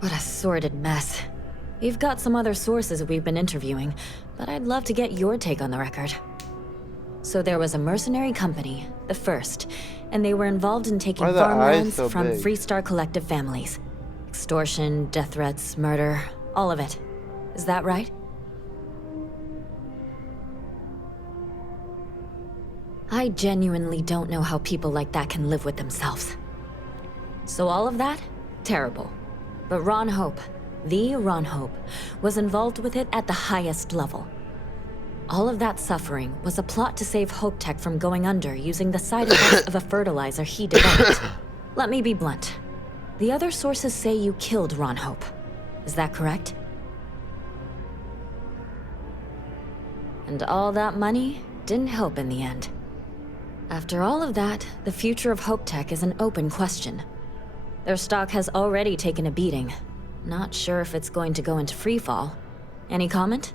What a sordid mess. We've got some other sources we've been interviewing, but I'd love to get your take on the record. So there was a mercenary company, the First, and they were involved in taking Why are the eyes farmlands so from big? Freestar Collective families. Extortion, death threats, murder, all of it. Is that right? I genuinely don't know how people like that can live with themselves. So all of that? Terrible. But Ron Hope, the Ron Hope, was involved with it at the highest level. All of that suffering was a plot to save Hope Tech from going under using the side effects of a fertilizer he developed. Let me be blunt. The other sources say you killed Ron Hope. Is that correct? And all that money didn't help in the end. After all of that, the future of Hope Tech is an open question. Their stock has already taken a beating. Not sure if it's going to go into freefall. Any comment?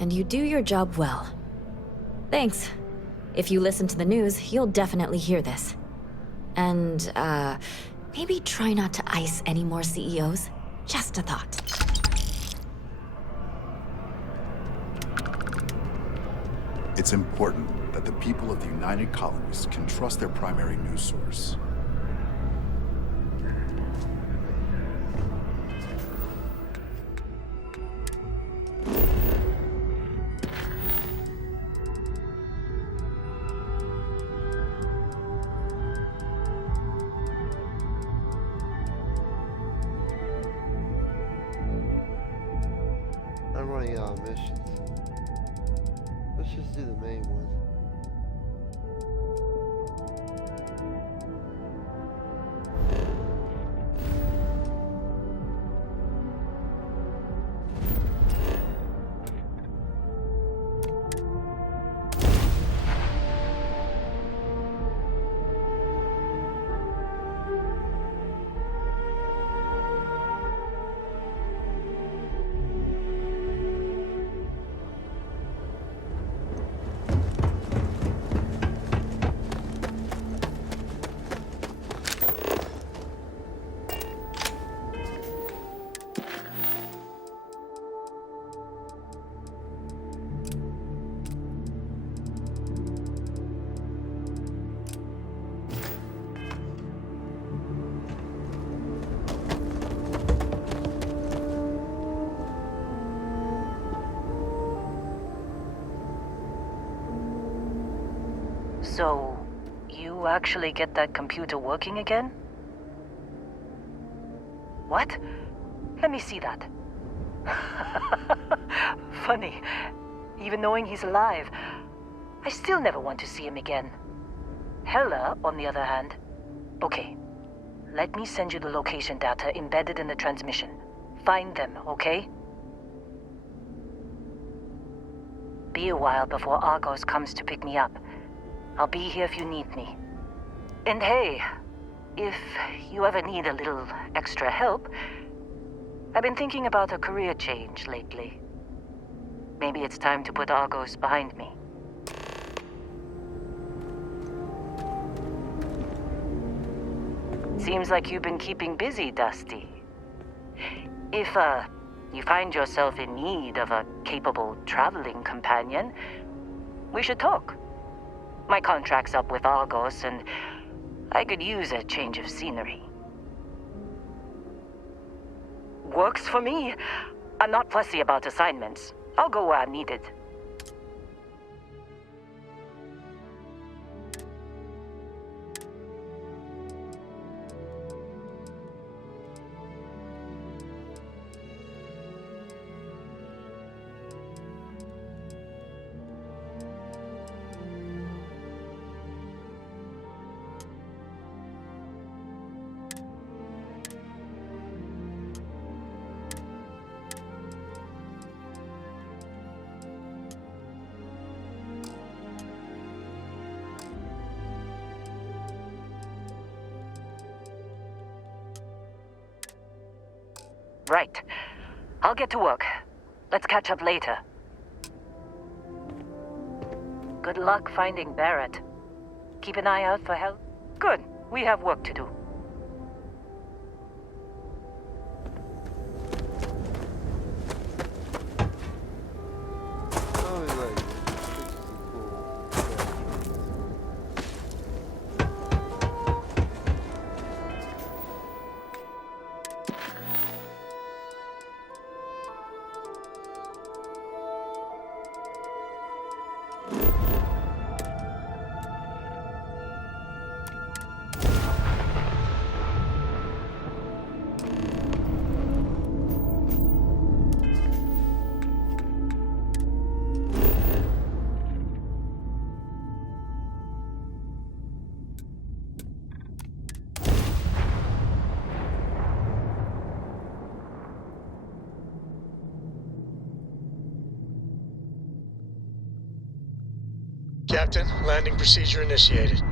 And you do your job well. Thanks. If you listen to the news, you'll definitely hear this. And, maybe try not to ice any more CEOs. Just a thought. It's important that the people of the United Colonies can trust their primary news source. I'm running out of missions. Let's just do the main one. So, you actually get that computer working again? What? Let me see that. Funny. Even knowing he's alive, I still never want to see him again. Hella, on the other hand. Okay. Let me send you the location data embedded in the transmission. Find them, okay? Be a while before Argos comes to pick me up. I'll be here if you need me. And hey, if you ever need a little extra help, I've been thinking about a career change lately. Maybe it's time to put Argos behind me. Seems like you've been keeping busy, Dusty. If, you find yourself in need of a capable traveling companion, we should talk. My contract's up with Argos, and I could use a change of scenery. Works for me. I'm not fussy about assignments. I'll go where I'm needed. Right. I'll get to work. Let's catch up later. Good luck finding Barrett. Keep an eye out for help. Good. We have work to do. Captain, landing procedure initiated.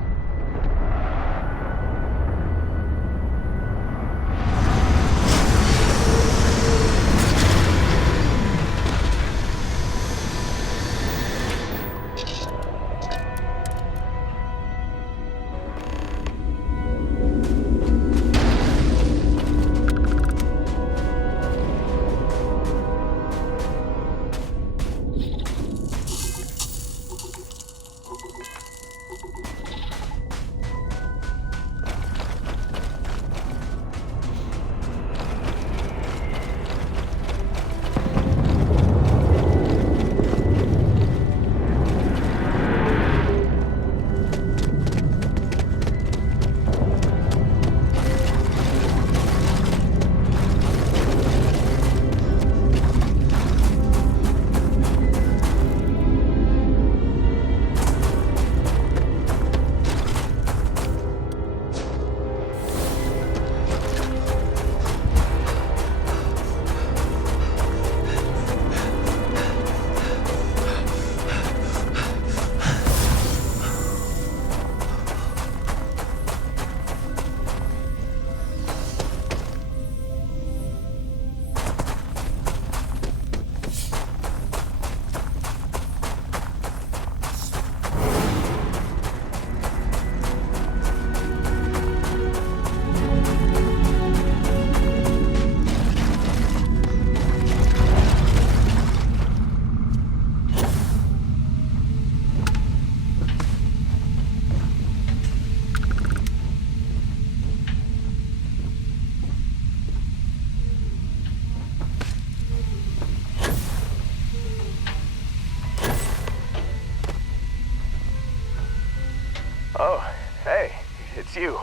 Oh, hey, it's you.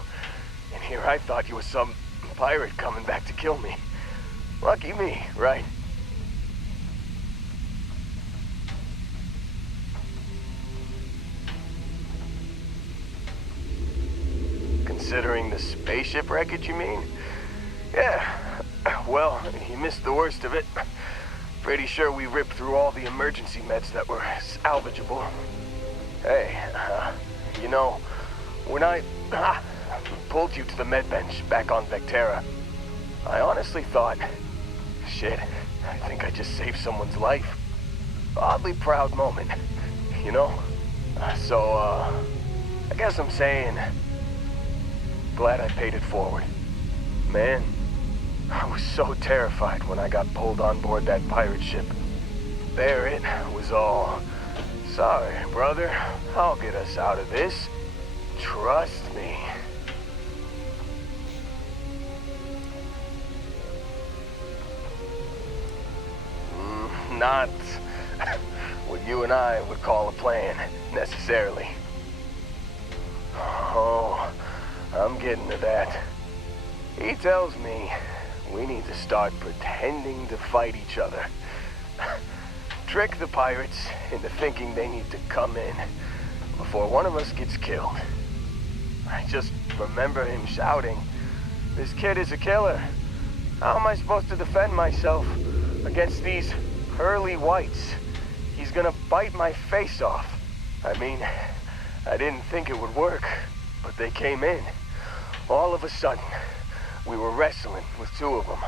And here I thought you were some pirate coming back to kill me. Lucky me, right? Considering the spaceship wreckage, you mean? Yeah. Well, you missed the worst of it. Pretty sure we ripped through all the emergency meds that were salvageable. Hey, you know, when I pulled you to the med bench back on Vectera, I honestly thought, shit, I think I just saved someone's life. Oddly proud moment, you know? So, I guess I'm saying, glad I paid it forward. Man, I was so terrified when I got pulled on board that pirate ship. There it was all, sorry, brother, I'll get us out of this. Trust me. Not what you and I would call a plan, necessarily. Oh, I'm getting to that. He tells me we need to start pretending to fight each other. Trick the pirates into thinking they need to come in before one of us gets killed. I just remember him shouting, "This kid is a killer. How am I supposed to defend myself against these pearly whites? He's gonna bite my face off." I mean, I didn't think it would work, but they came in. All of a sudden, we were wrestling with two of them.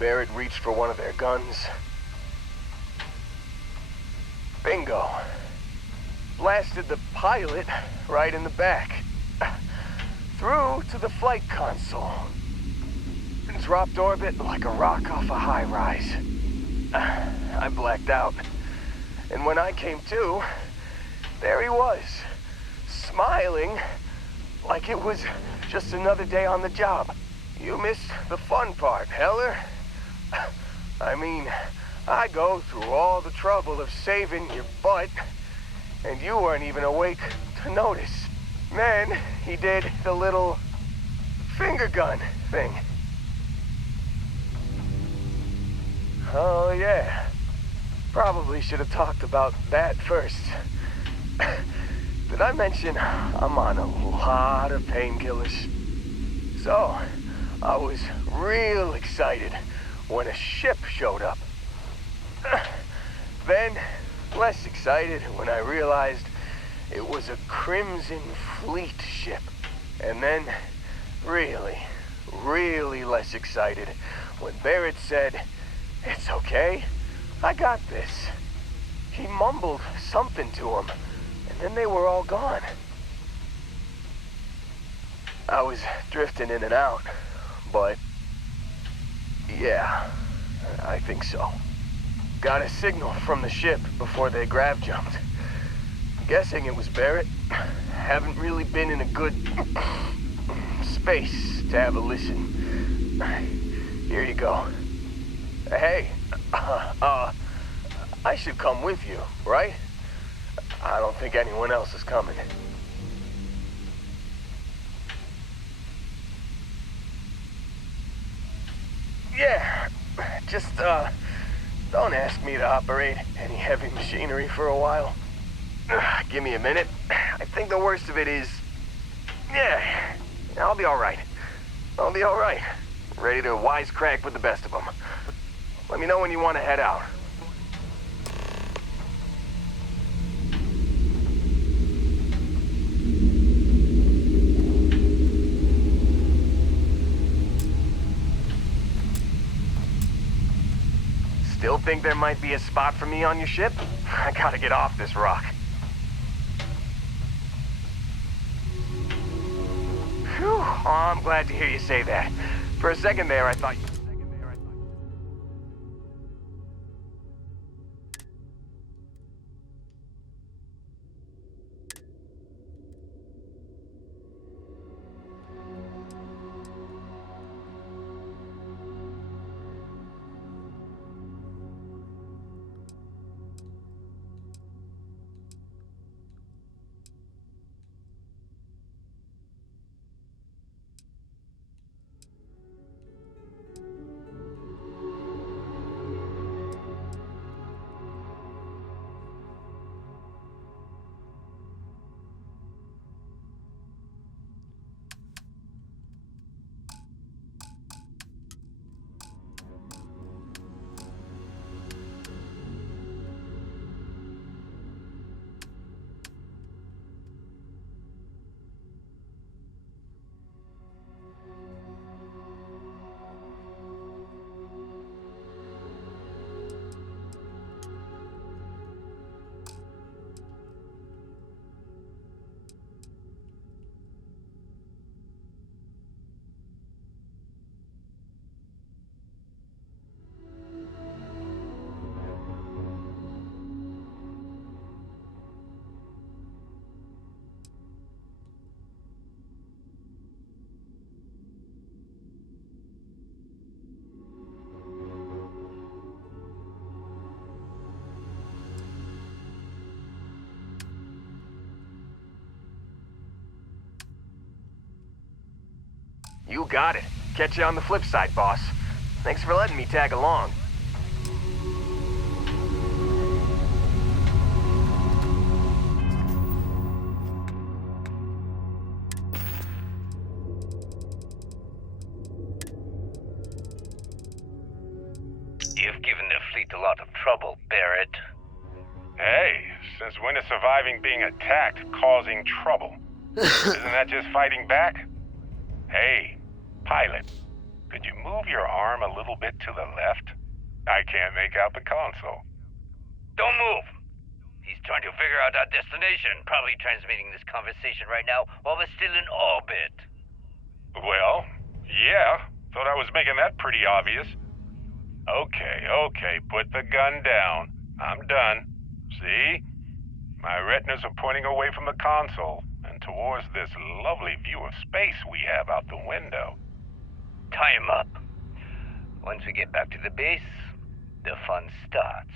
Barrett reached for one of their guns. Bingo. Blasted the pilot right in the back. Through to the flight console. Dropped orbit like a rock off a high rise. I blacked out. And when I came to, there he was, smiling like it was just another day on the job. You missed the fun part, Heller. I mean, I go through all the trouble of saving your butt, and you weren't even awake to notice. Then he did the little finger gun thing. Oh yeah, probably should have talked about that first. Did I mention I'm on a lot of painkillers? So, I was real excited when a ship showed up. Then, less excited when I realized it was a Crimson Fleet ship. And then, really, really less excited when Barrett said, "It's okay, I got this." He mumbled something to him, and then they were all gone. I was drifting in and out, but yeah, I think so. Got a signal from the ship before they grav jumped. Guessing it was Barrett. Haven't really been in a good space to have a listen. Here you go. Hey, I should come with you, right? I don't think anyone else is coming. Yeah, just, don't ask me to operate any heavy machinery for a while. Give me a minute. I think the worst of it is... Yeah, I'll be alright. I'll be alright. Ready to wisecrack with the best of them. Let me know when you want to head out. Still think there might be a spot for me on your ship? I gotta get off this rock. Whew, oh, I'm glad to hear you say that. For a second there, I thought... You got it. Catch you on the flip side, boss. Thanks for letting me tag along. You've given the fleet a lot of trouble, Barrett. Hey, since when is surviving being attacked causing trouble? Isn't that just fighting back? Hey, pilot, could you move your arm a little bit to the left? I can't make out the console. Don't move! He's trying to figure out our destination, probably transmitting this conversation right now while we're still in orbit. Well, yeah, thought I was making that pretty obvious. Okay, put the gun down. I'm done. See? My retinas are pointing away from the console and towards this lovely view of space we have out the window. Tie him up. Once we get back to the base, the fun starts.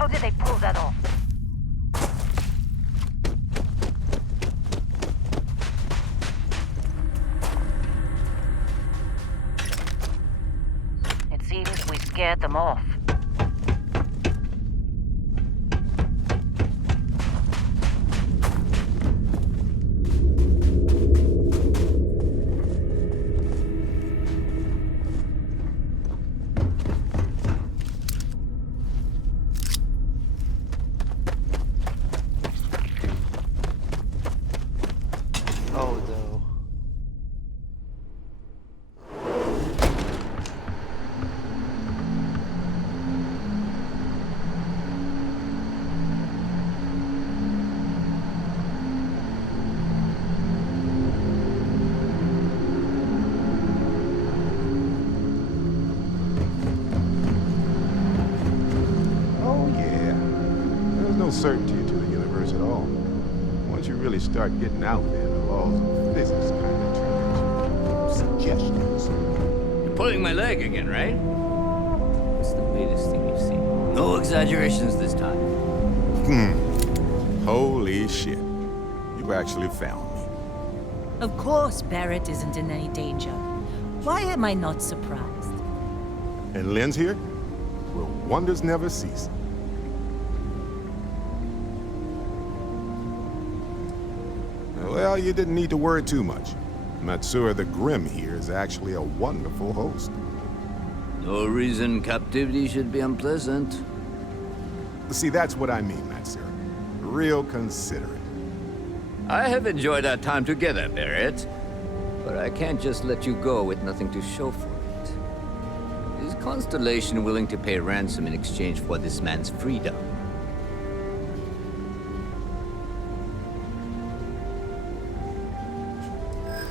How did they pull that off? It seems we scared them off. Oh no. Oh, yeah. There's no certainty to the universe at all. Once you really start getting out there, the laws of physics kind of turn into suggestions. You're pulling my leg again, right? What's the latest thing you've seen? No exaggerations this time. Holy shit. You actually found me. Of course Barrett isn't in any danger. Why am I not surprised? And Lynn's here? Well, wonders never cease. Well, you didn't need to worry too much. Matsura the Grim here is actually a wonderful host. No reason captivity should be unpleasant. See, that's what I mean, Matsura. Real considerate. I have enjoyed our time together, Barrett. But I can't just let you go with nothing to show for it. Is Constellation willing to pay ransom in exchange for this man's freedom?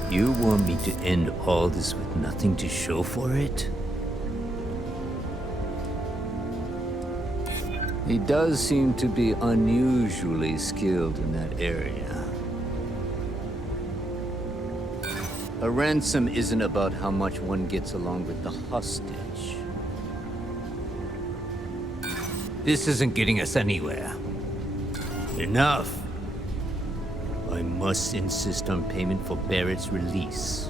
You want me to end all this with nothing to show for it? He does seem to be unusually skilled in that area. A ransom isn't about how much one gets along with the hostage. This isn't getting us anywhere. Enough. I must insist on payment for Barrett's release.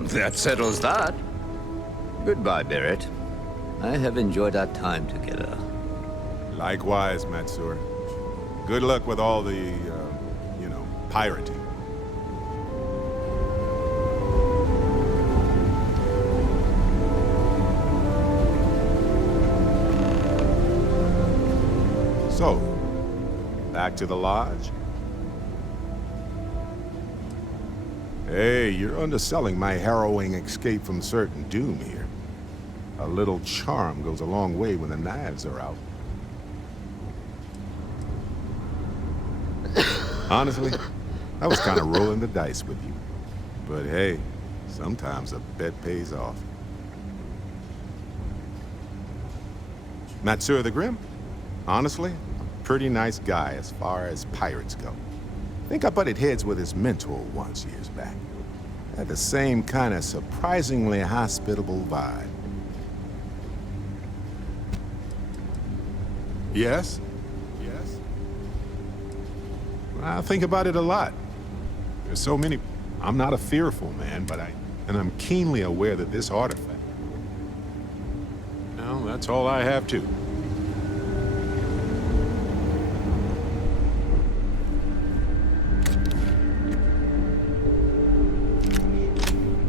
That settles that. Goodbye, Barrett. I have enjoyed our time together. Likewise, Matsura. Good luck with all the, pirating. So, back to the lodge? Hey, you're underselling my harrowing escape from certain doom here. A little charm goes a long way when the knives are out. Honestly, I was kind of rolling the dice with you. But hey, sometimes a bet pays off. Matsura the Grim? Honestly, a pretty nice guy as far as pirates go. Think I butted heads with his mentor once years back. Had the same kind of surprisingly hospitable vibe. Yes? Yes? I think about it a lot. There's so many... I'm not a fearful man, but I'm keenly aware that this artifact... Well, that's all I have too.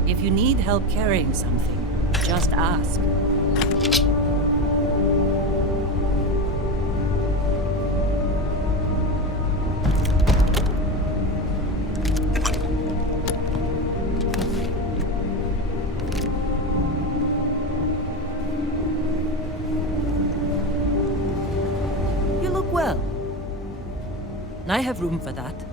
If you need help carrying something, just ask. You look well. I have room for that.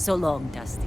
So long, Dusty.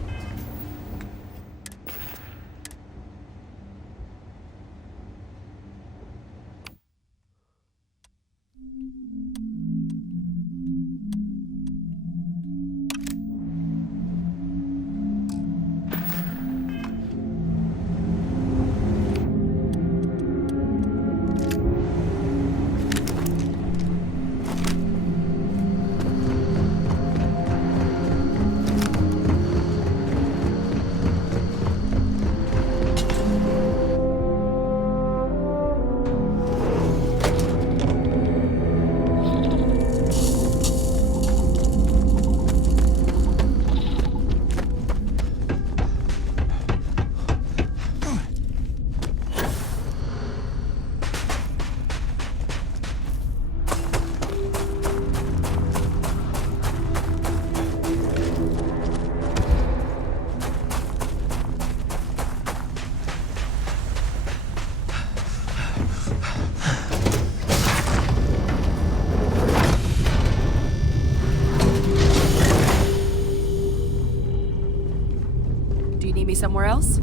Do you need me somewhere else?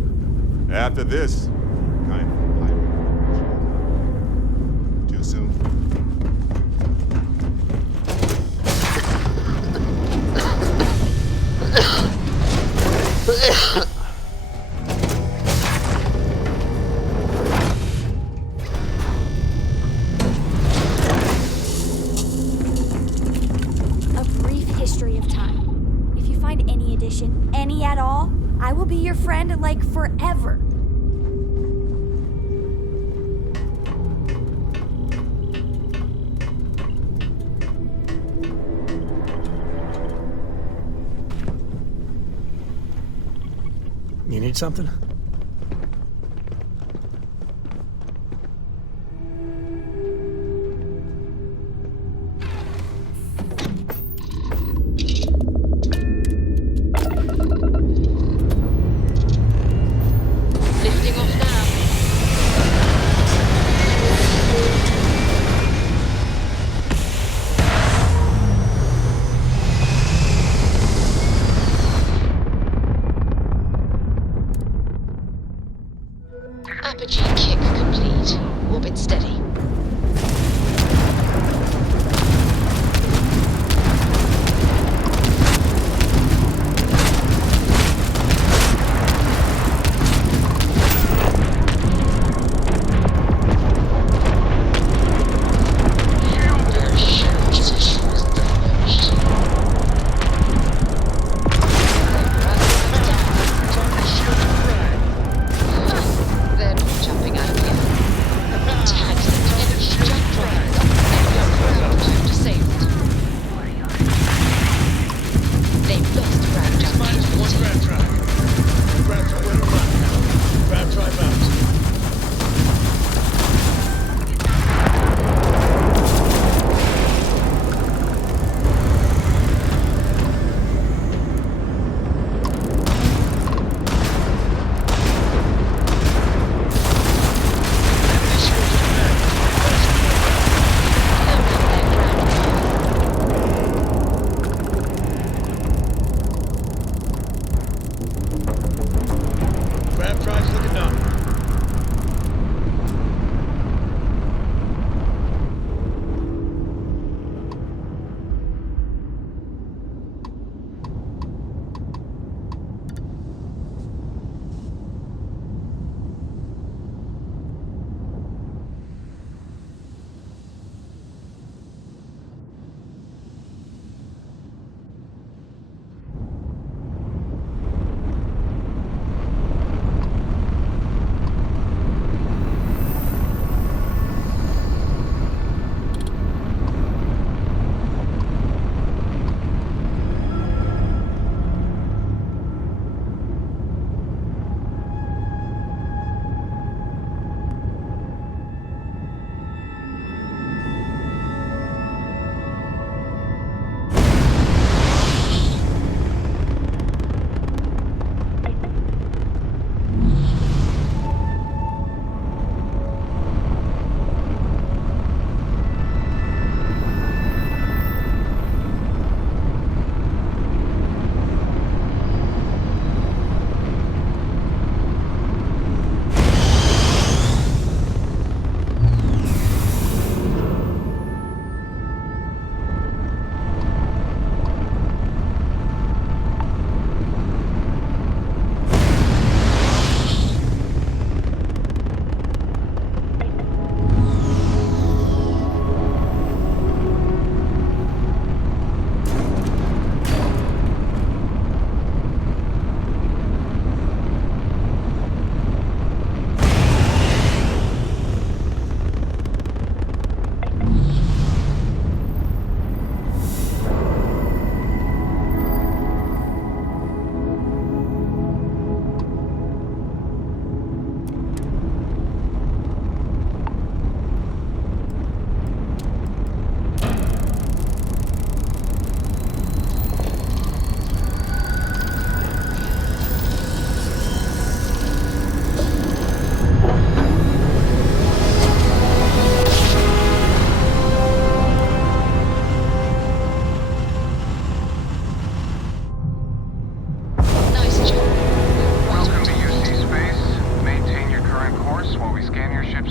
After this, kind of pirate. Too soon? A brief history of time. If you find any addition, any at all, I will be your friend like forever. You need something? Lifting off now.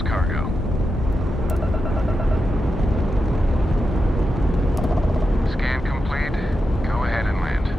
cargo. Scan complete. Go ahead and land.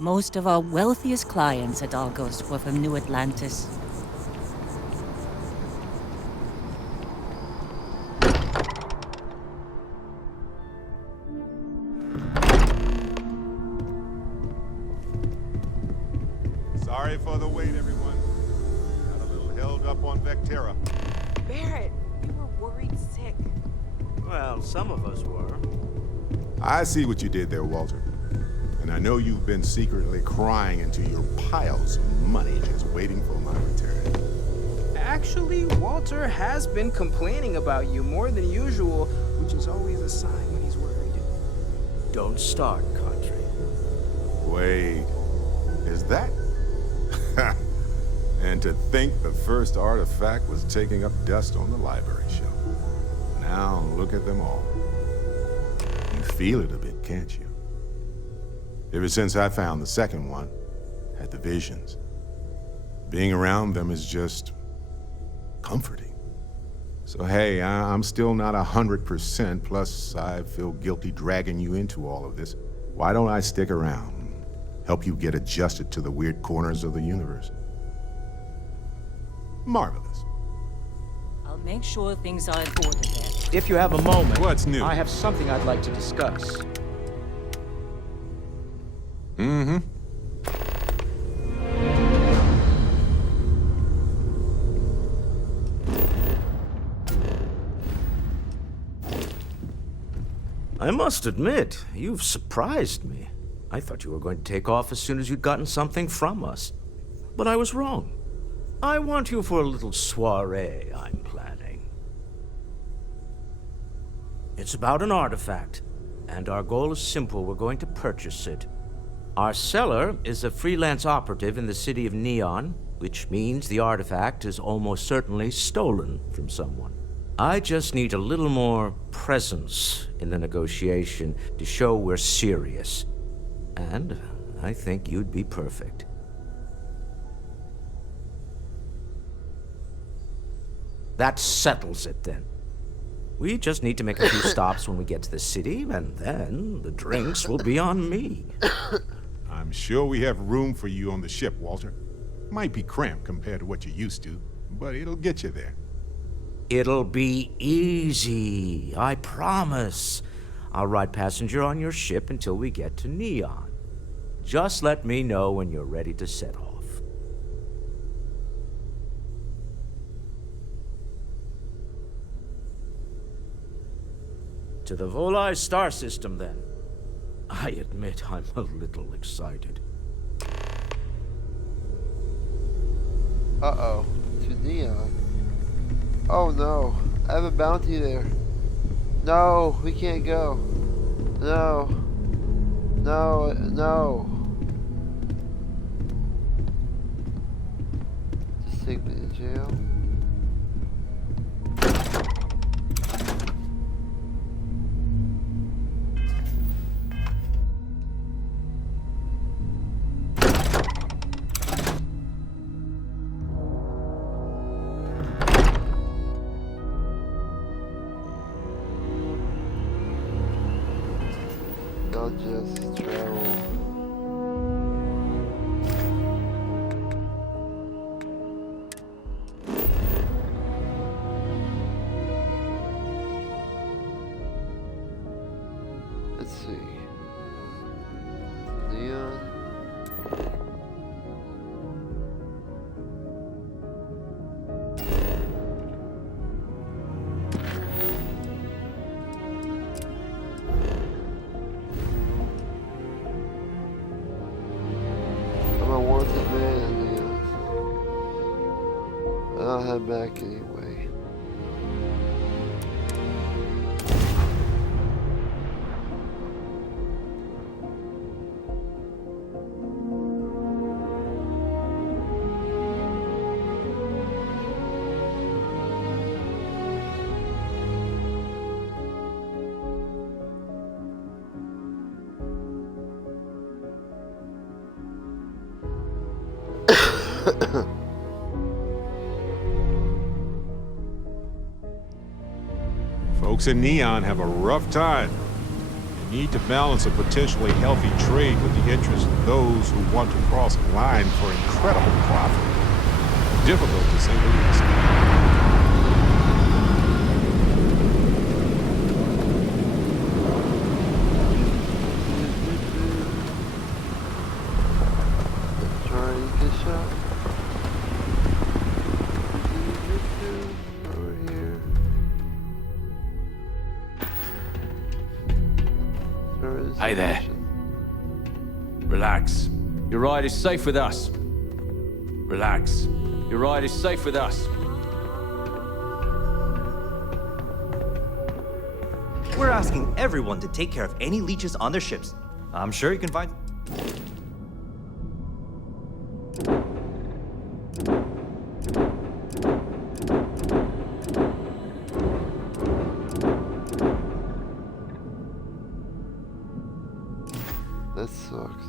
Most of our wealthiest clients at Argos were from New Atlantis. Sorry for the wait, everyone. Got a little held up on Vectera. Barrett, we were worried sick. Well, some of us were. I see what you did there, Walter. And I know you've been secretly crying into your piles of money just waiting for my return. Actually, Walter has been complaining about you more than usual, which is always a sign when he's worried. Don't start, Contre. Wait, is that? And to think the first artifact was taking up dust on the library shelf. Now look at them all. You feel it a bit, can't you? Ever since I found the second one, had the visions, being around them is just comforting. So hey, I'm still not 100%, plus I feel guilty dragging you into all of this. Why don't I stick around, help you get adjusted to the weird corners of the universe? Marvelous. I'll make sure things are in order there. If you have a moment, what's new? I have something I'd like to discuss. Mm-hmm. I must admit, you've surprised me. I thought you were going to take off as soon as you'd gotten something from us. But I was wrong. I want you for a little soiree I'm planning. It's about an artifact, and our goal is simple. We're going to purchase it. Our seller is a freelance operative in the city of Neon, which means the artifact is almost certainly stolen from someone. I just need a little more presence in the negotiation to show we're serious. And I think you'd be perfect. That settles it then. We just need to make a few stops when we get to the city, and then the drinks will be on me. I'm sure we have room for you on the ship, Walter. Might be cramped compared to what you're used to, but it'll get you there. It'll be easy, I promise. I'll ride passenger on your ship until we get to Neon. Just let me know when you're ready to set off. To the Volai star system, then. I admit I'm a little excited. Uh-oh. To Neon. Oh no. I have a bounty there. No, we can't go. No. No, no. Just take me to jail. I'll just travel. Let's see. Neon. a wanted man, yes. I'll head back anyway. Folks in Neon have a rough time. They need to balance a potentially healthy trade with the interests of those who want to cross a line for incredible profit. Difficult to say the least. Trying to get shot. Over here. Hey there. Relax. Your ride is safe with us. Relax. Your ride is safe with us. We're asking everyone to take care of any leeches on their ships. I'm sure you can find... That sucks.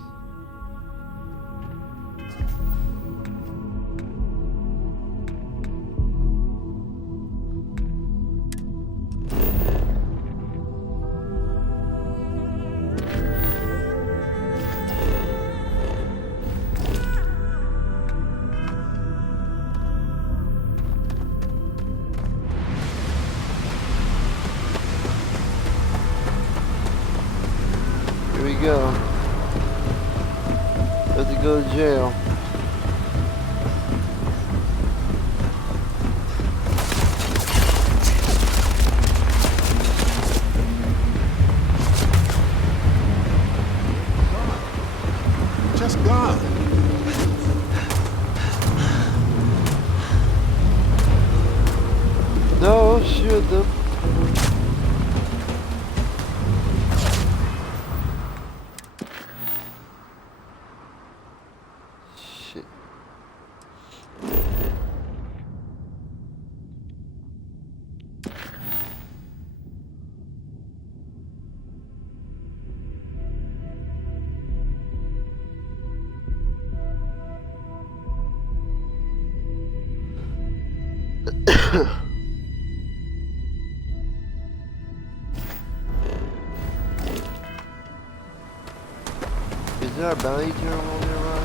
Here we go. Have to go to jail. Just gone. No, shoot them. Shit. Is there a bounty terminal nearby?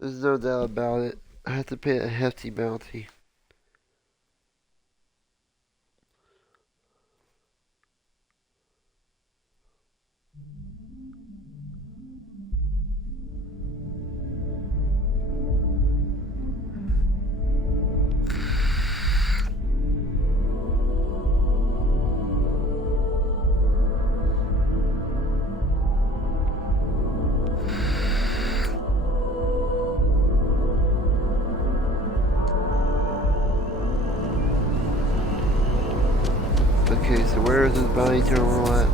There's no doubt about it. I have to pay a hefty bounty. Okay, so where is this bounty terminal at?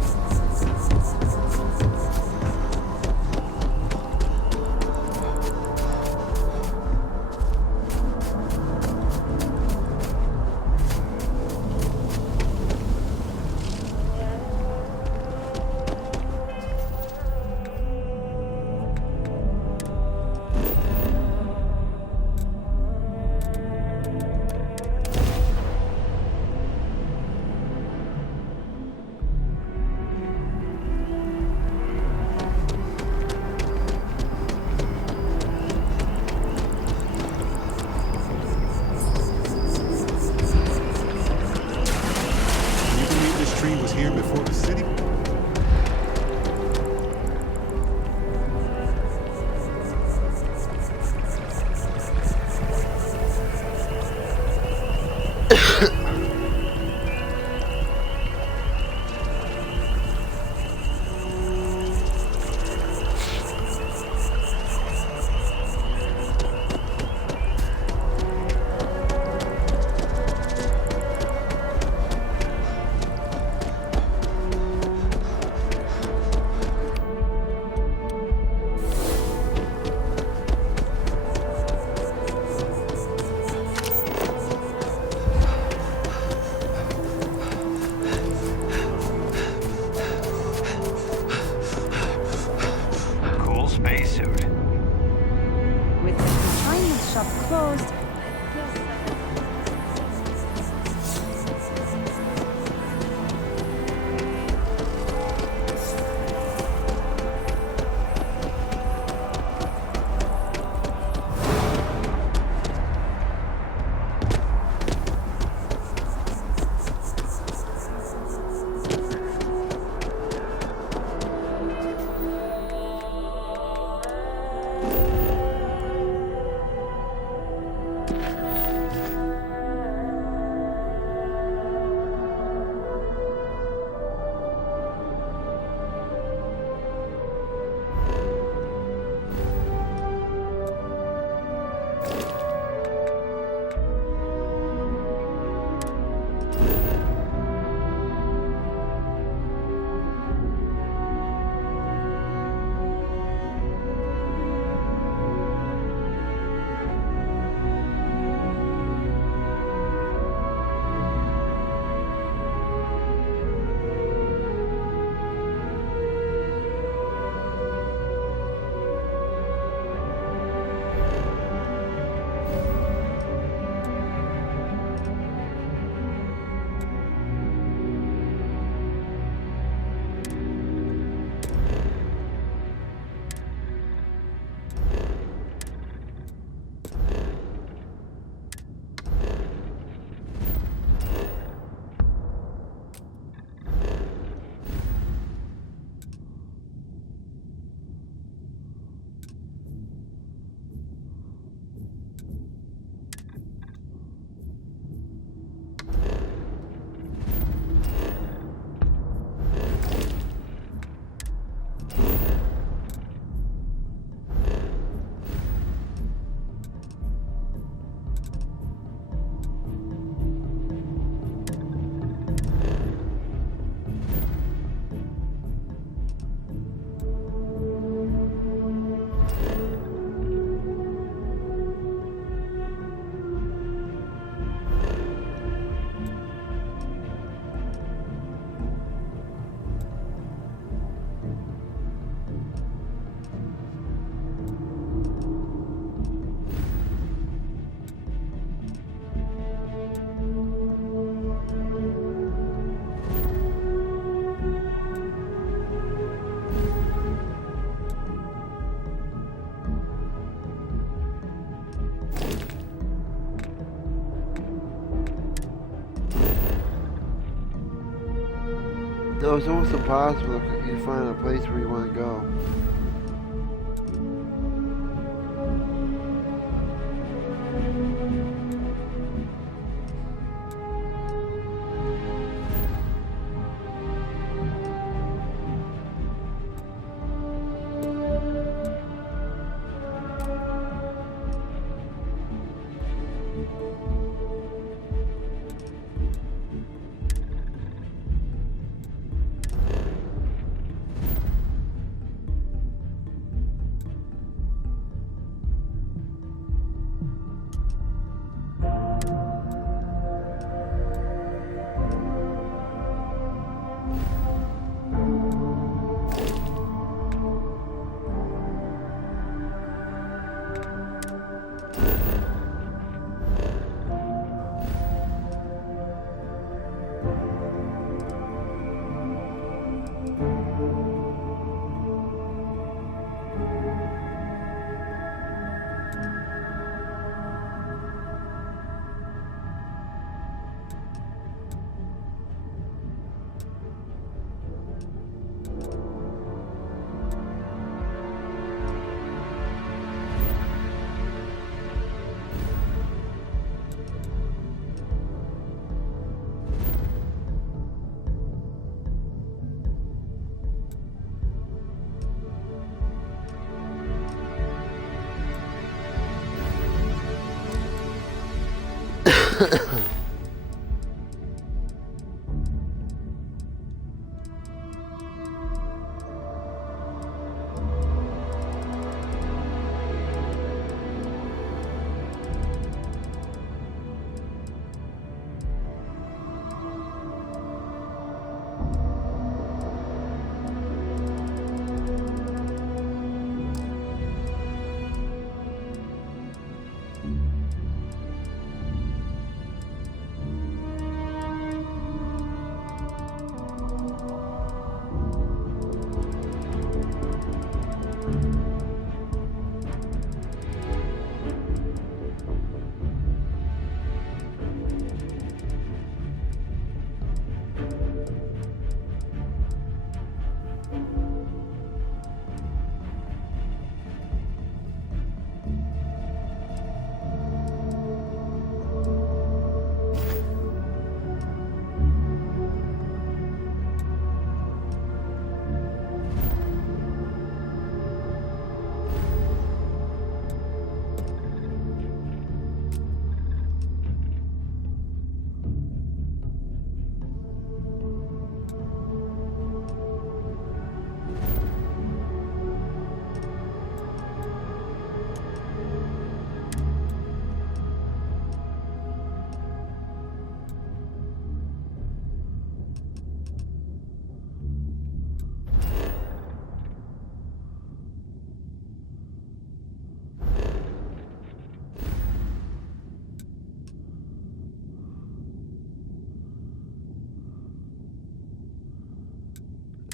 No, it's almost impossible if you find a place where you want to go.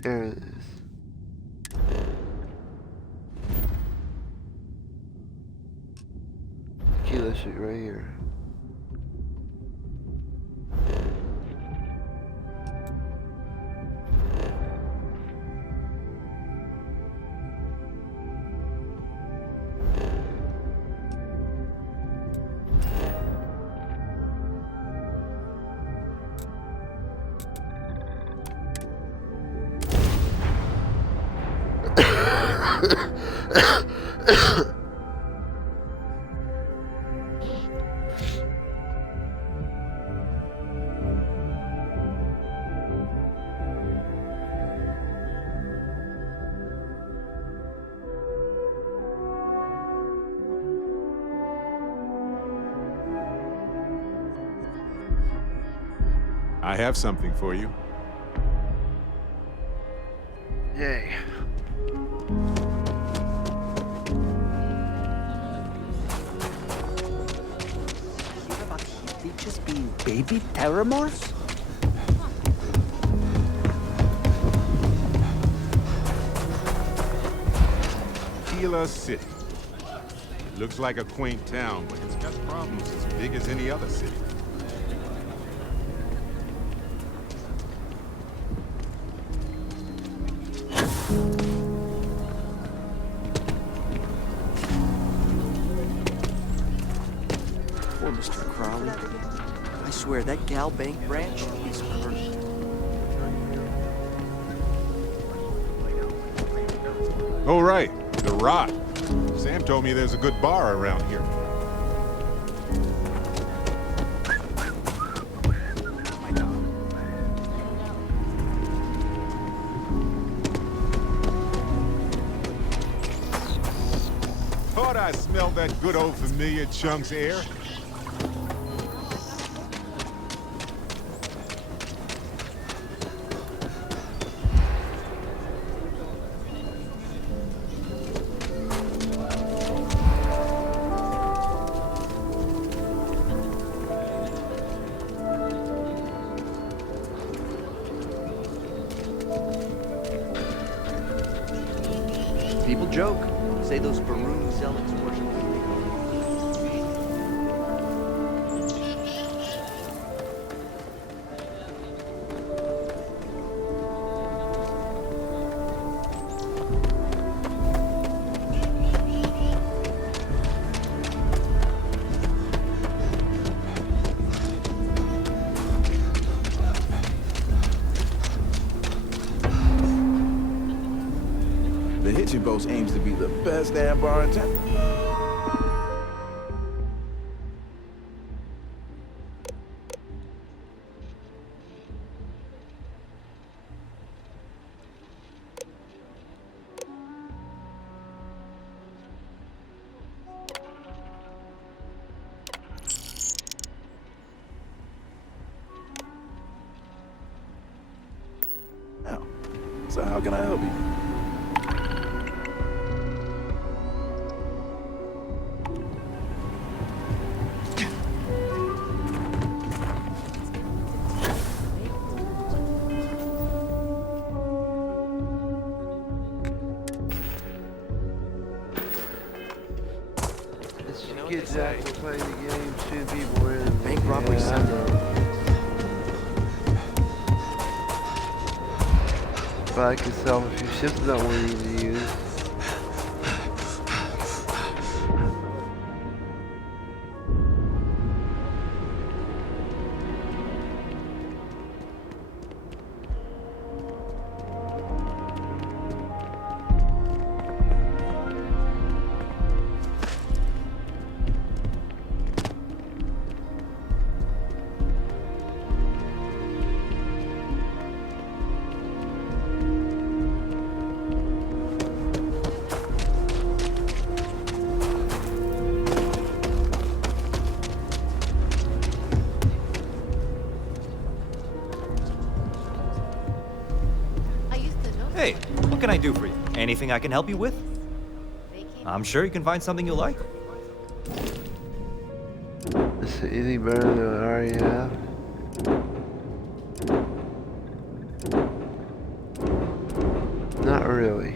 There it is. Tequila shit right here. I have something for you. Yay. Hear about leeches being baby terramorphs? Tequila City. It looks like a quaint town, but it's got problems as big as any other city. Poor Mr. Crowley. I swear that Gal Bank branch is cursed. Oh, right. The Rot. Sam told me there's a good bar around here. Thought I smelled that good old familiar Chunk's air. People joke. Say those Baruni zealots worship The Hitchin' Post aims to be the best damn bar in town. Now, so how can I help you? Kids out and playing the game, shooting people in the bank robbery I Sunday. know. Buy yourself a few ships that we need to use. Hey, what can I do for you? Anything I can help you with? I'm sure you can find something you like. Is it anything better than I already have? Not really.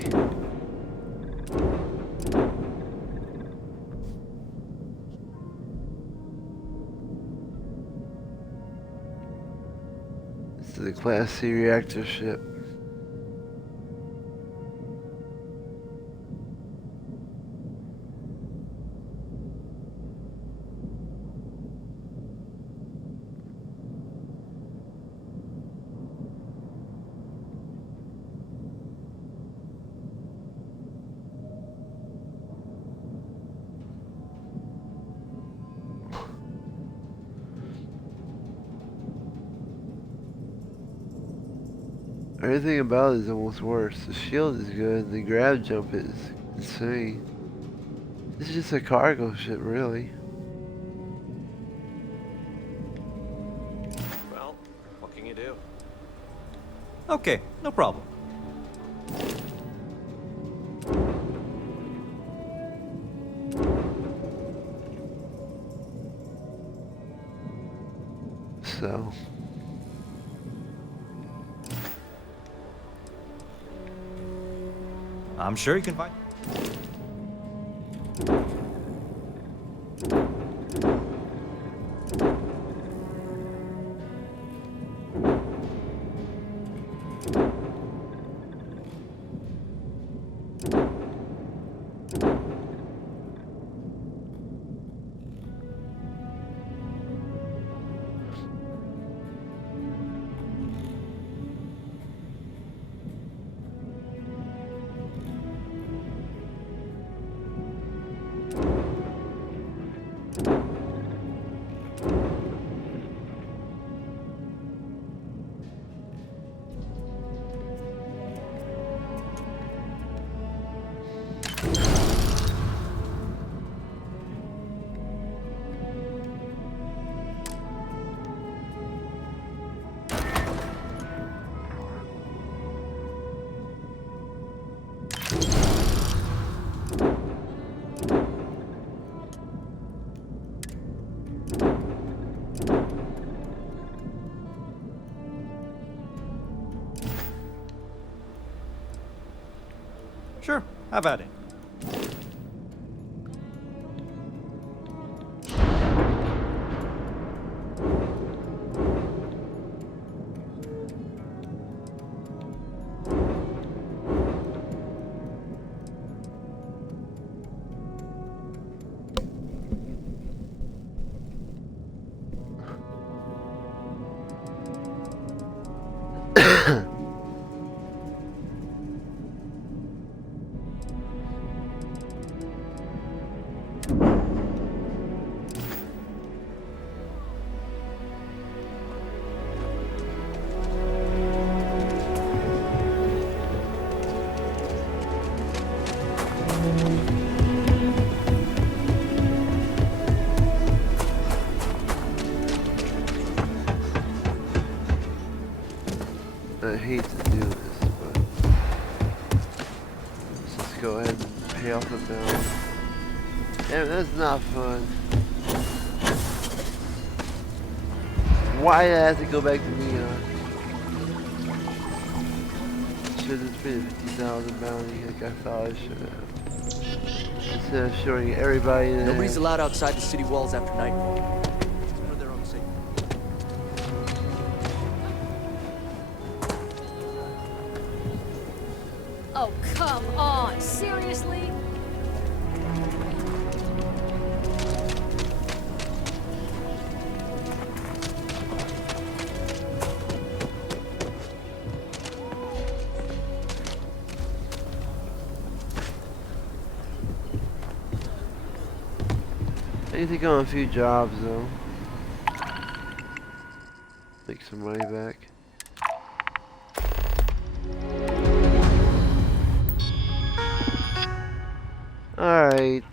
This is a Class C reactor ship. Everything about it is almost worse. The shield is good, the grab jump is insane. This is just a cargo ship, really. Well, what can you do? Okay, no problem. So. I'm sure you can find. Sure, have at it. I hate to do this, but let's just go ahead and pay off the bill. Damn, that's not fun. Why did I have to go back to Neon? Should have paid a 50,000 bounty like I thought I should have. Instead of showing everybody that Nobody's allowed outside the city walls after nightfall. It's for their own safety. Oh, come on. Seriously? I need to go on a few jobs though. Make some money back. Alright.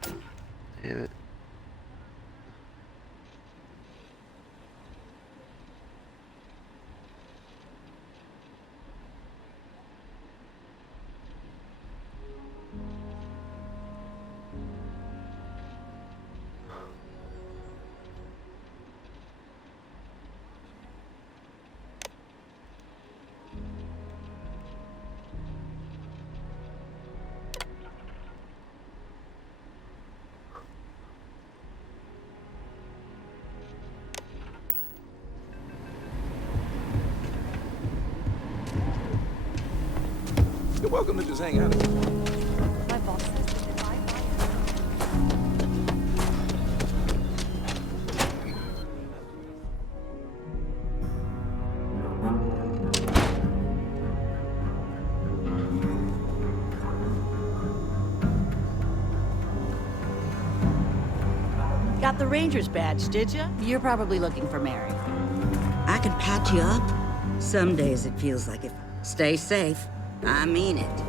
Damn it. You're welcome to just hang out. My boss says that if I Got the Ranger's badge, did you? You're probably looking for Mary. I can patch you up. Some days it feels like it. Stay safe. I mean it.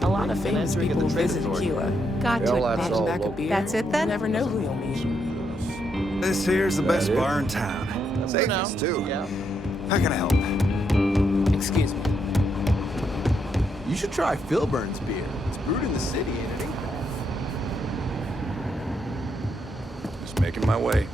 A lot of famous people visit Kiowa. Got to imagine that could be. That's it then? Never know who you'll meet. This here's the best bar in town. Safest, too. Yeah. How can I help? Excuse me. You should try Philburn's beer. It's brewed in the city and it ain't bad. Just making my way.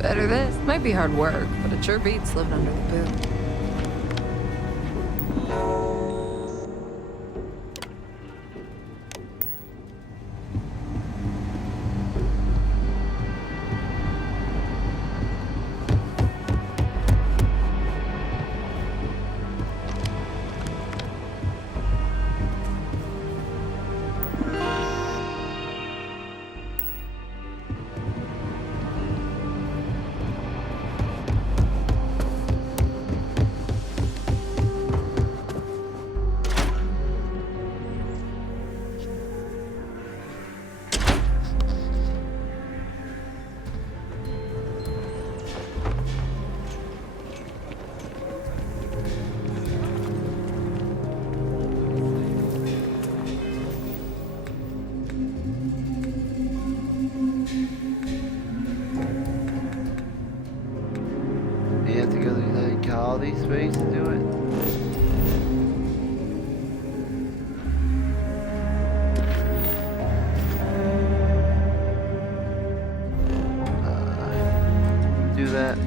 Better this. Might be hard work, but it sure beats living under the boot. You have to go to the United Colony space to do it? Do that.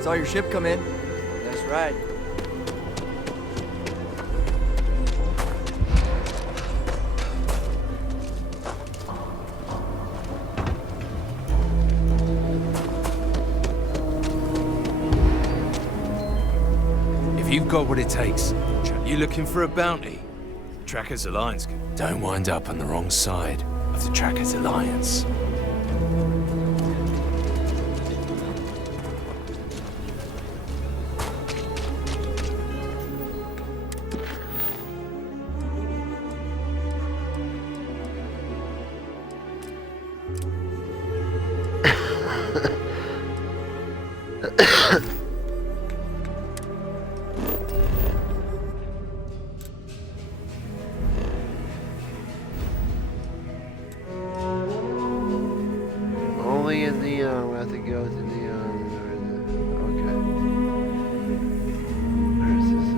Saw your ship come in. Nice ride. If you've got what it takes, you looking for a bounty? Trackers Alliance. Don't wind up on the wrong side of the Trackers Alliance. Only in Neon, we have to go to Neon. Okay. Where's this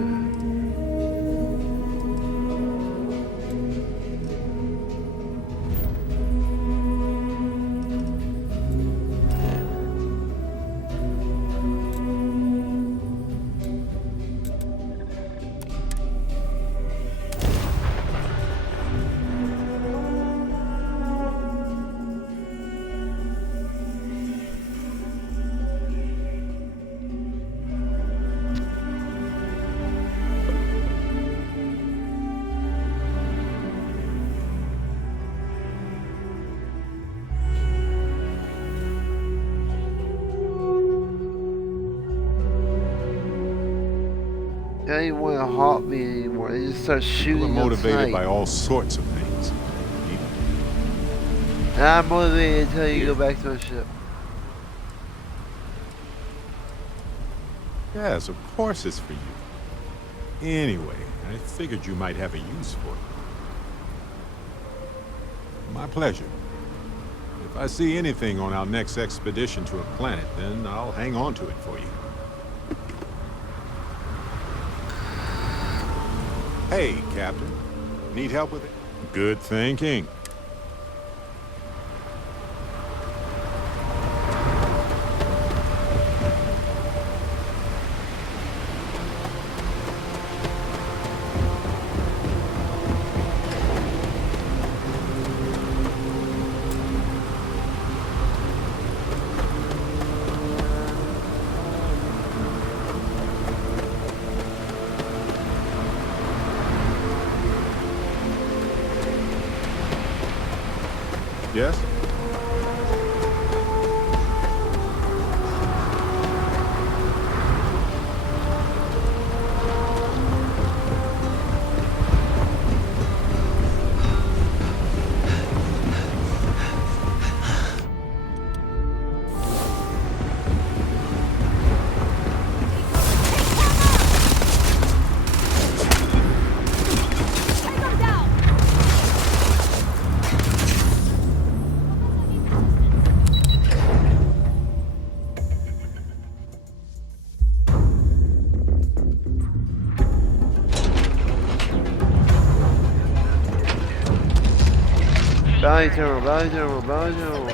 They don't even want to halt me anymore. They just start shooting. People are motivated outside. by all sorts of things. And I'm motivated until you go back to my ship. Yes, of course it's for you. Anyway, I figured you might have a use for it. My pleasure. If I see anything on our next expedition to a planet, then I'll hang on to it for you. Hey, Captain. Need help with it? Good thinking. Yes? Bounty terminal, bounty terminal, bounty terminal.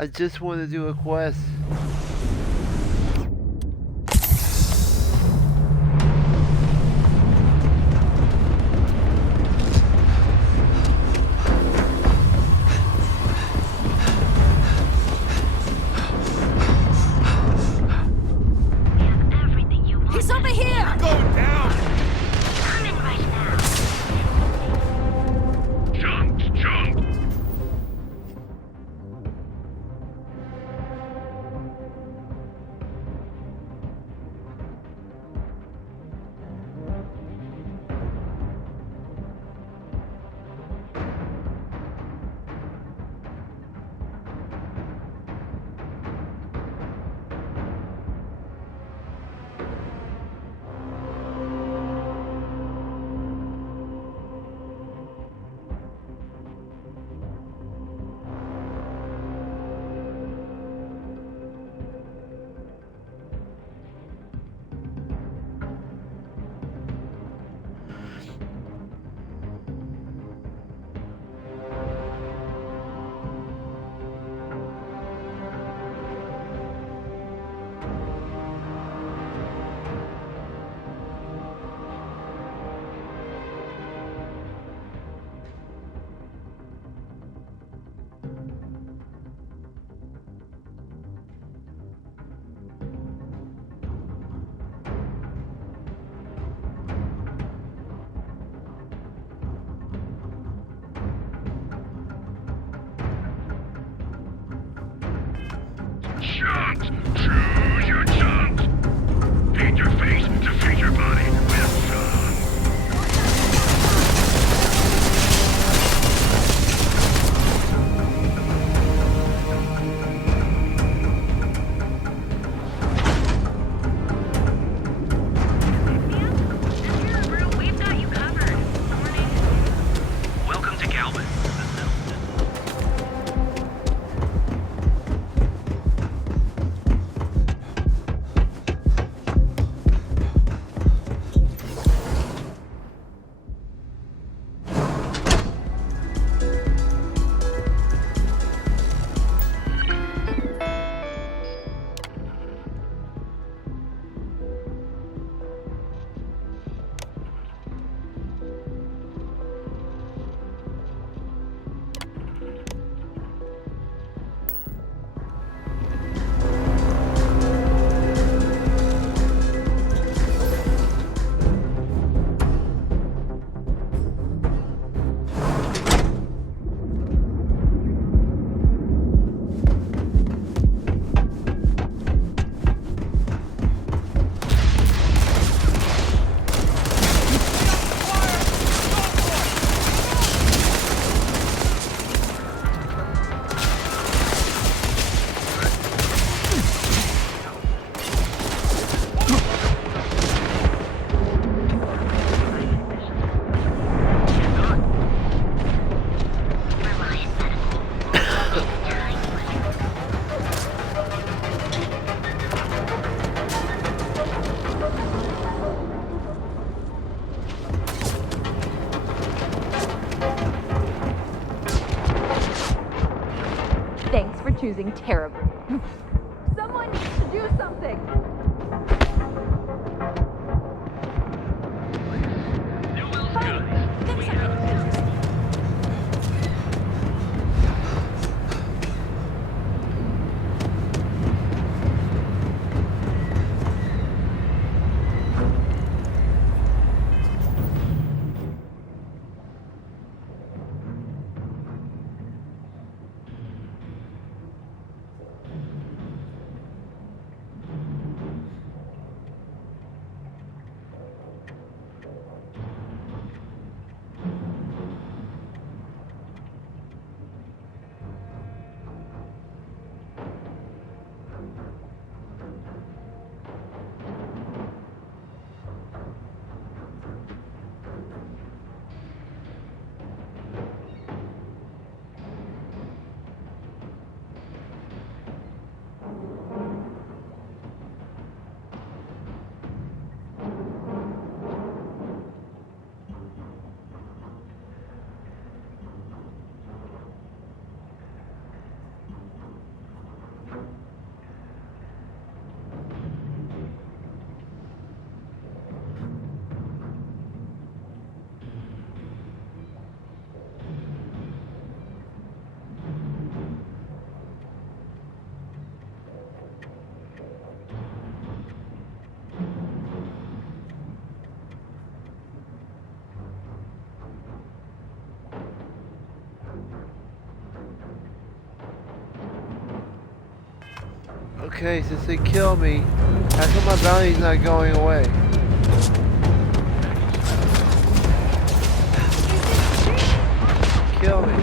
I just want to do a quest. He's over here! Going down! Coming right now. Jumped, jumped! Chunks! Choose your chunks! Paint your face to fit your body with sun. Welcome to Galvin. Thanks for choosing terribly. Someone needs to do something! Okay, since they killed me, how come my bounty's not going away? Kill me.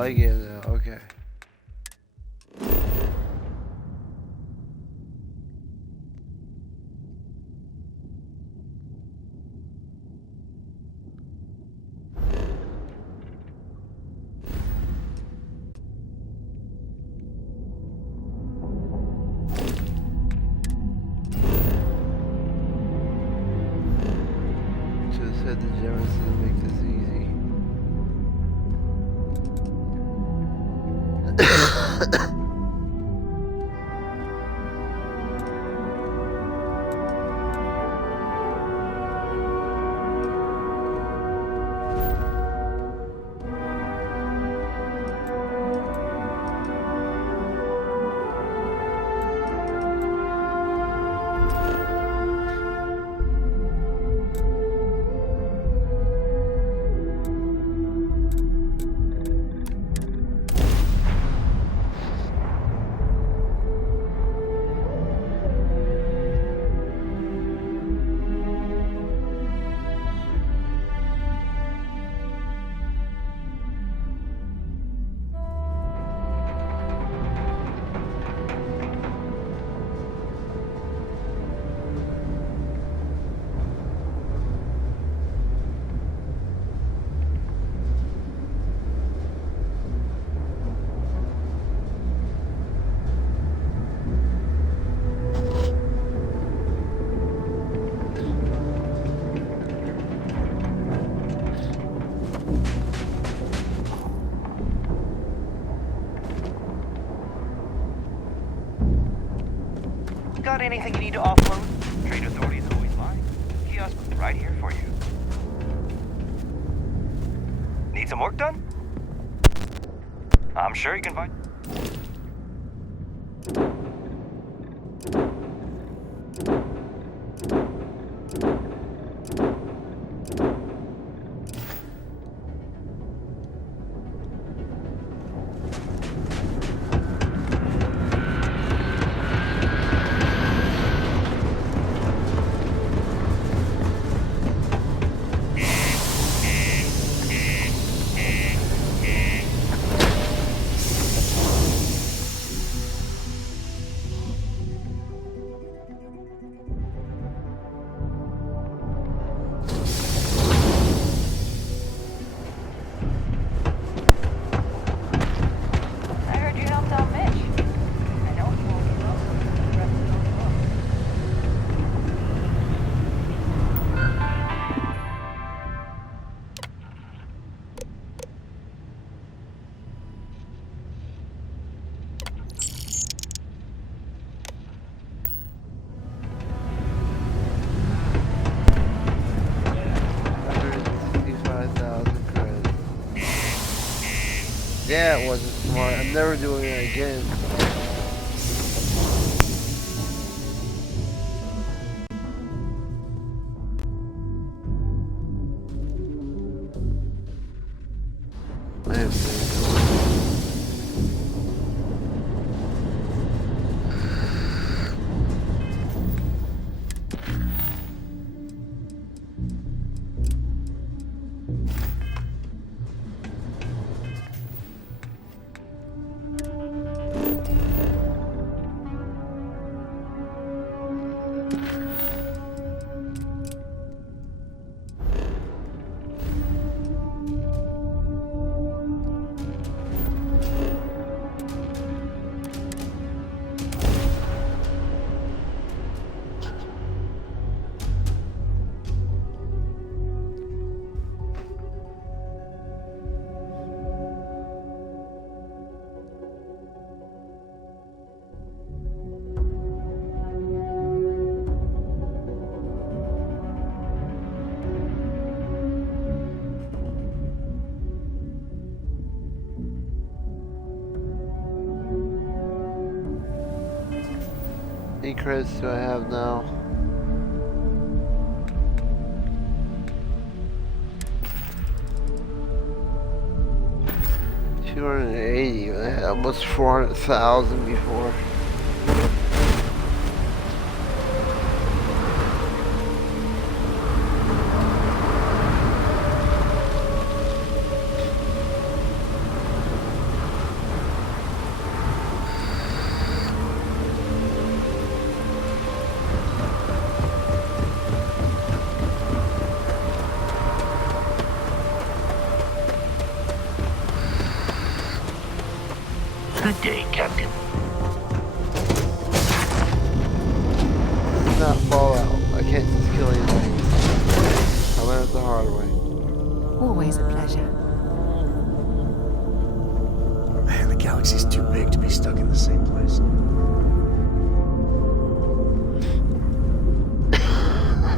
I get it now. Okay. Just said the Germans didn't make this easy. Got anything you need to offload? Trade authorities always lie. Kiosk right here for you. Need some work done? I'm sure you can find. That wasn't smart. I'm never doing it again. many credits do I have now? $280. I had almost 400,000 before. Good day, Captain. This is not Fallout. I can't just kill anybody. I learned it the hard way. Always a pleasure. Man, the galaxy's too big to be stuck in the same place.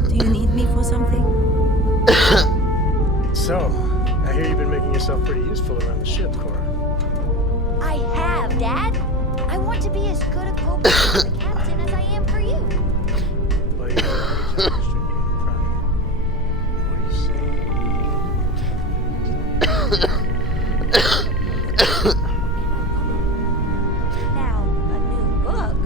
Do you need me for something? So, I hear you've been making yourself pretty useful around the ship, Cora. I have, Dad. I want to be as good a co-pilot for the captain as I am for you. Well, you know, what do you say? Now, a new book.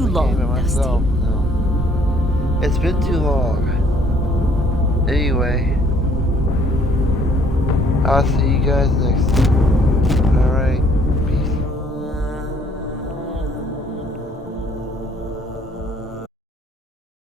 too long, Dusty. No. It's been too long. Anyway, I'll see you guys next time.